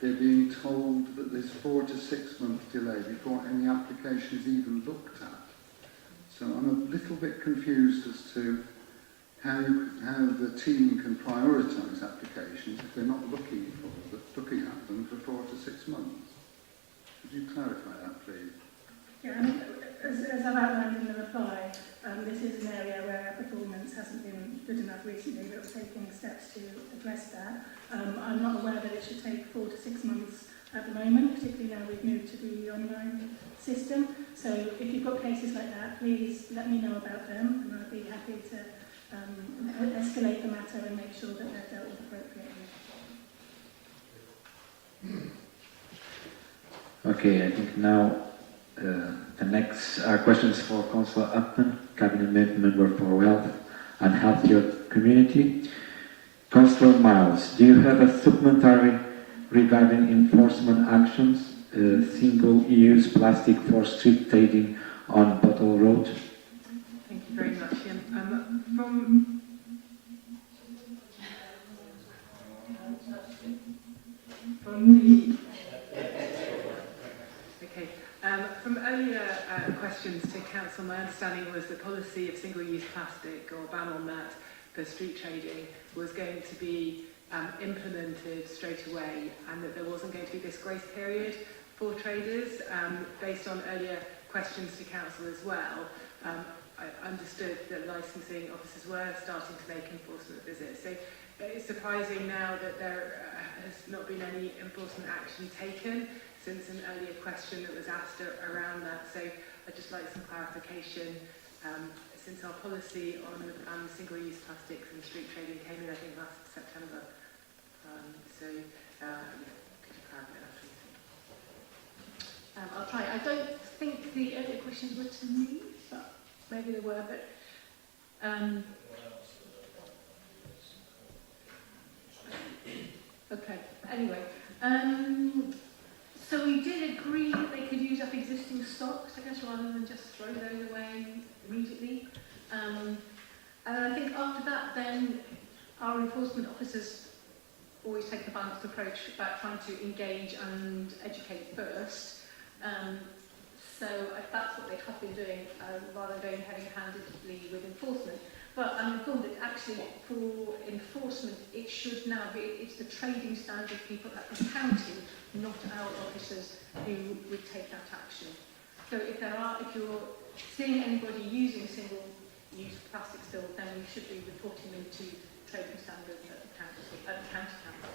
they're being told that there's 4 to 6 month delay before any application is even looked at. So I'm a little bit confused as to how the team can prioritise applications if they're not looking at them for 4 to 6 months. Could you clarify that, please? Yeah, I mean, as I've outlined in the reply, this is an area where our performance hasn't been good enough recently, but we're taking steps to address that. I'm not aware that it should take 4 to 6 months at the moment, particularly now we've moved to the online system. So if you've got cases like that, please let me know about them, and I'd be happy to escalate the matter and make sure that they're dealt with appropriately. Okay, I think now the next are questions for Councillor Upton, Cabinet Member for Wealth and Healthier Community. Councillor Miles, do you have a supplementary regarding enforcement actions, single-use plastic for street trading on Bottle Road? Thank you very much, Ian. From earlier questions to Council, my understanding was the policy of single-use plastic or ban on that for street trading was going to be implemented straight away, and that there wasn't going to be this grace period for traders. Based on earlier questions to Council as well, I understood that licensing officers were starting to make enforcement visits. So it's surprising now that there has not been any enforcement action taken since an earlier question that was asked around that. So I'd just like some clarification. Since our policy on single-use plastics and street trading came in, I think, last September. Could you clarify that, please? I'll try. I don't think the earlier questions were to me, but maybe they were. But okay. Anyway, so we did agree that they could use up existing stocks, I guess, rather than just throw those away immediately. And I think after that, then our enforcement officers always take a balanced approach about trying to engage and educate first. So if that's what they have been doing rather than going heavy-handedly with enforcement. But I'm informed that actually for enforcement it should now be, it's the trading standard people at the county, not our officers, who would take that action. So if you're seeing anybody using single-use plastic still, then we should be reporting them to trading standards at the county council.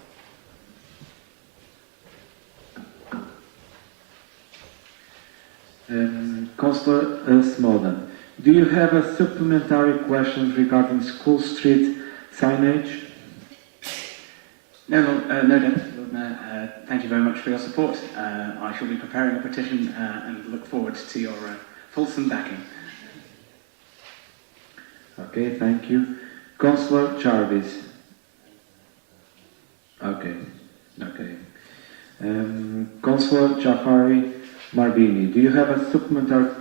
Councillor Snowden, do you have a supplementary question regarding School Street signage? No, Lord Mayor, thank you very much for your support. I shall be preparing a petition and look forward to your fulsome backing. Okay, thank you. Councillor Jarvis. Okay. Councillor Jafari Marbini, do you have a supplementary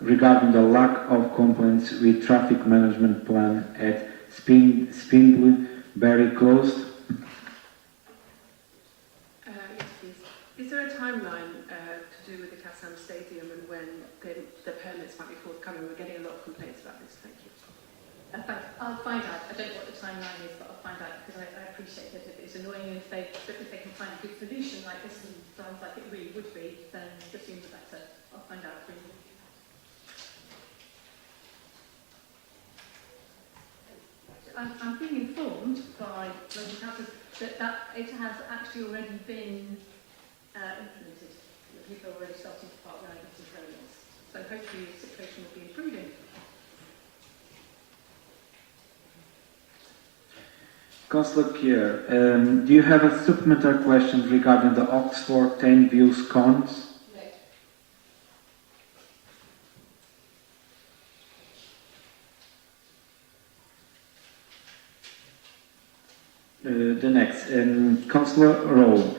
regarding the lack of compliance with traffic management plan at Spindley Close? Yes, please. Is there a timeline to do with the Kassam Stadium and when the permits might be forthcoming? We're getting a lot of complaints about this. Thank you. I'll find out. I don't know what the timeline is, but I'll find out because I appreciate that it is annoying, and if they can find a good solution like this, and sounds like it really would be, then the sooner the better. I'll find out for you. I'm being informed by local councils that it has actually already been implemented. People are already starting to park around it in trailers. So hopefully the situation will be improving. Councillor Kier, do you have a supplementary question regarding the Oxford 10 views cones? The next, Councillor Rowe,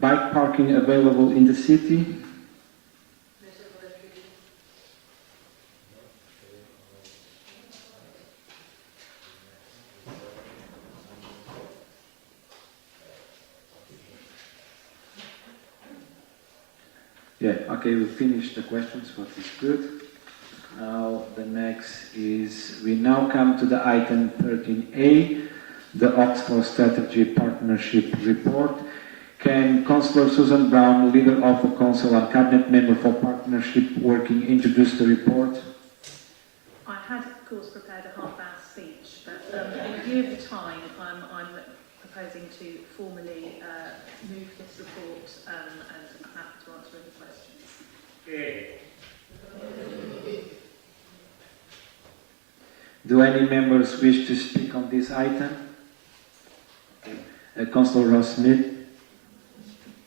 bike parking available in the city? Yeah, okay, we finished the questions, what is good. Now the next is, we now come to the item 13A, the Oxford Strategy Partnership Report. Can Councillor Susan Brown, leader of the Council and Cabinet Member for Partnership Working, introduce the report? I had, of course, prepared a half-hour speech, but in view of the time, I'm proposing to formally move this report and I'm happy to answer any questions. Do any members wish to speak on this item? Councillor Ross Smith.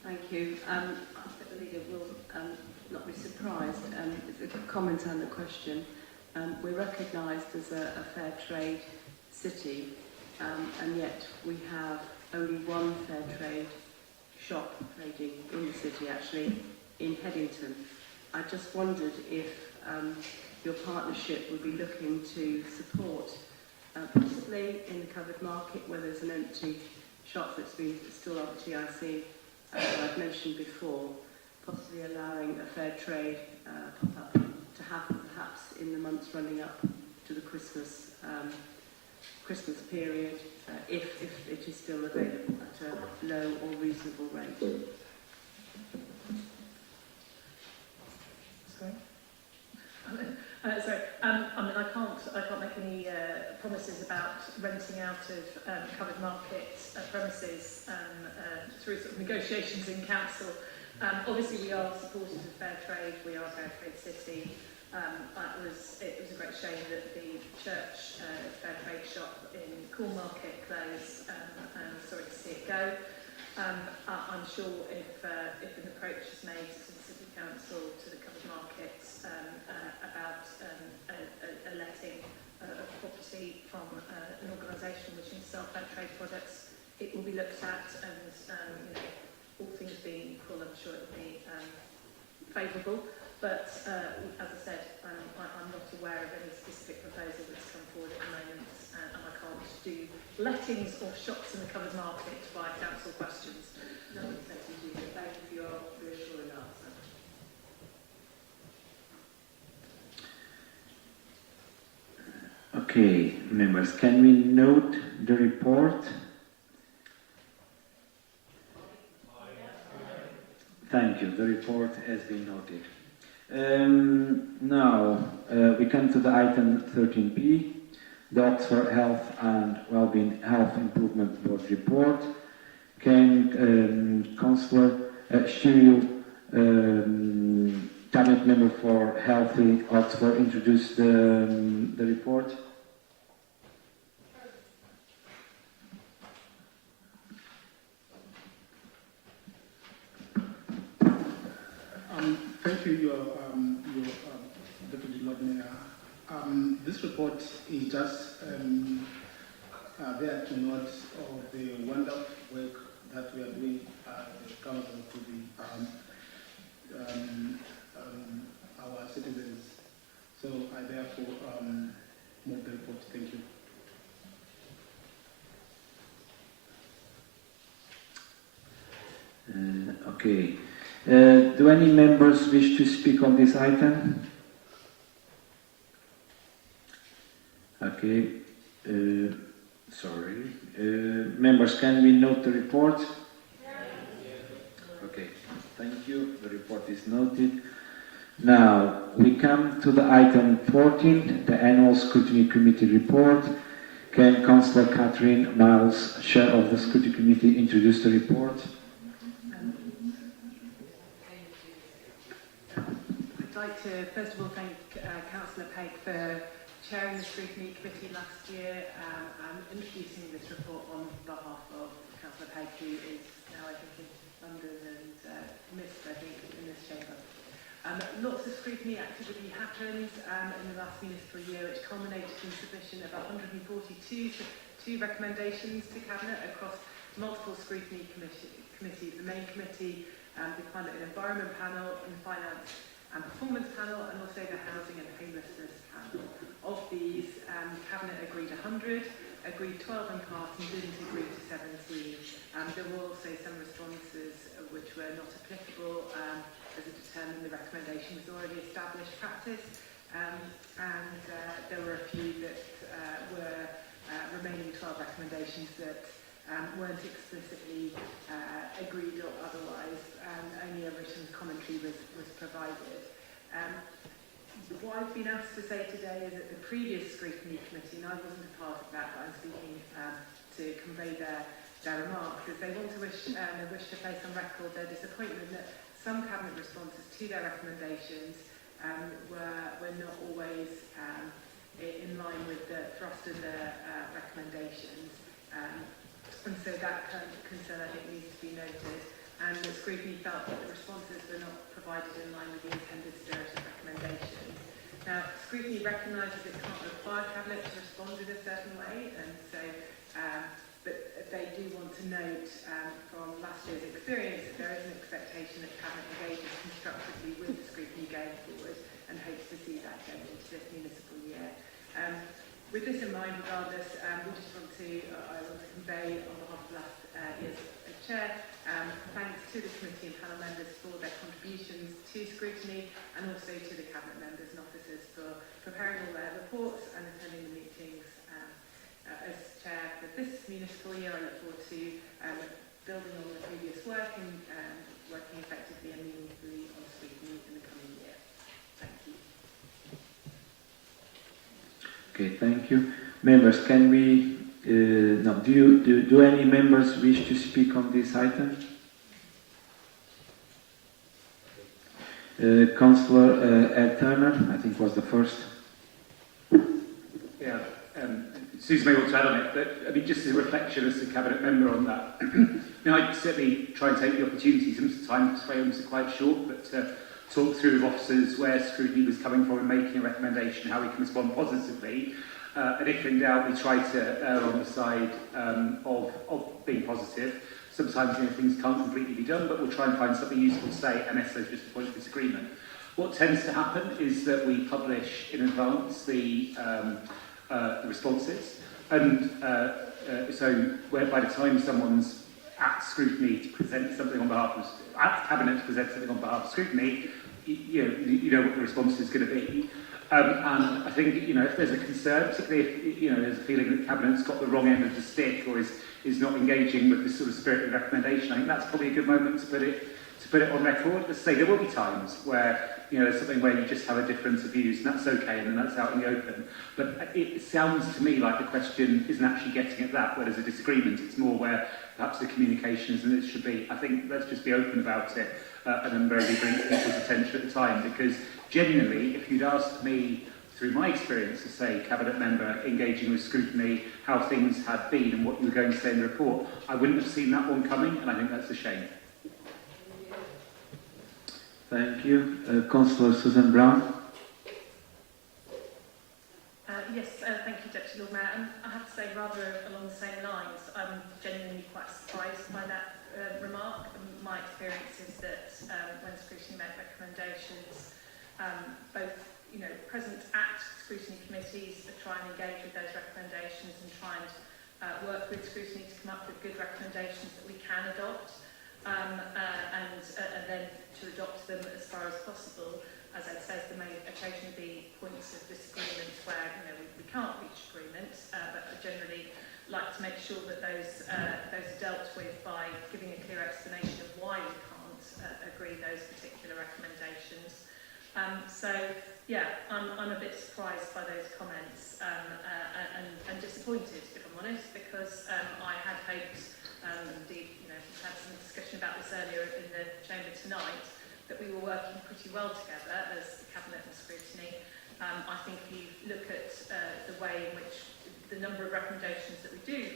Thank you. I think the leader will not be surprised. It's a comment and a question. We're recognised as a fair trade city, and yet we have only one fair trade shop trading in the city, actually, in Headington. I just wondered if your partnership would be looking to support, possibly in the covered market where there's an empty shop that's been still on TIC, as I've mentioned before, possibly allowing a fair trade pop-up to happen perhaps in the months running up to the Christmas period, if it is still available at a low or reasonable rate. Sorry, I can't make any promises about renting out of covered market premises through sort of negotiations in council. Obviously, we are supporters of fair trade. We are a fair trade city. It was a great shame that the church fair trade shop in Corn Market closed. Sorry to see it go. I'm sure if an approach is made to the City Council, to the covered markets, about a letting of property from an organisation which can sell fair trade products, it will be looked at, and all things being equal, I'm sure it will be favourable. But as I said, I'm not aware of any specific proposal that's come forward at the moment, and I can't do lettings or shops in the covered market by council questions. No, thank you for your reassuring answer. Okay, members, can we note the report? Thank you. The report has been noted. Now, we come to the item 13p, the Oxford Health and Wellbeing Health Improvement Board report. Can Councillor Shiryu, Cabinet Member for Healthy Oxford, introduce the report? Thank you, your Deputy Lord Mayor. This report is just there to note of the wonderful work that we are doing at the Council to the our citizens. So I therefore move the report. Thank you. Okay. Do any members wish to speak on this item? Okay. Sorry. Members, can we note the report? Okay. Thank you. The report is noted. Now, we come to the item 14, the Annual Scrutiny Committee report. Can Councillor Catherine Miles, Chair of the Scrutiny Committee, introduce the report? I'd like to first of all thank Councillor Pegg for chairing the Scrutiny Committee last year and introducing this report on behalf of Councillor Pegg, who is now, I think, in London and missed, I think, in this chamber. Lots of scrutiny activity happened in the last municipal year, which culminated in submission of 142 recommendations to Cabinet across multiple scrutiny committees, the main committee, the Climate and Environment Panel, and the Finance and Performance Panel, and also the Housing and Homelessness Panel. Of these, Cabinet agreed 100, agreed 12 in part, and didn't agree to 17. There were also some responses which were not applicable, as it determined the recommendation was already established practice, and there were a few that were remaining 12 recommendations that weren't explicitly agreed or otherwise, and only a written commentary was provided. What I've been asked to say today is that the previous scrutiny committee, and I wasn't a part of that, but I'm speaking to convey their remarks, is they wish to place on record their disappointment that some Cabinet responses to their recommendations were not always in line with the thrust of the recommendations. And so that concern, I think, needs to be noted. And the scrutiny felt that the responses were not provided in line with the intended spirit of recommendations. Now, scrutiny recognises it can't require Cabinet to respond in a certain way, and so, but they do want to note from last year's experience that there is an expectation that Cabinet engages constructively with the scrutiny going forward, and hopes to see that going into this municipal year. With this in mind, regardless, we just want to, I want to convey on behalf of last year's chair, thanks to the committee and panel members for their contributions to scrutiny, and also to the Cabinet members and officers for preparing all their reports and attending the meetings. As chair for this municipal year, I look forward to building on the previous work and working effectively and meaningfully on scrutiny in the coming year. Thank you. Okay, thank you. Members, can we... no, do any members wish to speak on this item? Councillor Ed Turner, I think, was the first. Yeah, Susan may want to add on it, but I mean, just as a reflection as a Cabinet member on that, I certainly try and take the opportunity, sometimes frames are quite short, but talk through with officers where scrutiny was coming from and making a recommendation, how we can respond positively. And if in doubt, we try to err on the side of being positive. Sometimes things can't completely be done, but we'll try and find something useful to say, unless there's just a point of disagreement. What tends to happen is that we publish in advance the responses, and so where by the time someone's at scrutiny to present something on behalf of, at Cabinet to present something on behalf of scrutiny, you know what the response is going to be. And I think, you know, if there's a concern, particularly if, you know, there's a feeling that the Cabinet's got the wrong end of the stick or is not engaging with this sort of spirit of recommendation, I think that's probably a good moment to put it on record. As I say, there will be times where, you know, there's something where you just have a difference of views, and that's okay, and then that's out in the open. But it sounds to me like the question isn't actually getting at that, where there's a disagreement. It's more where perhaps the communications and it should be. I think let's just be open about it, and then maybe bring it to people's attention at the time, because genuinely, if you'd asked me, through my experience as, say, Cabinet member engaging with scrutiny, how things had been and what you were going to say in the report, I wouldn't have seen that one coming, and I think that's a shame. Thank you. Councillor Susan Brown. Yes, thank you, Deputy Lord Mayor. And I have to say, rather along the same lines, I'm genuinely quite surprised by that remark. My experience is that when scrutiny make recommendations, both, you know, present at scrutiny committees to try and engage with those recommendations and try and work with scrutiny to come up with good recommendations that we can adopt, and then to adopt them as far as possible. As I said, there may occasionally be points of disagreement where, you know, we can't reach agreement, but I generally like to make sure that those are dealt with by giving a clear explanation of why we can't agree those particular recommendations. So, yeah, I'm a bit surprised by those comments and disappointed, if I'm honest, because I had hoped, indeed, you know, we've had some discussion about this earlier in the chamber tonight, that we were working pretty well together as the Cabinet and scrutiny. I think if you look at the way in which the number of recommendations that we do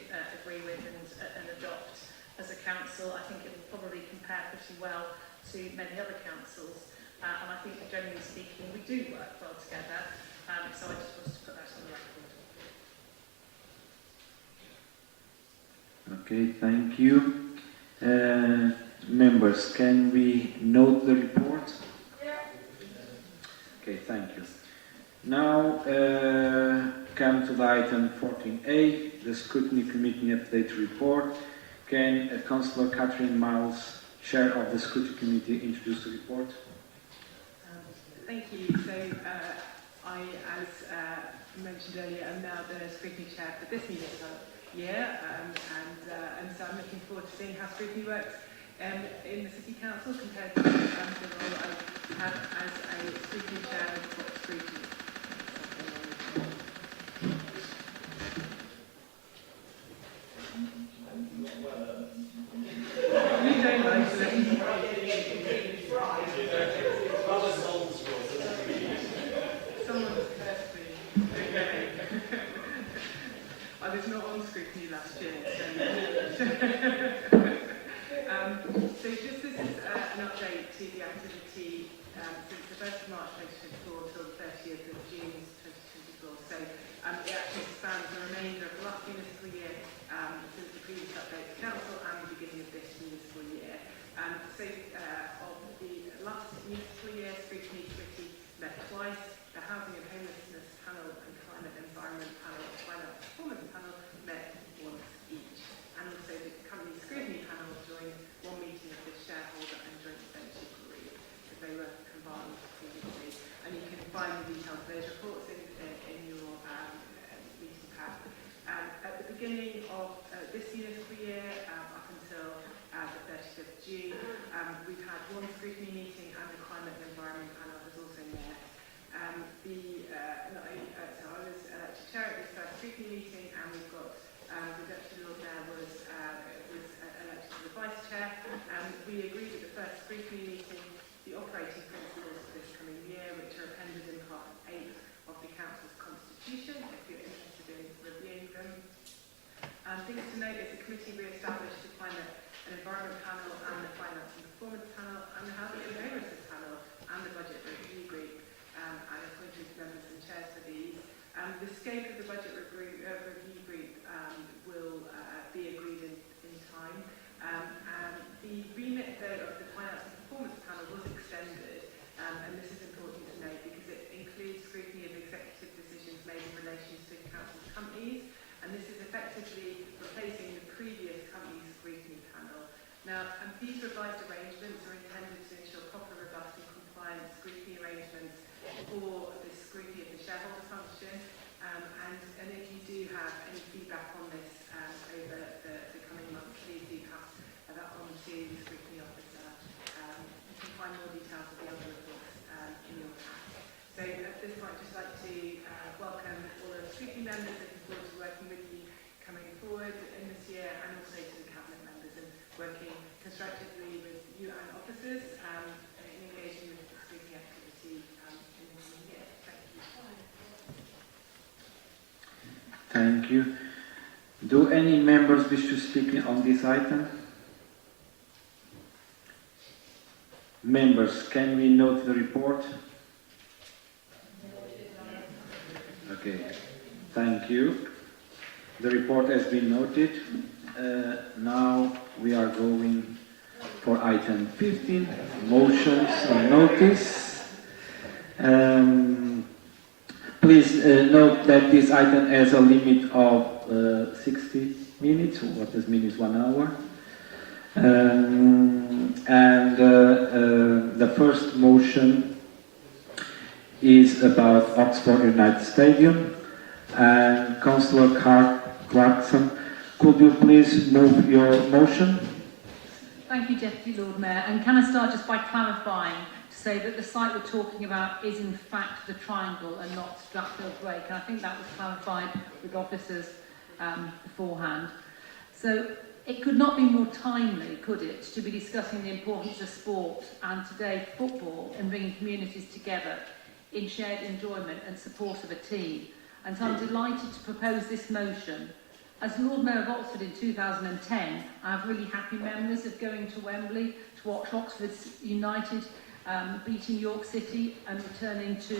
agree with and adopt as a council, I think it will probably compare pretty well to many other councils. And I think, generally speaking, we do work well together. So I just wanted to put that on the record. Okay, thank you. Members, can we note the report? Okay, thank you. Now, come to the item 14A, the Scrutiny Committee Update Report. Can Councillor Catherine Miles, Chair of the Scrutiny Committee, introduce the report? Thank you. So, I, as mentioned earlier, am now the Scrutiny Chair for this municipal year, and so I'm looking forward to seeing how scrutiny works in the City Council compared to the role I have as a Scrutiny Chair of Gotch Scrutiny. You don't like to let me someone's cursed me. Okay. I was not on scrutiny last year, so so just this is an update to the activity since the 1st of March 2024 till the 30th of June 2024. So it actually spans the remainder of the last municipal year since the previous update to Council and the beginning of this municipal year. So of the last municipal year, Scrutiny Committee met twice. The Housing and Homelessness Panel and Climate Environment Panel and Finance Performance Panel met once each. And also the Company Scrutiny Panel joined one meeting of the shareholder and joint venture group, because they were combined previously. And you can find the details of those reports in your meeting pack. At the beginning of this municipal year, up until the 30th of June, we've had one scrutiny meeting and the Climate and Environment Panel has also met. So I was chair at this first scrutiny meeting, and we've got the Deputy Lord Mayor was elected to the Vice Chair. We agreed at the first scrutiny meeting the operating principles for this coming year, which are appended in Part 8 of the Council's Constitution, if you're interested in reviewing them. Things to note is the committee re-established the Climate and Environment Panel and the Finance and Performance Panel and the Housing and Homelessness Panel and the Budget Review Group, and appointed members and chairs for these. The scope of the Budget Review Group will be agreed in time. The remit, though, of the Finance and Performance Panel was extended, and this is important to note because it includes scrutiny of executive decisions made in relation to council's companies, and this is effectively replacing the previous company scrutiny panel. Now, these revised arrangements are intended to ensure proper, robust and compliant scrutiny arrangements for this scrutiny of the shareholder function, and if you do have any feedback on this over the coming months, please do pass that on to the scrutiny officer. You can find more details of the other reports in your pack. So at this point, I'd just like to welcome all of the scrutiny members, looking forward to working with you coming forward in this year, and also to the cabinet members and working constructively with you and officers in engaging with the scrutiny activity in the new year. Thank you. Thank you. Do any members wish to speak on this item? Members, can we note the report? Okay, thank you. The report has been noted. Now we are going for item 15, motions on notice. Please note that this item has a limit of 60 minutes, what does mean is 1 hour. The first motion is about Oxford United Stadium. And Councillor Clarkson, could you please move your motion? Thank you, Deputy Lord Mayor. And can I start just by clarifying to say that the site we're talking about is in fact the Triangle and not Stratfield Break. And I think that was clarified with officers beforehand. So it could not be more timely, could it, to be discussing the importance of sport and today football and bringing communities together in shared enjoyment and support of a team. And so I'm delighted to propose this motion. As Lord Mayor of Oxford in 2010, I have really happy memories of going to Wembley to watch Oxford United beating York City and returning to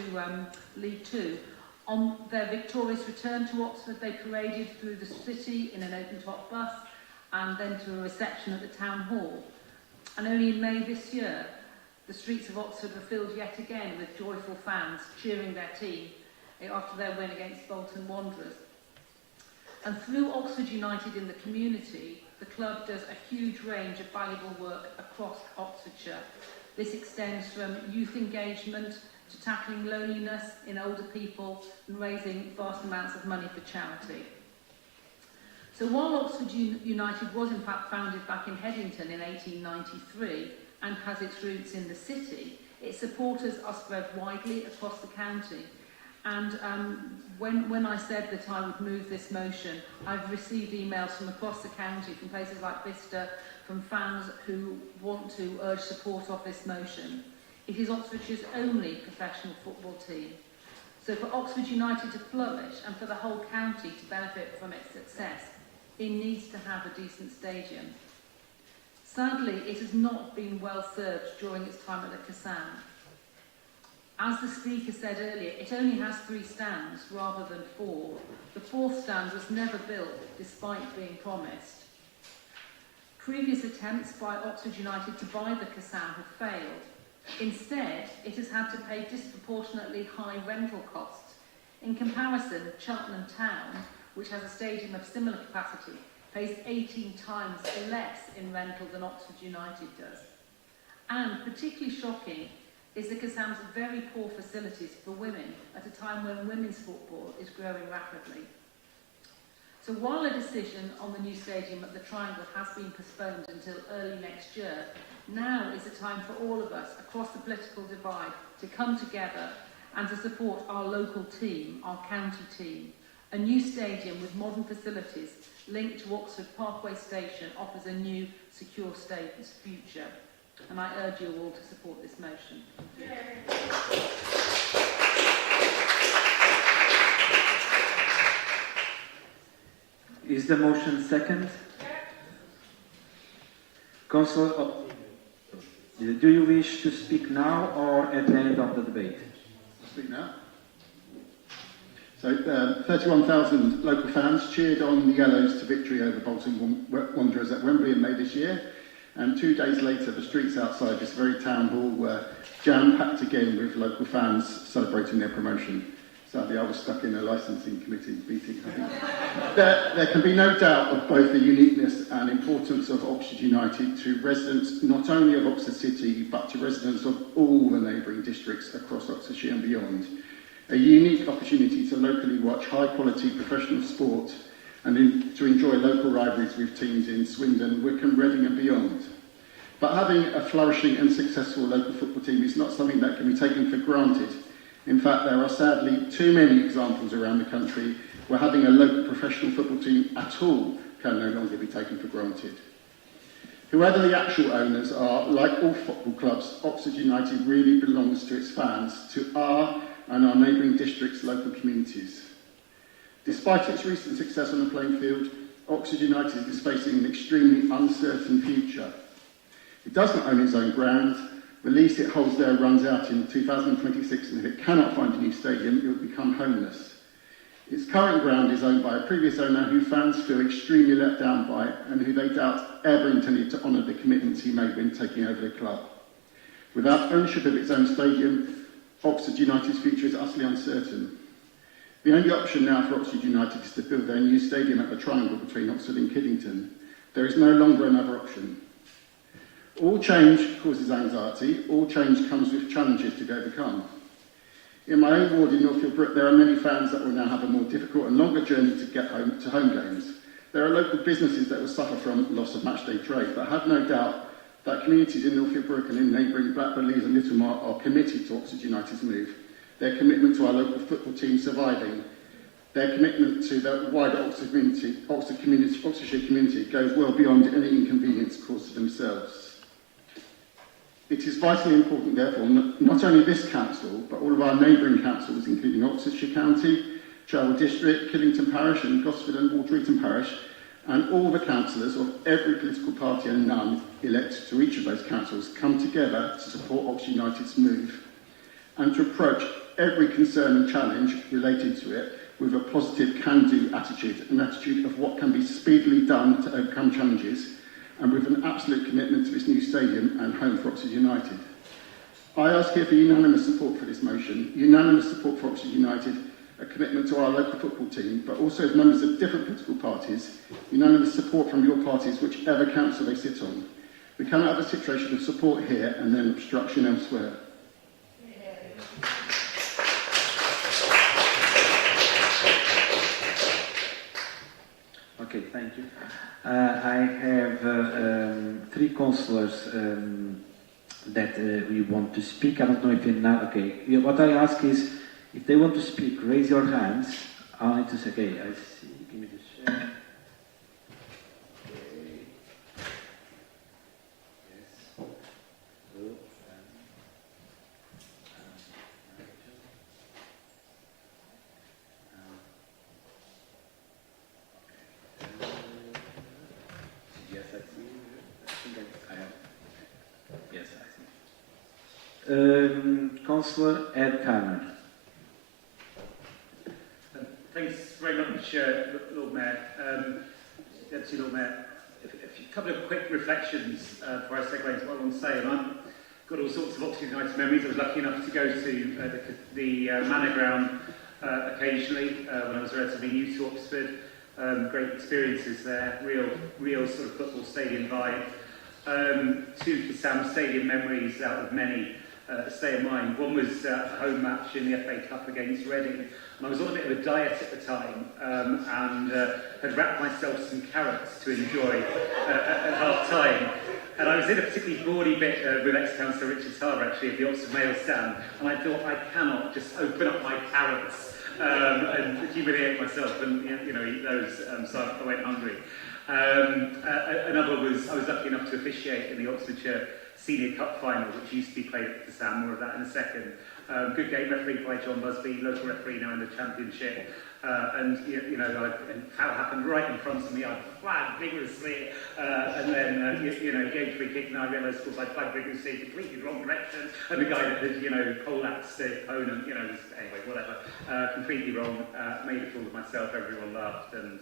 League Two. On their victorious return to Oxford, they paraded through the city in an open-top bus and then to a reception at the Town Hall. And only in May this year, the streets of Oxford were filled yet again with joyful fans cheering their team after their win against Bolton Wanderers. And through Oxford United in the community, the club does a huge range of valuable work across Oxfordshire. This extends from youth engagement to tackling loneliness in older people and raising vast amounts of money for charity. So while Oxford United was in fact founded back in Headington in 1893 and has its roots in the city, its supporters are spread widely across the county. And when I said that I would move this motion, I've received emails from across the county, from places like Bicester, from fans who want to urge support of this motion. It is Oxfordshire's only professional football team. So for Oxford United to flourish and for the whole county to benefit from its success, it needs to have a decent stadium. Sadly, it has not been well served during its time at the Cassam. As the speaker said earlier, it only has 3 stands rather than 4. The 4th stand was never built despite being promised. Previous attempts by Oxford United to buy the Cassam have failed. Instead, it has had to pay disproportionately high rental costs. In comparison, Cheltenham Town, which has a stadium of similar capacity, pays 18 times less in rental than Oxford United does. And particularly shocking is the Cassam's very poor facilities for women at a time when women's football is growing rapidly. So while a decision on the new stadium at the Triangle has been postponed until early next year, now is the time for all of us across the political divide to come together and to support our local team, our county team. A new stadium with modern facilities linked to Oxford Parkway Station offers a new, secure state's future. And I urge you all to support this motion. Is the motion second? Councillor, do you wish to speak now or at the end of the debate? Speak now. So 31,000 local fans cheered on the Yellows to victory over Bolton Wanderers at Wembley in May this year. And 2 days later, the streets outside this very town hall were jam-packed again with local fans celebrating their promotion. Sadly, I was stuck in a licensing committee meeting. There can be no doubt of both the uniqueness and importance of Oxford United to residents not only of Oxford City, but to residents of all the neighbouring districts across Oxfordshire and beyond. a unique opportunity to locally watch high-quality professional sport and to enjoy local rivalries with teams in Swindon, Wycombe, Reading and beyond. But having a flourishing and successful local football team is not something that can be taken for granted. In fact, there are sadly too many examples around the country where having a local professional football team at all can no longer be taken for granted. Whoever the actual owners are, like all football clubs, Oxford United really belongs to its fans, to our and our neighbouring districts' local communities. Despite its recent success on the playing field, Oxford United is facing an extremely uncertain future. It does not own its own ground. The lease it holds there runs out in 2026, and if it cannot find a new stadium, it will become homeless. Its current ground is owned by a previous owner who fans feel extremely let down by and who they doubt ever intended to honour the commitments he made when taking over the club. Without ownership of its own stadium, Oxford United's future is utterly uncertain. The only option now for Oxford United is to build their new stadium at the triangle between Oxford and Kiddington. There is no longer another option. All change causes anxiety. All change comes with challenges to be overcome. In my own ward in Northfield Brook, there are many fans that will now have a more difficult and longer journey to get home to home games. There are local businesses that will suffer from loss of matchday trade, but I have no doubt that communities in Northfield Brook and in neighbouring Blackburn, Leeds and Littlemore are committed to Oxford United's move. Their commitment to our local football team surviving, their commitment to the wider Oxfordshire community goes well beyond any inconvenience caused to themselves. It is vitally important, therefore, not only this council, but all of our neighbouring councils, including Oxfordshire County, Cherwell District, Killington Parish and Gosford and Waterton Parish, and all the councillors of every political party and none elected to each of those councils come together to support Oxford United's move and to approach every concern and challenge related to it with a positive can-do attitude, an attitude of what can be speedily done to overcome challenges, and with an absolute commitment to its new stadium and home for Oxford United. I ask here for unanimous support for this motion, unanimous support for Oxford United, a commitment to our local football team, but also as members of different political parties, unanimous support from your parties, whichever council they sit on. We cannot have a situation of support here and then obstruction elsewhere. Okay, thank you. I have three councillors that we want to speak. I don't know if you're now. Okay, what I ask is, if they want to speak, raise your hands. I need to say, okay, I see. Give me the share. Okay. Yes. Good. Yes, I see. I think I have. Yes, I see. Councillor Ed Cameron. Thanks very much, Lord Mayor. Deputy Lord Mayor, a couple of quick reflections before I segue into what I want to say. And I've got all sorts of Oxford United memories. I was lucky enough to go to the Manor Ground occasionally when I was relatively new to Oxford. Great experiences there, real sort of football stadium vibe. Two Sam Stadium memories out of many stay in mind. One was a home match in the FA Cup against Reading. And I was on a bit of a diet at the time and had wrapped myself some carrots to enjoy at half-time. And I was in a particularly bawdy bit with ex-councillor Richard Harbour, actually, at the Oxford Mail stand. And I thought, I cannot just open up my carrots and humiliate myself and eat those, so I went hungry. Another was, I was lucky enough to officiate in the Oxfordshire Senior Cup final, which used to be played at the Sam, more of that in a second. Good game refereed by John Busby, local referee now in the Championship. And foul happened right in front of me. I flagged vigorously, and then gave free kick, and I realised, of course, I flagged vigorously, completely wrong direction. And the guy that had, poleaxed the opponent, anyway, whatever, completely wrong. Made a fool of myself. Everyone laughed, and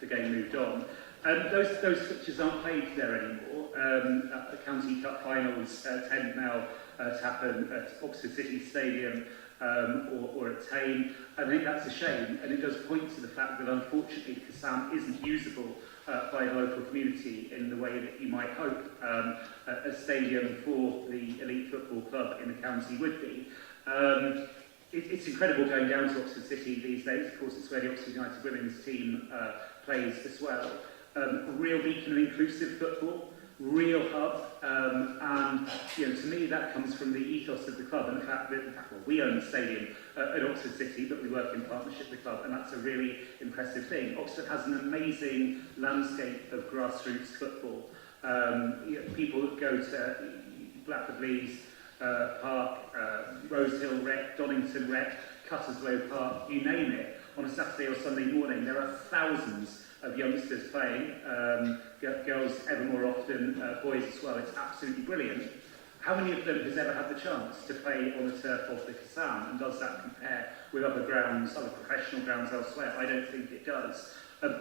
the game moved on. Those fixtures aren't played there anymore. The County Cup finals tend now to happen at Oxford City Stadium or at Thames. I think that's a shame, and it does point to the fact that unfortunately Sam isn't usable by the local community in the way that you might hope a stadium for the elite football club in the county would be. it's incredible going down to Oxford City these days. Of course, it's where the Oxford United women's team plays as well. A real beacon of inclusive football, real hub, and to me that comes from the ethos of the club and the fact that we own the stadium at Oxford City, but we work in partnership with the club, and that's a really impressive thing. Oxford has an amazing landscape of grassroots football. People that go to Blackford Leeds Park, Rose Hill Rec, Donington Rec, Cutterslow Park, you name it, on a Saturday or Sunday morning, there are thousands of youngsters playing, girls ever more often, boys as well. It's absolutely brilliant. How many of them has ever had the chance to play on the turf of the Kassam, and does that compare with other grounds, other professional grounds elsewhere? I don't think it does.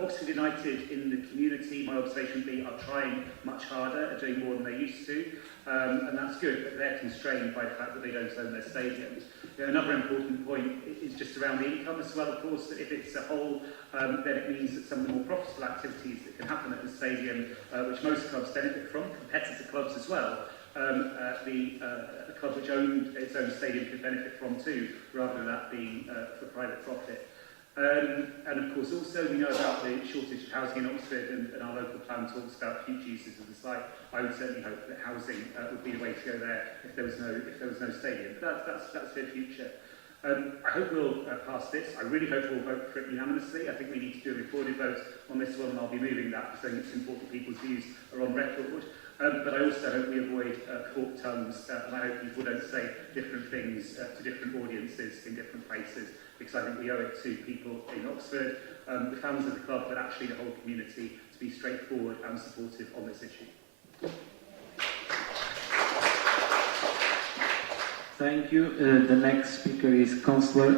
Oxford United in the community, my observation would be, are trying much harder, are doing more than they used to, and that's good, but they're constrained by the fact that they don't own their stadiums. Another important point is just around the income as well, of course, that if it's a whole, then it means that some of the more profitable activities that can happen at the stadium, which most clubs benefit from, competitor clubs as well, a club which owned its own stadium could benefit from too, rather than that being for private profit. And of course also we know about the shortage of housing in Oxford, and our local plan talks about future uses of the site. I would certainly hope that housing would be the way to go there if there was no stadium. But that's for the future. I hope we'll pass this. I really hope we'll vote for it unanimously. I think we need to do a recorded vote on this one, and I'll be moving that because I think it's important people's views are on record. But I also hope we avoid forked tongues, and I hope people don't say different things to different audiences in different places, because I think we owe it to people in Oxford, the fans of the club, but actually the whole community, to be straightforward and supportive on this issue. Thank you. The next speaker is Councillor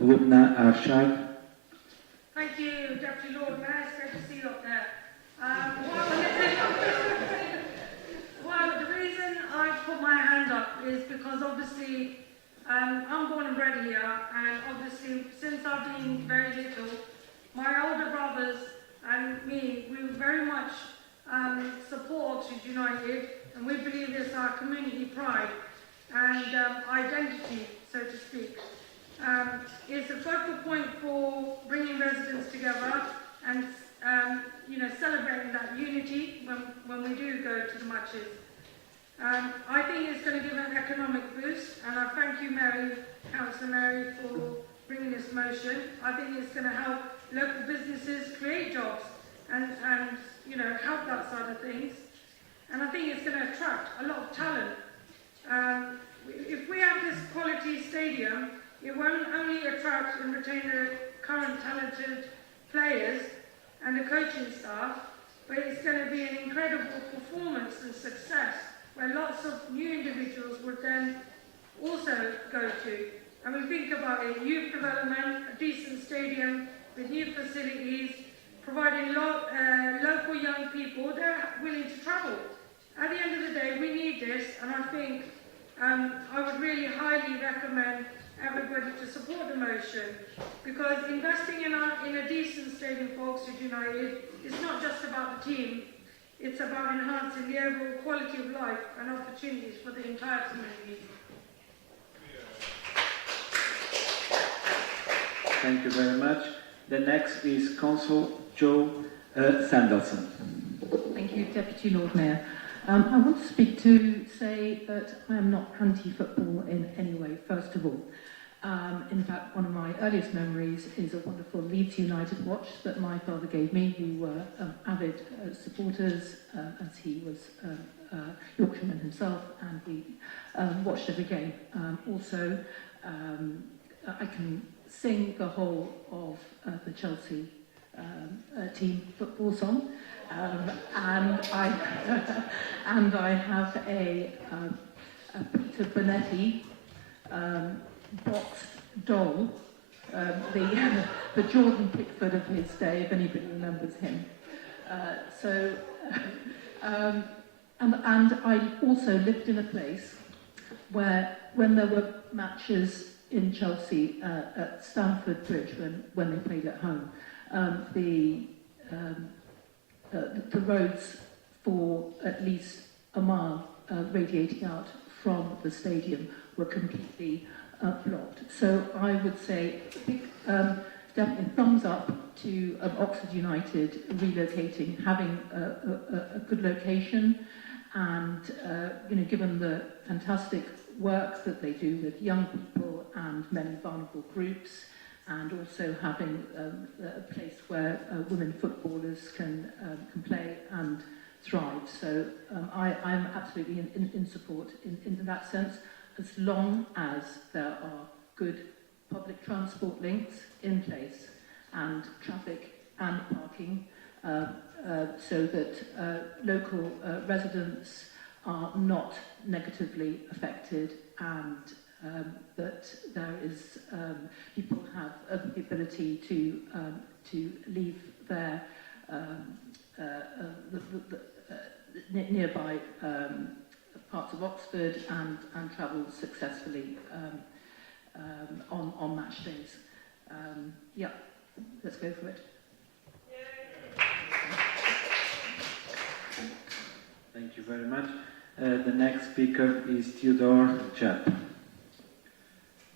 Lubna Arshad. Thank you, Deputy Lord Mayor. It's great to see you up there. Well, the reason I put my hand up is because obviously I'm born and bred here, and obviously since I've been very little, my older brothers and me, we very much support Oxford United, and we believe it's our community pride and identity, so to speak. It's a focal point for bringing residents together and celebrating that unity when we do go to the matches. I think it's going to give an economic boost, and I thank you, Councillor Mary, for bringing this motion. I think it's going to help local businesses create jobs and help that side of things. And I think it's going to attract a lot of talent. If we have this quality stadium, it won't only attract and retain the current talented players and the coaching staff, but it's going to be an incredible performance and success where lots of new individuals would then also go to. I mean, think about it, youth development, a decent stadium with new facilities, providing local young people, they're willing to travel. At the end of the day, we need this, and I think I would really highly recommend everybody to support the motion, because investing in a decent stadium for Oxford United is not just about the team, it's about enhancing the overall quality of life and opportunities for the entire community. Thank you very much. The next is Councillor Joe Sanderson. Thank you, Deputy Lord Mayor. I want to speak to say that I am not anti-football in any way, first of all. In fact, one of my earliest memories is a wonderful Leeds United watch that my father gave me. We were avid supporters, as he was Yorkshireman himself, and we watched every game. Also, I can sing the whole of the Chelsea team football song, and I have a Peter Bonetti boxed doll, the Jordan Pickford of his day, if anybody remembers him. And I also lived in a place where, when there were matches in Chelsea at Stamford Bridge, when they played at home, the roads for at least a mile radiating out from the stadium were completely blocked. So I would say definitely thumbs up to Oxford United relocating, having a good location, and given the fantastic work that they do with young people and many vulnerable groups, and also having a place where women footballers can play and thrive. So I'm absolutely in support in that sense, as long as there are good public transport links in place and traffic and parking, so that local residents are not negatively affected, and that there is people have the ability to leave their nearby parts of Oxford and travel successfully on match days. Yeah, let's go for it. Thank you very much. The next speaker is Theodore Japp.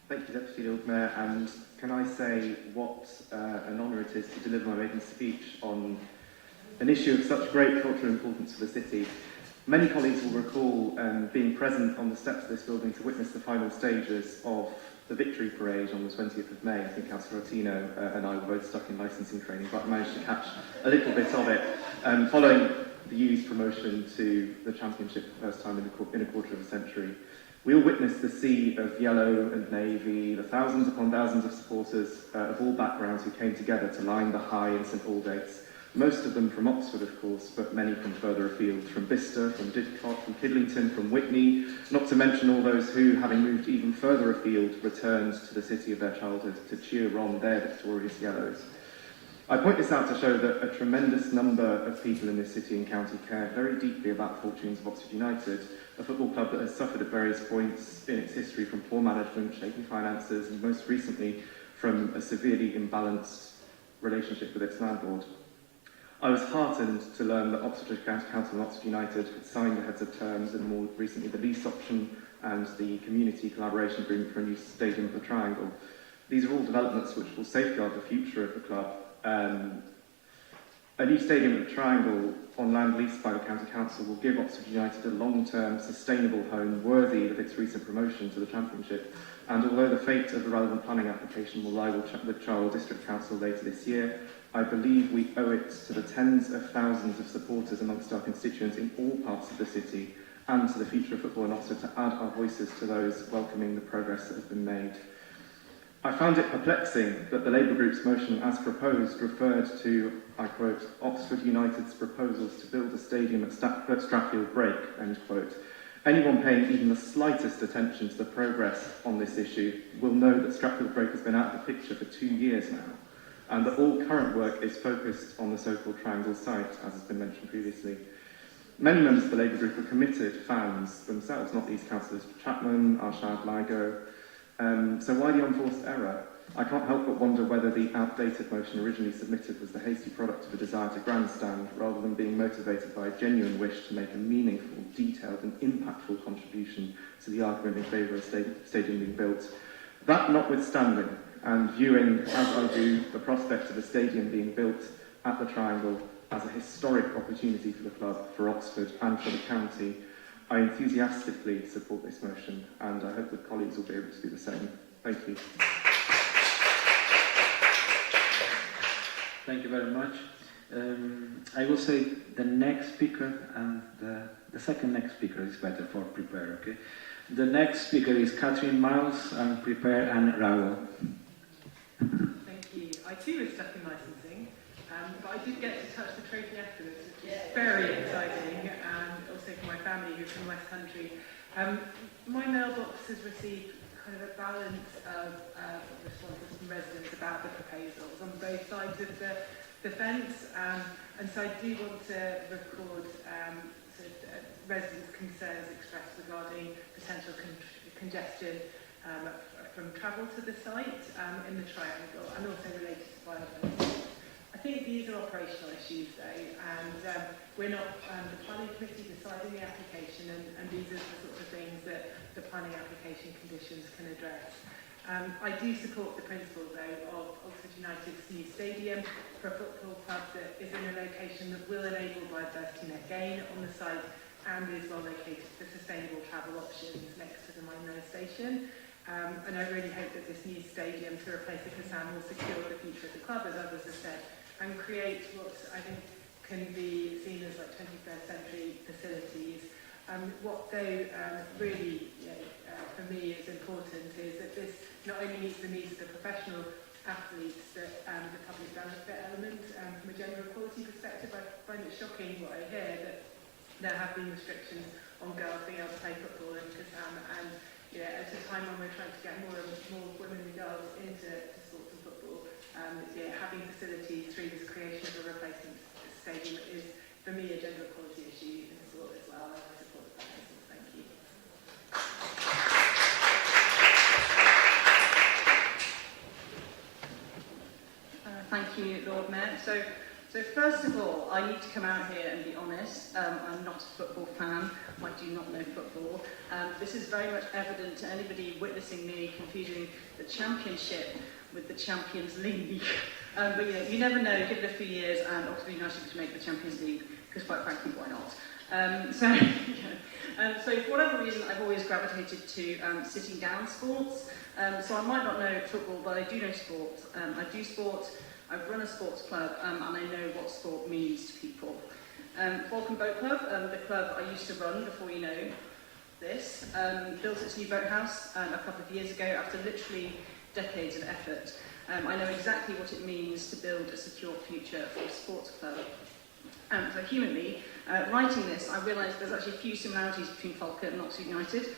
Thank you, Deputy Lord Mayor, and can I say what an honour it is to deliver my maiden speech on an issue of such great cultural importance for the city. Many colleagues will recall being present on the steps of this building to witness the final stages of the Victory Parade on the 20th of May. I think Councillor Ottino and I were both stuck in licensing training, but I managed to catch a little bit of it. Following the U's promotion to the Championship for the first time in a quarter of a century, we all witnessed the sea of yellow and navy, the thousands upon thousands of supporters of all backgrounds who came together to line the High and St Aldate's. Most of them from Oxford, of course, but many from further afield, from Bicester, from Didcot, from Kidlington, from Witney, not to mention all those who, having moved even further afield, returned to the city of their childhood to cheer on their victorious yellows. I point this out to show that a tremendous number of people in this city and county care very deeply about the fortunes of Oxford United, a football club that has suffered at various points in its history from poor management, shaky finances, and most recently from a severely imbalanced relationship with its landlord. I was heartened to learn that Oxford County Council and Oxford United had signed the heads of terms and more recently the lease option and the community collaboration agreement for a new stadium at the Triangle. These are all developments which will safeguard the future of the club. A new stadium at the Triangle on land leased by the County Council will give Oxford United a long-term, sustainable home worthy of its recent promotion to the Championship. And although the fate of the relevant planning application will lie with Charles District Council later this year, I believe we owe it to the tens of thousands of supporters amongst our constituents in all parts of the city and to the future of football in Oxford to add our voices to those welcoming the progress that has been made. I found it perplexing that the Labour Group's motion as proposed referred to, I quote, Oxford United's proposals to build a stadium at Stratfield Brake, end quote. Anyone paying even the slightest attention to the progress on this issue will know that Stratfield Brake has been out of the picture for 2 years now, and that all current work is focused on the so-called Triangle site, as has been mentioned previously. Many members of the Labour Group are committed fans themselves, not these councillors Chapman, Arshad, Ligo. So why the unforced error? I can't help but wonder whether the outdated motion originally submitted was the hasty product of a desire to grandstand, rather than being motivated by a genuine wish to make a meaningful, detailed and impactful contribution to the argument in favour of a stadium being built. That notwithstanding, and viewing, as I do, the prospect of a stadium being built at the Triangle as a historic opportunity for the club, for Oxford and for the county, I enthusiastically support this motion, and I hope that colleagues will be able to do the same. Thank you. Thank you very much. I will say the next speaker, and the second next speaker is better for prepare, okay? The next speaker is Catherine Miles, and prepare, and Raoul. Thank you. I too was stuck in licensing, but I did get to touch the trophy afterwards, which is very exciting, and also for my family who's from West Country. My mailbox has received kind of a balance of responses from residents about the proposals on both sides of the fence, and so I do want to record residents' concerns expressed regarding potential congestion from travel to the site in the Triangle, and also related to violence. I think these are operational issues though, and we're not the planning committee deciding the application, and these are the sorts of things that the planning application conditions can address. I do support the principle though of Oxford United's new stadium for a football club that is in a location that will enable biodiversity net gain on the site and is well located for sustainable travel options next to the Mine Station. And I really hope that this new stadium to replace the Kassam will secure the future of the club, as others have said, and create what I think can be seen as like 21st century facilities. What though really for me is important is that this not only meets the needs of the professional athletes, but the public benefit element. From a gender equality perspective, I find it shocking what I hear that there have been restrictions on girls being able to play football in Kassam, and at a time when we're trying to get more and more women and girls into sports and football, having facilities through this creation of a replacement stadium is, for me, a gender equality issue in sport as well, and I support that. Thank you. Thank you, Lord Mayor. So first of all, I need to come out here and be honest. I'm not a football fan. I do not know football. This is very much evident to anybody witnessing me confusing the Championship with the Champions League. But you never know. Give it a few years, and Oxford United to make the Champions League, because quite frankly, why not? So for whatever reason, I've always gravitated to sitting down sports. So I might not know football, but I do know sport. I do sport. I've run a sports club, and I know what sport means to people. Falcon Boat Club, the club I used to run before you know this, built its new boathouse a couple of years ago after literally decades of effort. I know exactly what it means to build a secure future for a sports club. So humanly, writing this, I realised there's actually a few similarities between Falcon and Oxford United.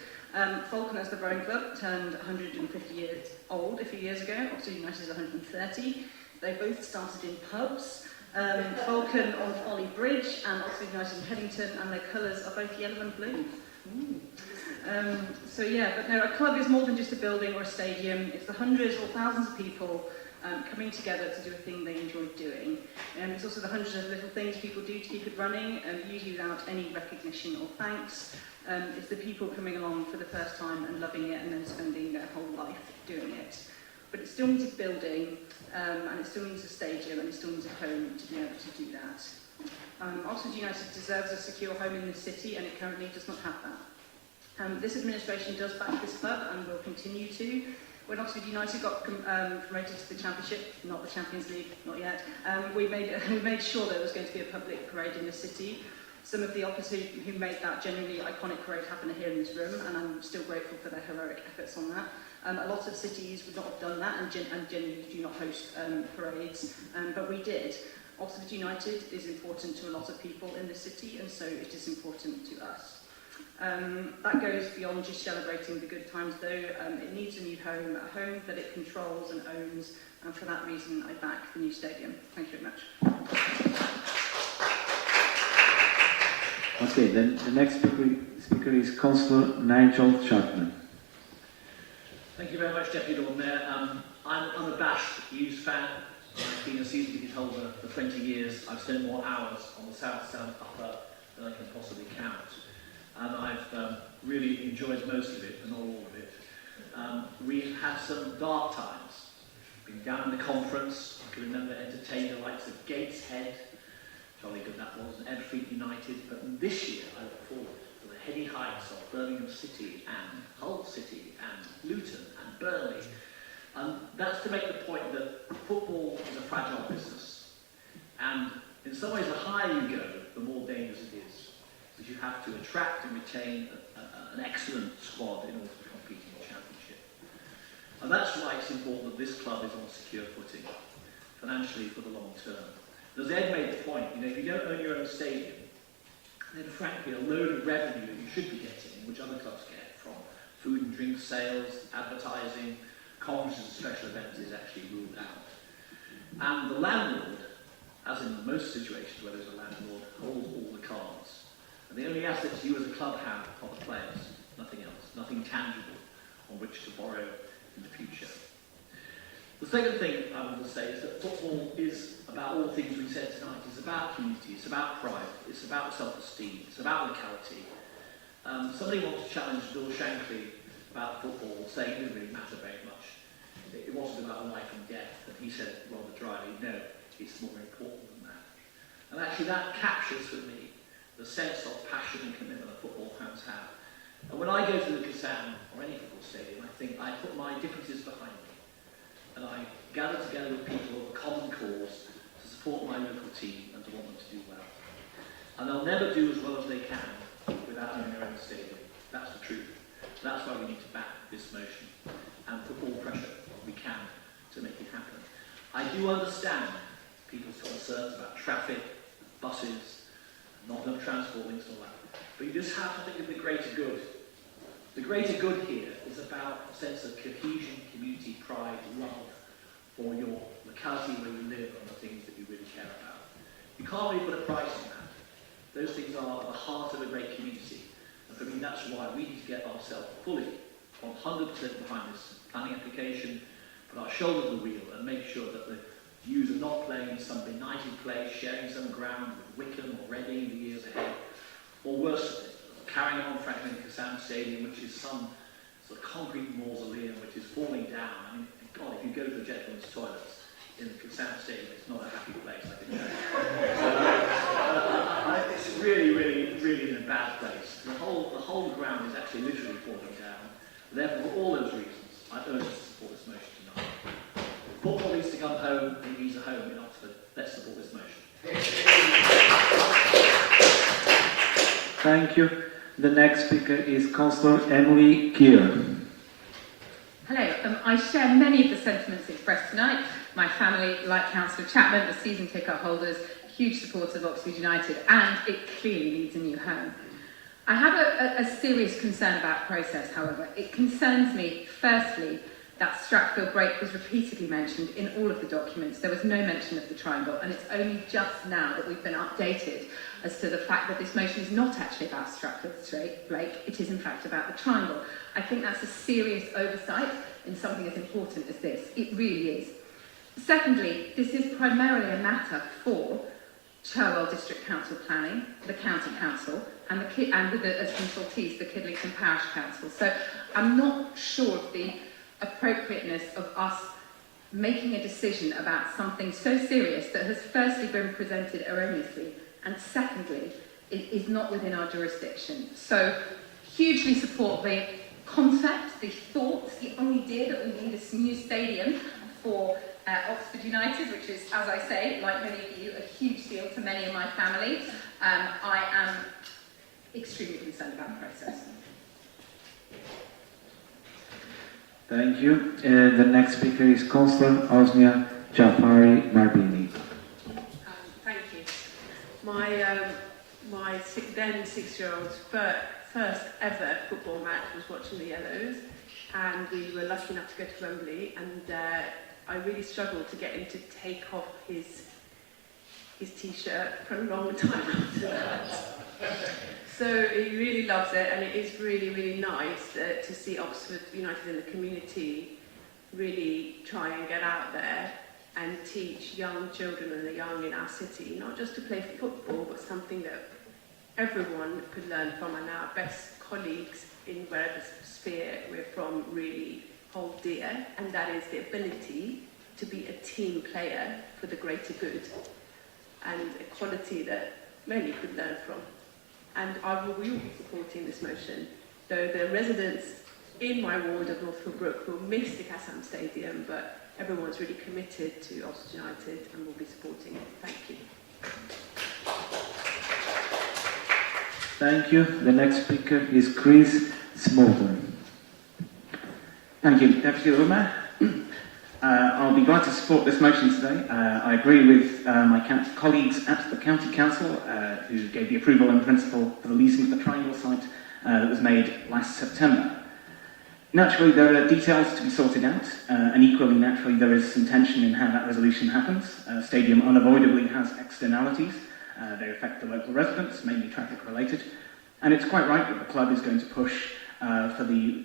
Falcon, as the rowing club, turned 150 years old a few years ago. Oxford United is 130. They both started in pubs. Falcon on Folly Bridge and Oxford United in Headington, and their colours are both yellow and blue. But no, a club is more than just a building or a stadium. It's the hundreds or thousands of people coming together to do a thing they enjoy doing. It's also the hundreds of little things people do to keep it running, usually without any recognition or thanks. It's the people coming along for the first time and loving it and then spending their whole life doing it. But it still needs a building, and it still needs a stadium, and it still needs a home to be able to do that. Oxford United deserves a secure home in the city, and it currently does not have that. This administration does back this club and will continue to. When Oxford United got promoted to the Championship, not the Champions League, not yet, we made sure there was going to be a public parade in the city. Some of the opposite who made that genuinely iconic parade happen here in this room, and I'm still grateful for their heroic efforts on that. A lot of cities would not have done that and genuinely do not host parades, but we did. Oxford United is important to a lot of people in the city, and so it is important to us. That goes beyond just celebrating the good times, though. It needs a new home, a home that it controls and owns, and for that reason I back the new stadium. Thank you very much. Okay, then the next speaker is Councillor Nigel Chapman. Thank you very much, Deputy Lord Mayor. I'm an unabashed Hughes fan. I've been a season ticket holder for 20 years. I've spent more hours on the South Sound Upper than I can possibly count. And I've really enjoyed most of it, but not all of it. We've had some dark times. Been down in the conference. I can remember entertaining the likes of Gateshead. Jolly good that was, and Ebfleet United. But this year I look forward to the heady heights of Birmingham City and Hull City and Luton and Burnley. That's to make the point that football is a fragile business. And in some ways, the higher you go, the more dangerous it is. Because you have to attract and retain an excellent squad in order to compete in the Championship. And that's why it's important that this club is on secure footing, financially for the long term. As Ed made the point, if you don't own your own stadium, then frankly a load of revenue that you should be getting, which other clubs get from food and drink sales, advertising, conferences and special events, is actually ruled out. And the landlord, as in most situations where there's a landlord, holds all the cards. And the only assets you as a club have are the players, nothing else, nothing tangible on which to borrow in the future. The second thing I want to say is that football is a about all the things we said tonight. It's about community, it's about pride, it's about self-esteem, it's about locality. Somebody wanted to challenge Bill Shankly about football, saying it didn't really matter very much. It wasn't about life and death, and he said rather dryly, no, it's more important than that. And actually that captures for me the sense of passion and commitment that football fans have. And when I go to the Kassam or any football stadium, I think I put my differences behind me, and I gather together with people of a common cause to support my local team and to want them to do well. And they'll never do as well as they can without owning their own stadium. That's the truth. That's why we need to back this motion and put all pressure we can to make it happen. I do understand people's concerns about traffic, buses, not enough transport links and all that. But you just have to think of the greater good. The greater good here is about a sense of cohesion, community, pride, love for your locality where you live and the things that you really care about. You can't really put a price on that. Those things are at the heart of a great community. And for me, that's why we need to get ourselves fully 100% behind this planning application, put our shoulder to the wheel and make sure that the views are not playing in some benighted place, sharing some ground with Wickham or Reading in the years ahead, or worse, carrying on Franklin Kassam Stadium, which is some sort of concrete mausoleum which is falling down. I mean, God, if you go to the gentlemen's toilets in the Kassam Stadium, it's not a happy place, I can tell you. It's really, really, really in a bad place. The whole ground is actually literally falling down. Therefore, for all those reasons, I urge us to support this motion tonight. Football needs to come home, it needs a home in Oxford. Let's support this motion. Thank you. The next speaker is Councillor Emily Keir. Hello, I share many of the sentiments expressed tonight. My family, like Councillor Chapman, the season ticket holders, huge supporters of Oxford United, and it clearly needs a new home. I have a serious concern about process, however. It concerns me, firstly, that Stratfield Break was repeatedly mentioned in all of the documents. There was no mention of the triangle, and it's only just now that we've been updated as to the fact that this motion is not actually about Stratfield Break, it is in fact about the triangle. I think that's a serious oversight in something as important as this. It really is. Secondly, this is primarily a matter for Cherwell District Council Planning, the County Council, and with as consultees, the Kidlington Parish Council. So I'm not sure of the appropriateness of us making a decision about something so serious that has firstly been presented erroneously and secondly it is not within our jurisdiction. So hugely support the concept, the thoughts, the idea that we need a new stadium for Oxford United, which is, as I say, like many of you, a huge deal to many in my family. I am extremely concerned about the process. Thank you. The next speaker is Councillor Osnia Jafari Marbini. Thank you. My then 6-year-old's first ever football match was watching the Yellows, and we were lucky enough to go to Wembley, and I really struggled to get him to take off his t-shirt for a long time after that. So he really loves it, and it is really, really nice to see Oxford United in the community really try and get out there and teach young children and the young in our city, not just to play football, but something that everyone could learn from, and our best colleagues in wherever sphere we're from really hold dear, and that is the ability to be a team player for the greater good, and a quality that many could learn from. And I will be supporting this motion, though the residents in my ward of Northfield Brook will miss the Kassam Stadium, but everyone's really committed to Oxford United and will be supporting it. Thank you. Thank you. The next speaker is Chris Smolton. Thank you, Deputy Mayor. I'll be glad to support this motion today. I agree with my colleagues at the County Council who gave the approval in principle for the leasing of the Triangle site that was made last September. Naturally, there are details to be sorted out, and equally naturally, there is some tension in how that resolution happens. Stadium unavoidably has externalities. They affect the local residents, mainly traffic related, and it's quite right that the club is going to push for the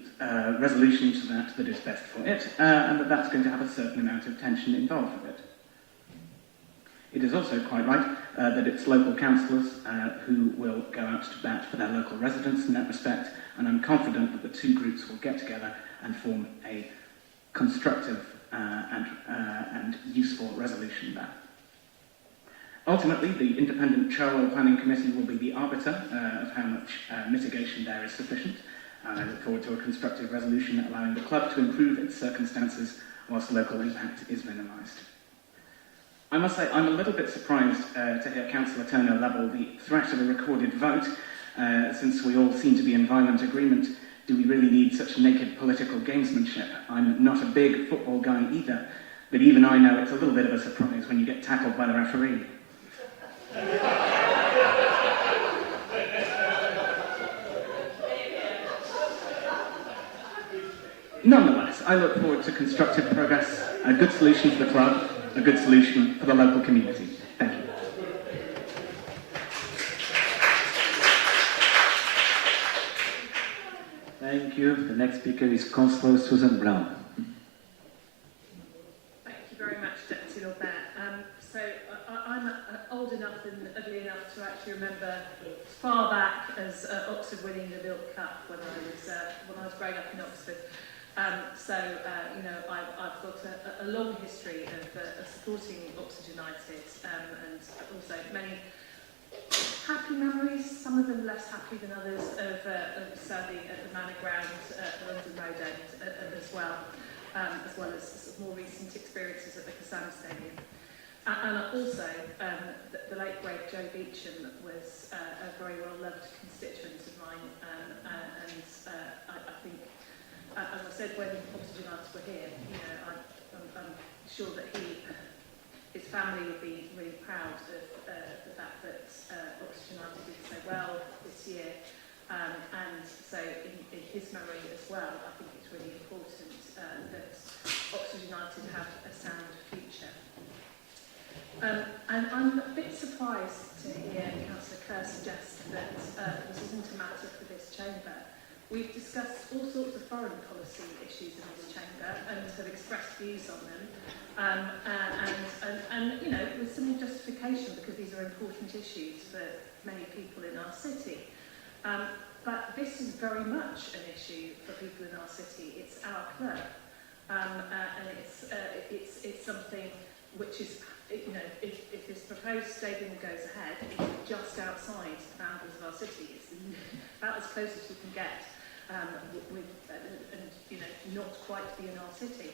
resolution to that is best for it, and that's going to have a certain amount of tension involved with it. It is also quite right that it's local councillors who will go out to bat for their local residents in that respect, and I'm confident that the two groups will get together and form a constructive and useful resolution there. Ultimately, the Independent Charwell Planning Committee will be the arbiter of how much mitigation there is sufficient, and I look forward to a constructive resolution allowing the club to improve its circumstances whilst local impact is minimised. I must say I'm a little bit surprised to hear Councillor Turner level the threat of a recorded vote, since we all seem to be in violent agreement. Do we really need such naked political gamesmanship? I'm not a big football guy either, but even I know it's a little bit of a surprise when you get tackled by the referee. Nonetheless, I look forward to constructive progress, a good solution for the club, a good solution for the local community. Thank you. Thank you. The next speaker is Councillor Susan Brown. Thank you very much, Deputy Lord Mayor. I'm old enough and ugly enough to actually remember far back as Oxford winning the Milk Cup when I was growing up in Oxford. You know, I've got a long history of supporting Oxford United and also many happy memories, some of them less happy than others, of serving at the Manor Ground at the London Road End as well as sort of more recent experiences at the Thames Stadium. And also, the late great Joe Beecham was a very well-loved constituent of mine, I think, as I said when Oxford United were here, you know, I'm sure that his family would be really proud of the fact that Oxford United did so well this year, and so in his memory as well, I think it's really important that Oxford United have a sound future. And I'm a bit surprised to hear Councillor Kerr suggest that this isn't a matter for this chamber. We've discussed all sorts of foreign policy issues in this chamber and have expressed views on them, and you know, with some justification, because these are important issues for many people in our city. But this is very much an issue for people in our city. It's our club, and it's something which is, you know, if this proposed stadium goes ahead, it's just outside the boundaries of our city. It's about as close as you can get, and you know, not quite be in our city.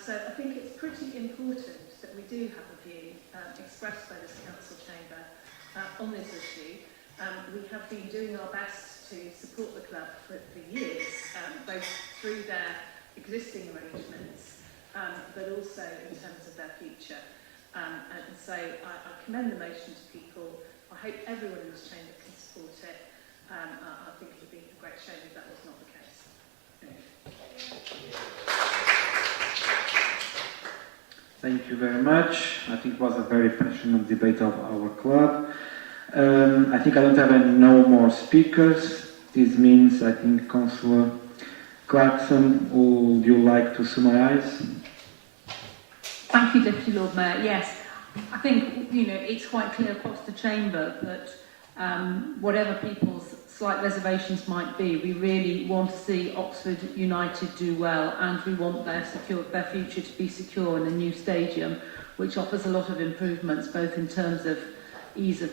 So I think it's pretty important that we do have a view expressed by this council chamber on this issue. We have been doing our best to support the club for years, both through their existing arrangements, but also in terms of their future. And so I commend the motion to people. I hope everyone in this chamber can support it. I think it would be a great shame if that was not the case. Thank you very much. I think it was a very passionate debate of our club. I think I don't have no more speakers. This means, I think, Councillor Clarkson, would you like to summarize? Thank you, Deputy Lord Mayor. Yes, I think, you know, it's quite clear across the chamber that whatever people's slight reservations might be, we really want to see Oxford United do well, and we want their future to be secure in a new stadium, which offers a lot of improvements, both in terms of ease of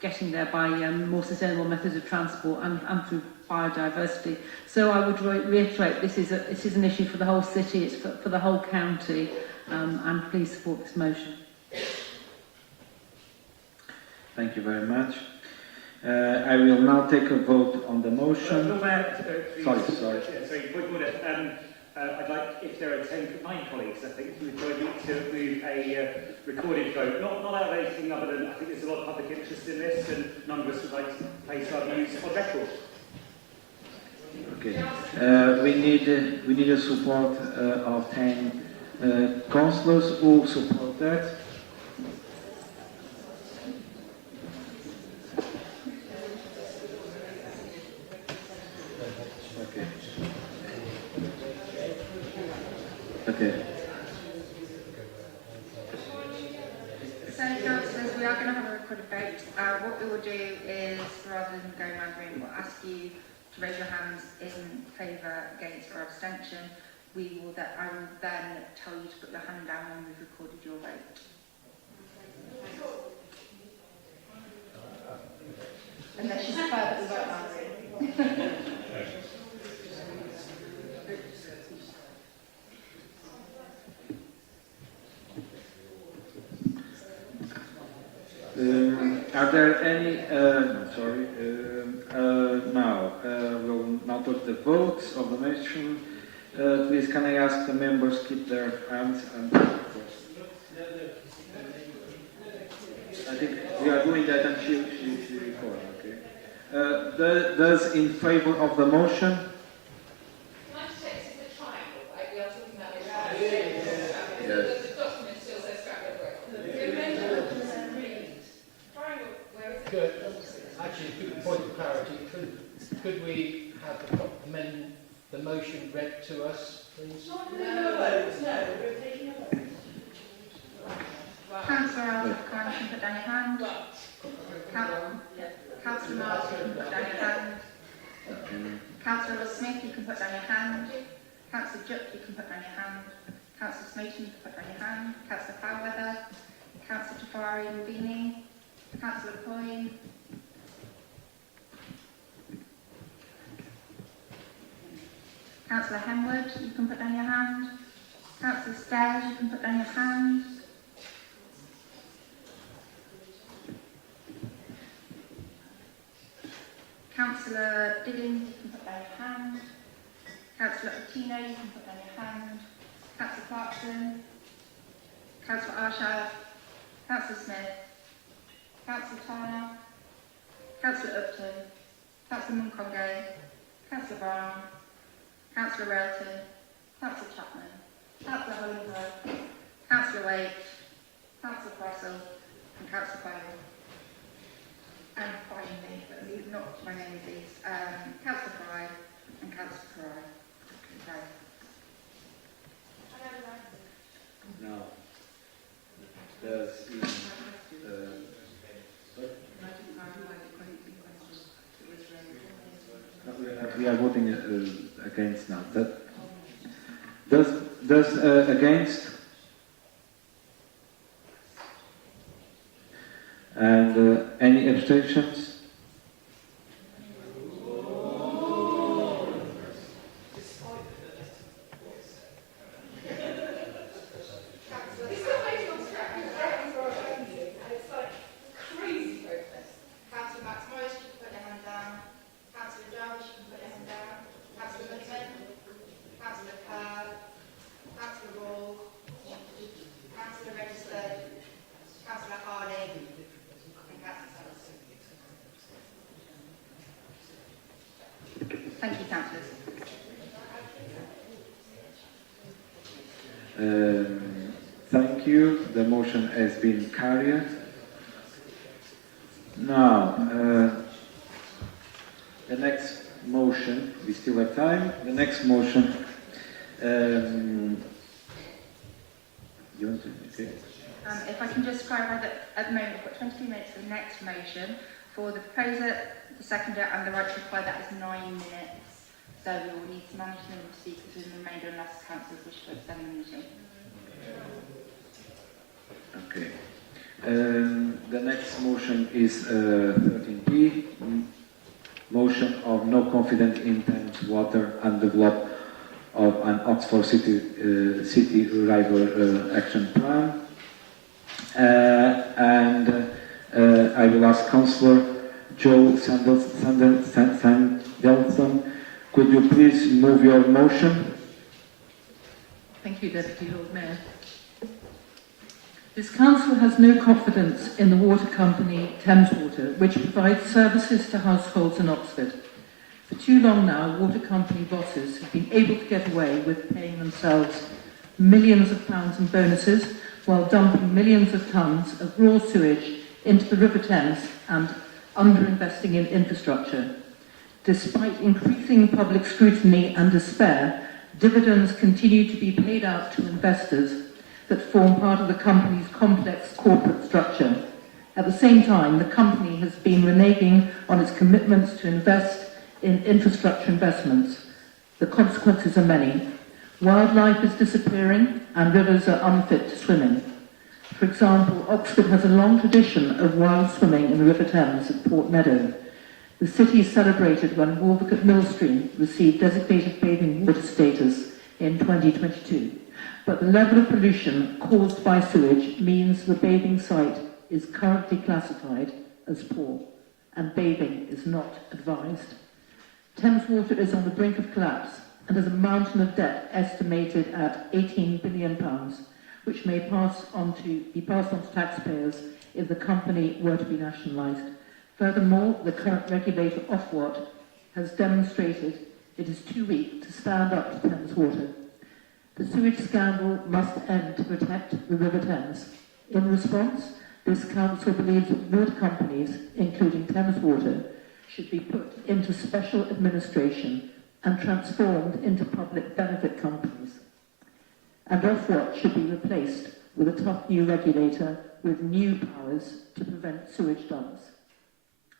getting there by more sustainable methods of transport and through biodiversity. So I would reiterate, this is an issue for the whole city, it's for the whole county, and please support this motion. Thank you very much. I will now take a vote on the motion. Sorry. I'd like, if there are 9 colleagues, I think, who would join me to move a recorded vote. Not out of anything other than, I think there's a lot of public interest in this, and none of us would like to place our views on record. Okay. We need a support of 10 councillors who support that. Okay. for the vote. What we will do is, rather than going around the room, we'll ask you to raise your hands in favour, against or abstention. I will then tell you to put your hand down when we've recorded your vote. Unless you prefer that we vote around the room. Are there any, we'll now put the votes of the motion. Please can I ask the members keep their hands and I think we are doing that and she recorded, okay. Those in favour of the motion? Could we have the motion read to us, please? No, we're taking a vote. Councillor Alford, you can put down your hand. Councillor Martin, you can put down your hand. Councillor Smith, you can put down your hand. Councillor Jupp, you can put down your hand. Councillor Smoton, you can put down your hand. Councillor Foulweather. Councillor Tafari Mbini. Councillor Coyne. Councillor Henwood, you can put down your hand. Councillor Stairs, you can put down your hand. Councillor Diggins, you can put down your hand. Councillor Ottino, you can put down your hand. Councillor Clarkson. Councillor Arshaw. Councillor Smith. Councillor Turner. Councillor Upton. Councillor Munkongo. Councillor Brown. Councillor Railton, Councillor Chapman, Councillor Hollingworth, Councillor Waite, Councillor Russell, and Councillor Bowen. And finally, but not my name please, Councillor Fry and Councillor Fry. Okay. No. There's we are voting against now. Does against and any abstentions? Thank you, councillors. Thank you. The motion has been carried. Now, the next motion, we still have time. The next motion, you want to, okay. If I can just clarify that at the moment we've got 23 minutes for the next motion. For the proposer, the seconder and the right to reply, that is 9 minutes. So we will need to manage the number of speakers in the remainder unless councillors wish to extend the meeting. Okay. The next motion is 13P. Motion of no confidence in Thames water and develop of an Oxford City River Action Plan. I will ask Councillor Joe Sandelson, could you please move your motion? Thank you, Deputy Lord Mayor. This council has no confidence in the water company Thames Water, which provides services to households in Oxford. For too long now, water company bosses have been able to get away with paying themselves millions of pounds in bonuses while dumping millions of tonnes of raw sewage into the River Thames and underinvesting in infrastructure. Despite increasing public scrutiny and despair, dividends continue to be paid out to investors that form part of the company's complex corporate structure. At the same time, the company has been reneging on its commitments to invest in infrastructure investments. The consequences are many. Wildlife is disappearing and rivers are unfit to swim in. For example, Oxford has a long tradition of wild swimming in the River Thames at Port Meadow. The city celebrated when Whittaker Millstream received designated bathing water status in 2022. But the level of pollution caused by sewage means the bathing site is currently classified as poor, and bathing is not advised. Thames Water is on the brink of collapse and has a mountain of debt estimated at £18 billion, which may be passed on to taxpayers if the company were to be nationalised. Furthermore, the current regulator, Ofwat, has demonstrated it is too weak to stand up to Thames Water. The sewage scandal must end to protect the River Thames. In response, this council believes that water companies, including Thames Water, should be put into special administration and transformed into public benefit companies. And Ofwat should be replaced with a tough new regulator with new powers to prevent sewage dumps.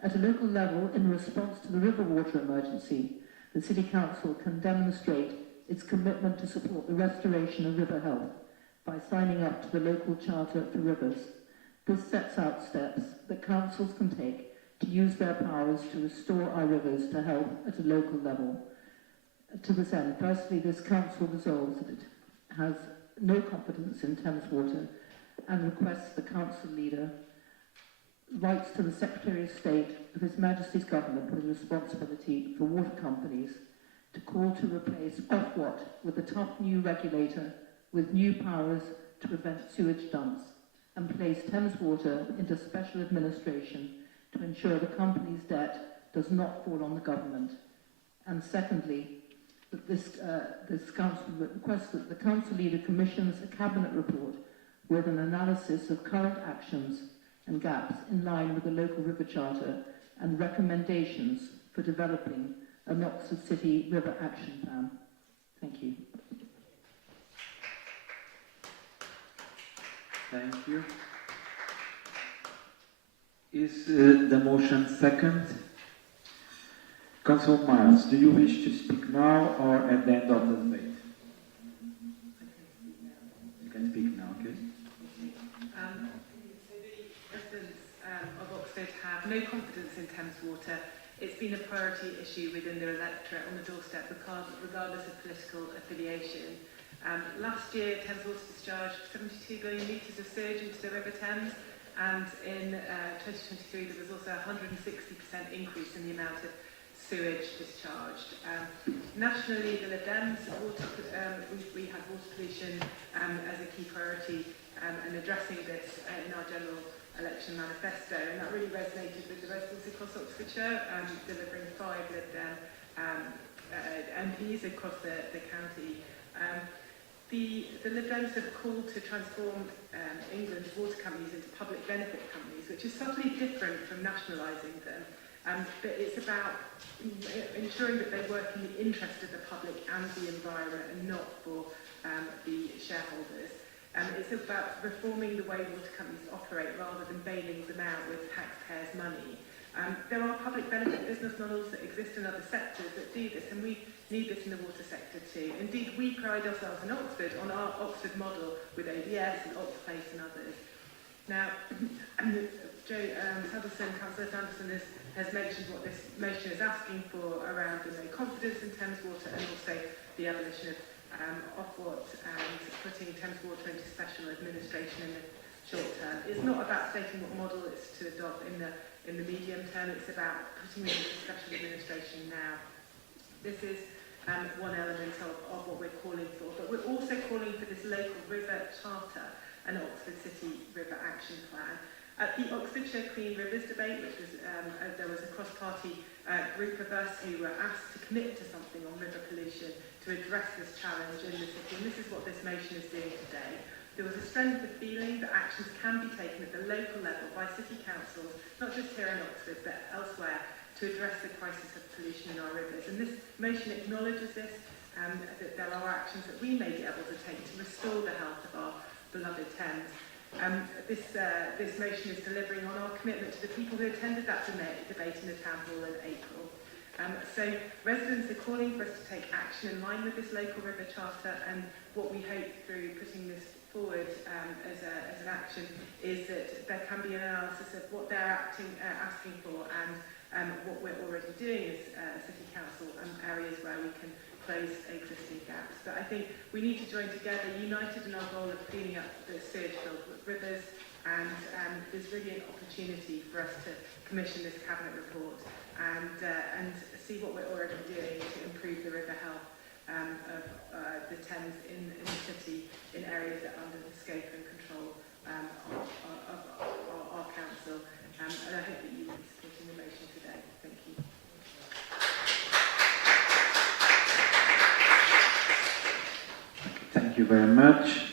At a local level, in response to the river water emergency, the City Council can demonstrate its commitment to support the restoration of river health by signing up to the local Charter for Rivers. This sets out steps that councils can take to use their powers to restore our rivers to health at a local level. To this end, firstly, this council resolves that it has no confidence in Thames Water and requests the council leader writes to the Secretary of State of His Majesty's Government with responsibility for water companies to call to replace Ofwat with a tough new regulator with new powers to prevent sewage dumps and place Thames Water into special administration to ensure the company's debt does not fall on the government. And secondly, that this council requests that the council leader commissions a cabinet report with an analysis of current actions and gaps in line with the local river charter and recommendations for developing an Oxford City River Action Plan. Thank you. Thank you. Is the motion second? Councillor Miles, do you wish to speak now or at the end of the debate? You can speak now, okay? So the residents of Oxford have no confidence in Thames Water. It's been a priority issue within their electorate on the doorstep regardless of political affiliation. Last year, Thames Water discharged 72 billion litres of sewage into the River Thames, and in 2023 there was also a 160% increase in the amount of sewage discharged. Nationally, the Lib Dems, we had water pollution as a key priority and addressing this in our general election manifesto, and that really resonated with the residents across Oxfordshire, delivering 5 Lib Dem MPs across the county. The Lib Dems have called to transform England's water companies into public benefit companies, which is subtly different from nationalising them. But it's about ensuring that they work in the interest of the public and the environment and not for the shareholders. It's about reforming the way water companies operate rather than bailing them out with taxpayers' money. There are public benefit business models that exist in other sectors that do this, and we need this in the water sector too. Indeed, we pride ourselves in Oxford on our Oxford model with ODS and Oxplace and others. Now, Councillor Sanderson has mentioned what this motion is asking for around the no confidence in Thames Water and also the abolition of Ofwat and putting Thames Water into special administration in the short term. It's not about stating what model it's to adopt in the medium term, it's about putting it into special administration now. This is one element of what we're calling for, but we're also calling for this local river charter and Oxford City River Action Plan. At the Oxfordshire Clean Rivers debate, which was there was a cross-party group of us who were asked to commit to something on river pollution to address this challenge in the city, and this is what this motion is doing today. There was a strength of feeling that actions can be taken at the local level by city councils, not just here in Oxford, but elsewhere, to address the crisis of pollution in our rivers. And this motion acknowledges this, that there are actions that we may be able to take to restore the health of our beloved Thames. This motion is delivering on our commitment to the people who attended that debate in the Town Hall in April. So residents are calling for us to take action in line with this local river charter, and what we hope through putting this forward as an action is that there can be an analysis of what they're asking for and what we're already doing as City Council and areas where we can close existing gaps. But I think we need to join together, united in our goal of cleaning up the sewage-filled rivers, and there's really an opportunity for us to commission this Cabinet report and see what we're already doing to improve the river health of the Thames in the city, in areas that are under the scope and control of our council. And I hope that you will be supporting the motion today. Thank you. Thank you very much.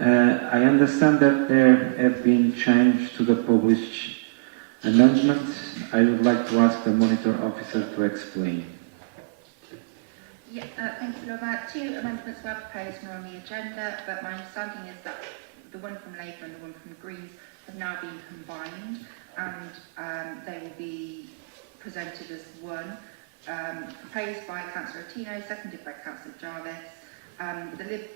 I understand that there have been changes to the published amendments. I would like to ask the monitor officer to explain. Yeah, thank you, Laura. 2 amendments were proposed and are on the agenda, but my understanding is that the one from Labour and the one from the Greens have now been combined, and they will be presented as one. Proposed by Councillor Attino, seconded by Councillor Jarvis. The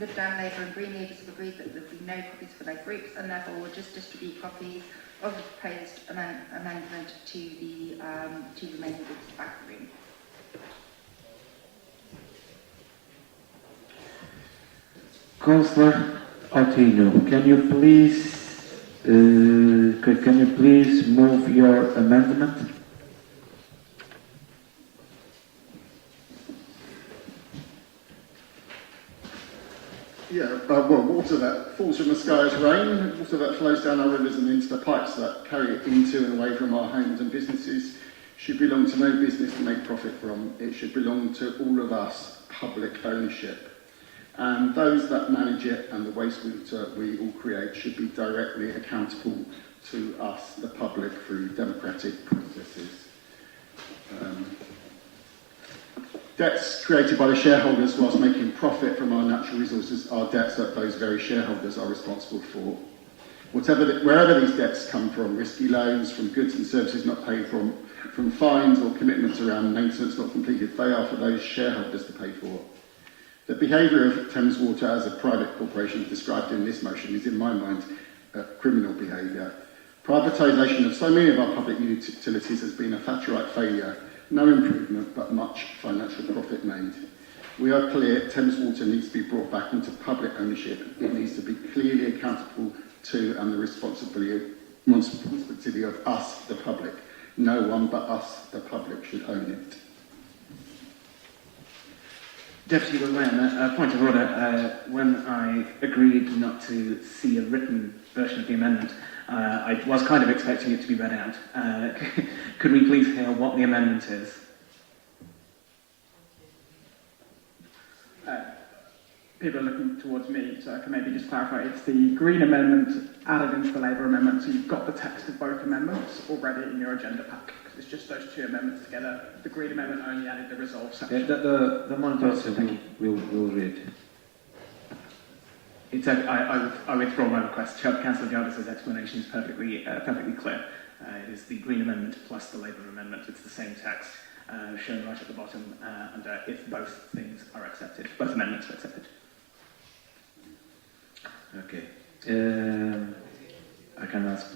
Lib Dem, Labour and Green leaders have agreed that there will be no copies for their groups, and therefore we'll just distribute copies of the proposed amendment to the remaining groups back of the room. Councillor Attino, can you please move your amendment? Yeah, well, water that falls from the sky as rain, water that flows down our rivers and into the pipes that carry it into and away from our homes and businesses should belong to no business to make profit from. It should belong to all of us, public ownership. And those that manage it and the wastewater we all create should be directly accountable to us, the public, through democratic processes. Debts created by the shareholders whilst making profit from our natural resources are debts that those very shareholders are responsible for. Wherever these debts come from, risky loans, from goods and services not paid from fines or commitments around maintenance not completed, they are for those shareholders to pay for. The behaviour of Thames Water as a private corporation described in this motion is, in my mind, criminal behaviour. Privatisation of so many of our public utilities has been a Thatcherite failure. No improvement, but much financial profit made. We are clear Thames Water needs to be brought back into public ownership. It needs to be clearly accountable to and the responsibility of us, the public. No one but us, the public, should own it. Deputy Lord Mayor, a point of order. When I agreed not to see a written version of the amendment, I was kind of expecting it to be read out. Could we please hear what the amendment is? People are looking towards me, so I can maybe just clarify. It's the Green Amendment added into the Labour Amendment, so you've got the text of both amendments already in your agenda pack. It's just those 2 amendments together. The Green Amendment only added the resolve section. Yeah, the monitor will read. It's I withdraw my request. Councillor Jarvis's explanation is perfectly clear. It is the Green Amendment plus the Labour Amendment. It's the same text shown right at the bottom, and if both things are accepted, both amendments are accepted. Okay. I can ask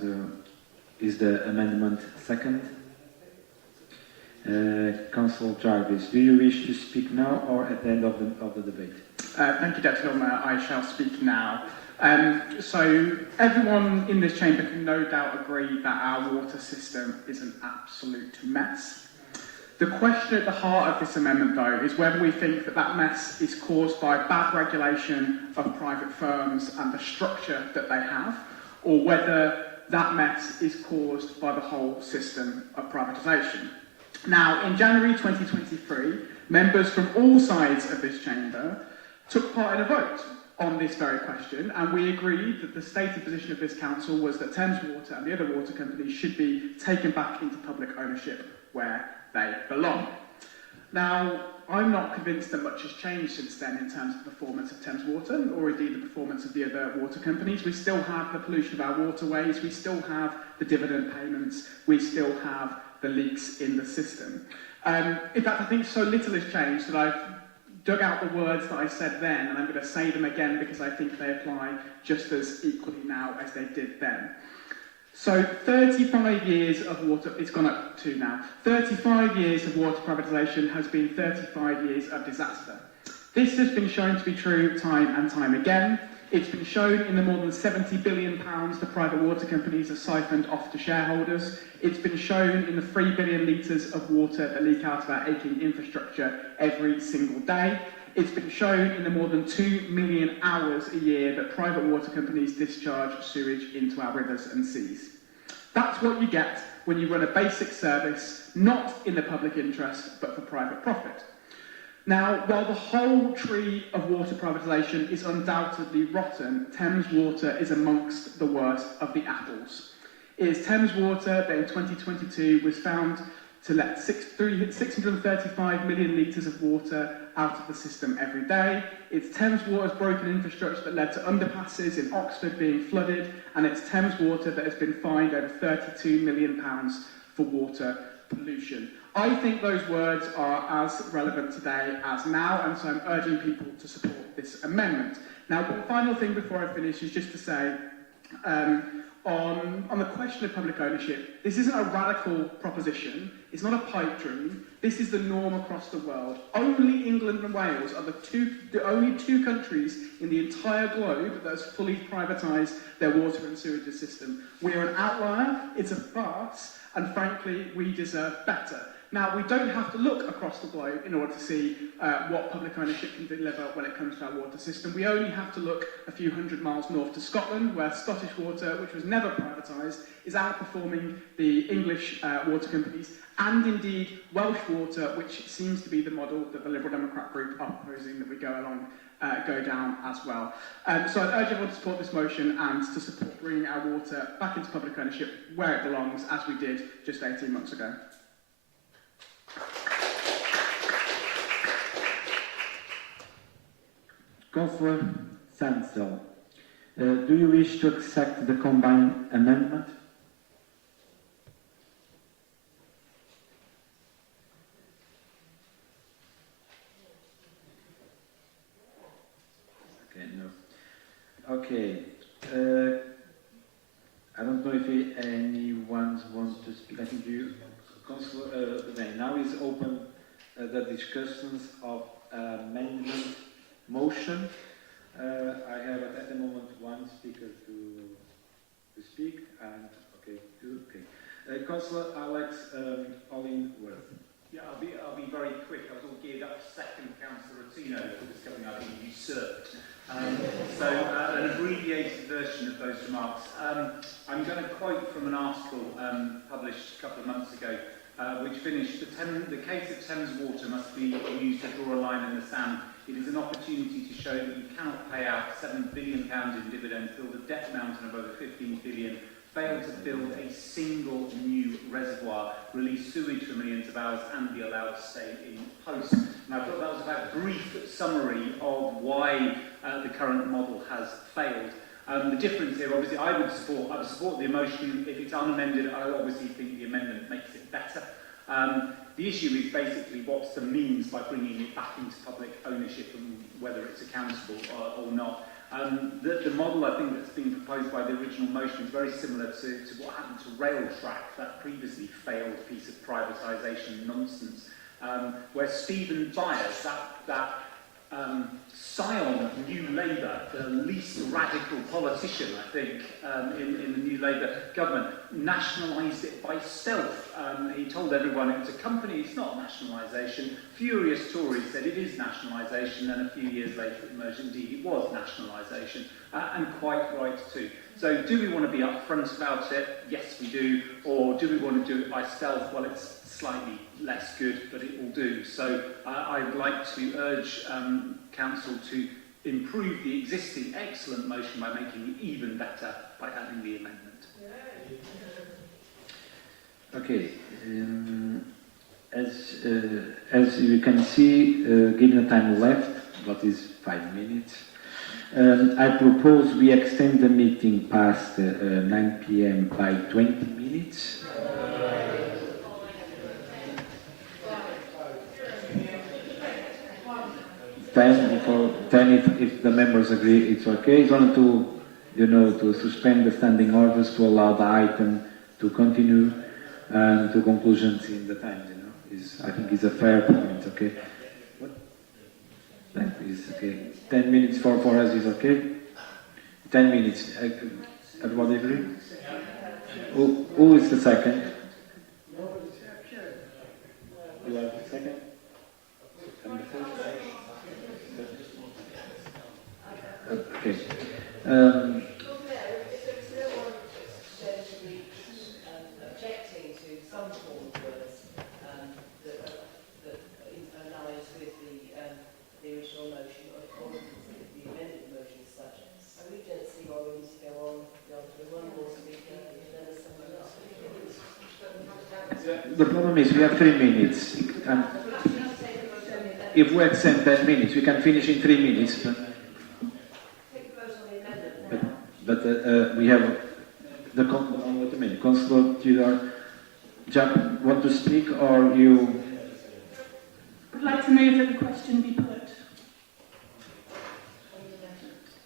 is the amendment second? Councillor Jarvis, do you wish to speak now or at the end of the debate? Thank you, Deputy Lord Mayor. I shall speak now. So everyone in this chamber can no doubt agree that our water system is an absolute mess. The question at the heart of this amendment, though, is whether we think that that mess is caused by bad regulation of private firms and the structure that they have, or whether that mess is caused by the whole system of privatisation. Now, in January 2023, members from all sides of this chamber took part in a vote on this very question, and we agreed that the stated position of this council was that Thames Water and the other water companies should be taken back into public ownership where they belong. Now, I'm not convinced that much has changed since then in terms of the performance of Thames Water, or indeed the performance of the other water companies. We still have the pollution of our waterways, we still have the dividend payments, we still have the leaks in the system. In fact, I think so little has changed that I've dug out the words that I said then, and I'm going to say them again because I think they apply just as equally now as they did then. So 35 years of water, it's gone up to now, 35 years of water privatisation has been 35 years of disaster. This has been shown to be true time and time again. It's been shown in the more than £70 billion the private water companies have siphoned off to shareholders. It's been shown in the 3 billion litres of water that leak out of our aching infrastructure every single day. It's been shown in the more than 2 million hours a year that private water companies discharge sewage into our rivers and seas. That's what you get when you run a basic service, not in the public interest, but for private profit. Now, while the whole tree of water privatisation is undoubtedly rotten, Thames Water is amongst the worst of the apples. It is Thames Water that in 2022 was found to let 635 million litres of water out of the system every day. It's Thames Water's broken infrastructure that led to underpasses in Oxford being flooded, and it's Thames Water that has been fined over £32 million for water pollution. I think those words are as relevant today as now, and so I'm urging people to support this amendment. Now, one final thing before I finish is just to say, on the question of public ownership, this isn't a radical proposition, it's not a pipe dream, this is the norm across the world. Only England and Wales are the only two countries in the entire globe that has fully privatised their water and sewage system. We're an outlier, it's a farce, and frankly, we deserve better. Now, we don't have to look across the globe in order to see what public ownership can deliver when it comes to our water system. We only have to look a few hundred miles north to Scotland, where Scottish Water, which was never privatised, is outperforming the English water companies, and indeed Welsh Water, which seems to be the model that the Liberal Democrat group are proposing that we go down as well. So I'd urge everyone to support this motion and to support bringing our water back into public ownership where it belongs, as we did just 18 months ago. Councillor Sansel, do you wish to accept the combined amendment? Okay, no. Okay. I don't know if anyone wants to speak. I think you, Councillor, now is open the discussions of amendment motion. I have at the moment one speaker to speak, and okay, two. Okay, Councillor Alex Hollingworth. Yeah, I'll be very quick. I was all geared up to second Councillor Rotino for discovering I've been usurped. So an abbreviated version of those remarks. I'm going to quote from an article published a couple of months ago, which finished, the case of Thames Water must be used to draw a line in the sand. It is an opportunity to show that you cannot pay out £7 billion in dividends, build a debt mountain of over 15 billion, fail to build a single new reservoir, release sewage for millions of hours, and be allowed to stay in post. And I thought that was about a brief summary of why the current model has failed. The difference here, obviously, I would support the motion. If it's unamended, I obviously think the amendment makes it better. The issue is basically what's the means by bringing it back into public ownership and whether it's accountable or not. The model, I think, that's been proposed by the original motion is very similar to what happened to Railtrack, that previously failed piece of privatisation nonsense, where Stephen Byers, that scion of New Labour, the least radical politician, I think, in the New Labour government, nationalised it by stealth. He told everyone it was a company, it's not nationalisation. Furious Tories said it is nationalisation, and a few years later it emerged indeed it was nationalisation, and quite right too. So do we want to be upfront about it? Yes, we do. Or do we want to do it by stealth? Well, it's slightly less good, but it will do. So I'd like to urge Council to improve the existing excellent motion by making it even better by adding the amendment. Okay. As you can see, given the time left, what is 5 minutes, I propose we extend the meeting past 9 p.m. by 20 minutes. If the members agree, it's okay. It's only to, to suspend the standing orders to allow the item to continue and to conclusions in the Times, I think is a fair point, okay? What? That is okay. 10 minutes for us is okay? 10 minutes. Everybody agree? Who is the second? You are the second? And the first? Okay. Objecting to some form of words that aligns with the original motion or the amended motion as such. I really don't see why we need to go on beyond one more speaker and then someone else. The problem is we have 3 minutes. If we extend 10 minutes, we can finish in 3 minutes. But we have the wait a minute. Councillor Tudor, Jack, want to speak or you? I'd like to move that the question be put.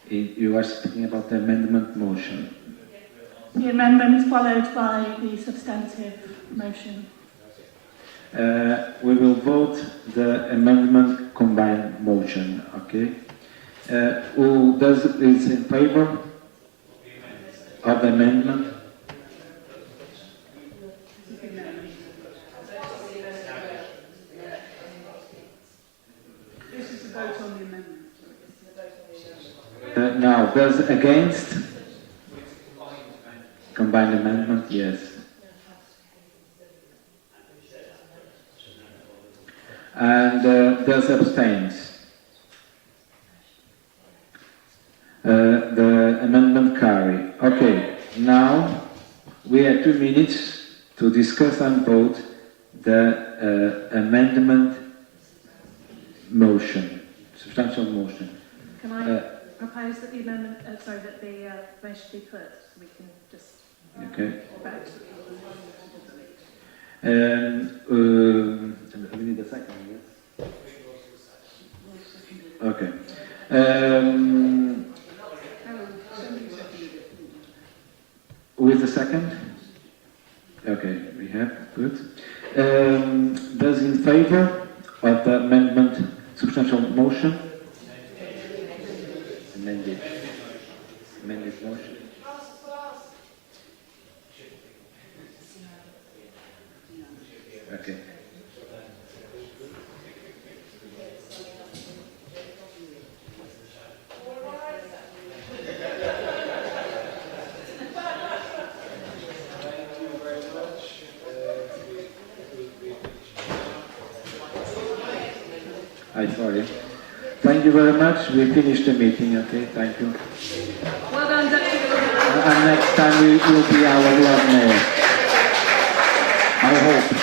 You are speaking about the amendment motion. The amendment followed by the substantive motion. We will vote the amendment combined motion, okay? Who is in favour of the amendment? This is the vote on the amendment. Now, those against? Combined amendment, yes. And those abstains? The amendment carry. Okay, now we have 2 minutes to discuss and vote the amendment motion, substantial motion. Can I propose that the amendment, that the motion be put, so we can just okay. vote. We need a second, yes? Okay. Who is the second? Okay, we have, good. Those in favour of the amendment substantial motion? Amended motion. Okay. Sorry. Thank you very much. We finished the meeting, okay? Thank you. Well done, Deputy. And next time we will be our Lord Mayor. I hope.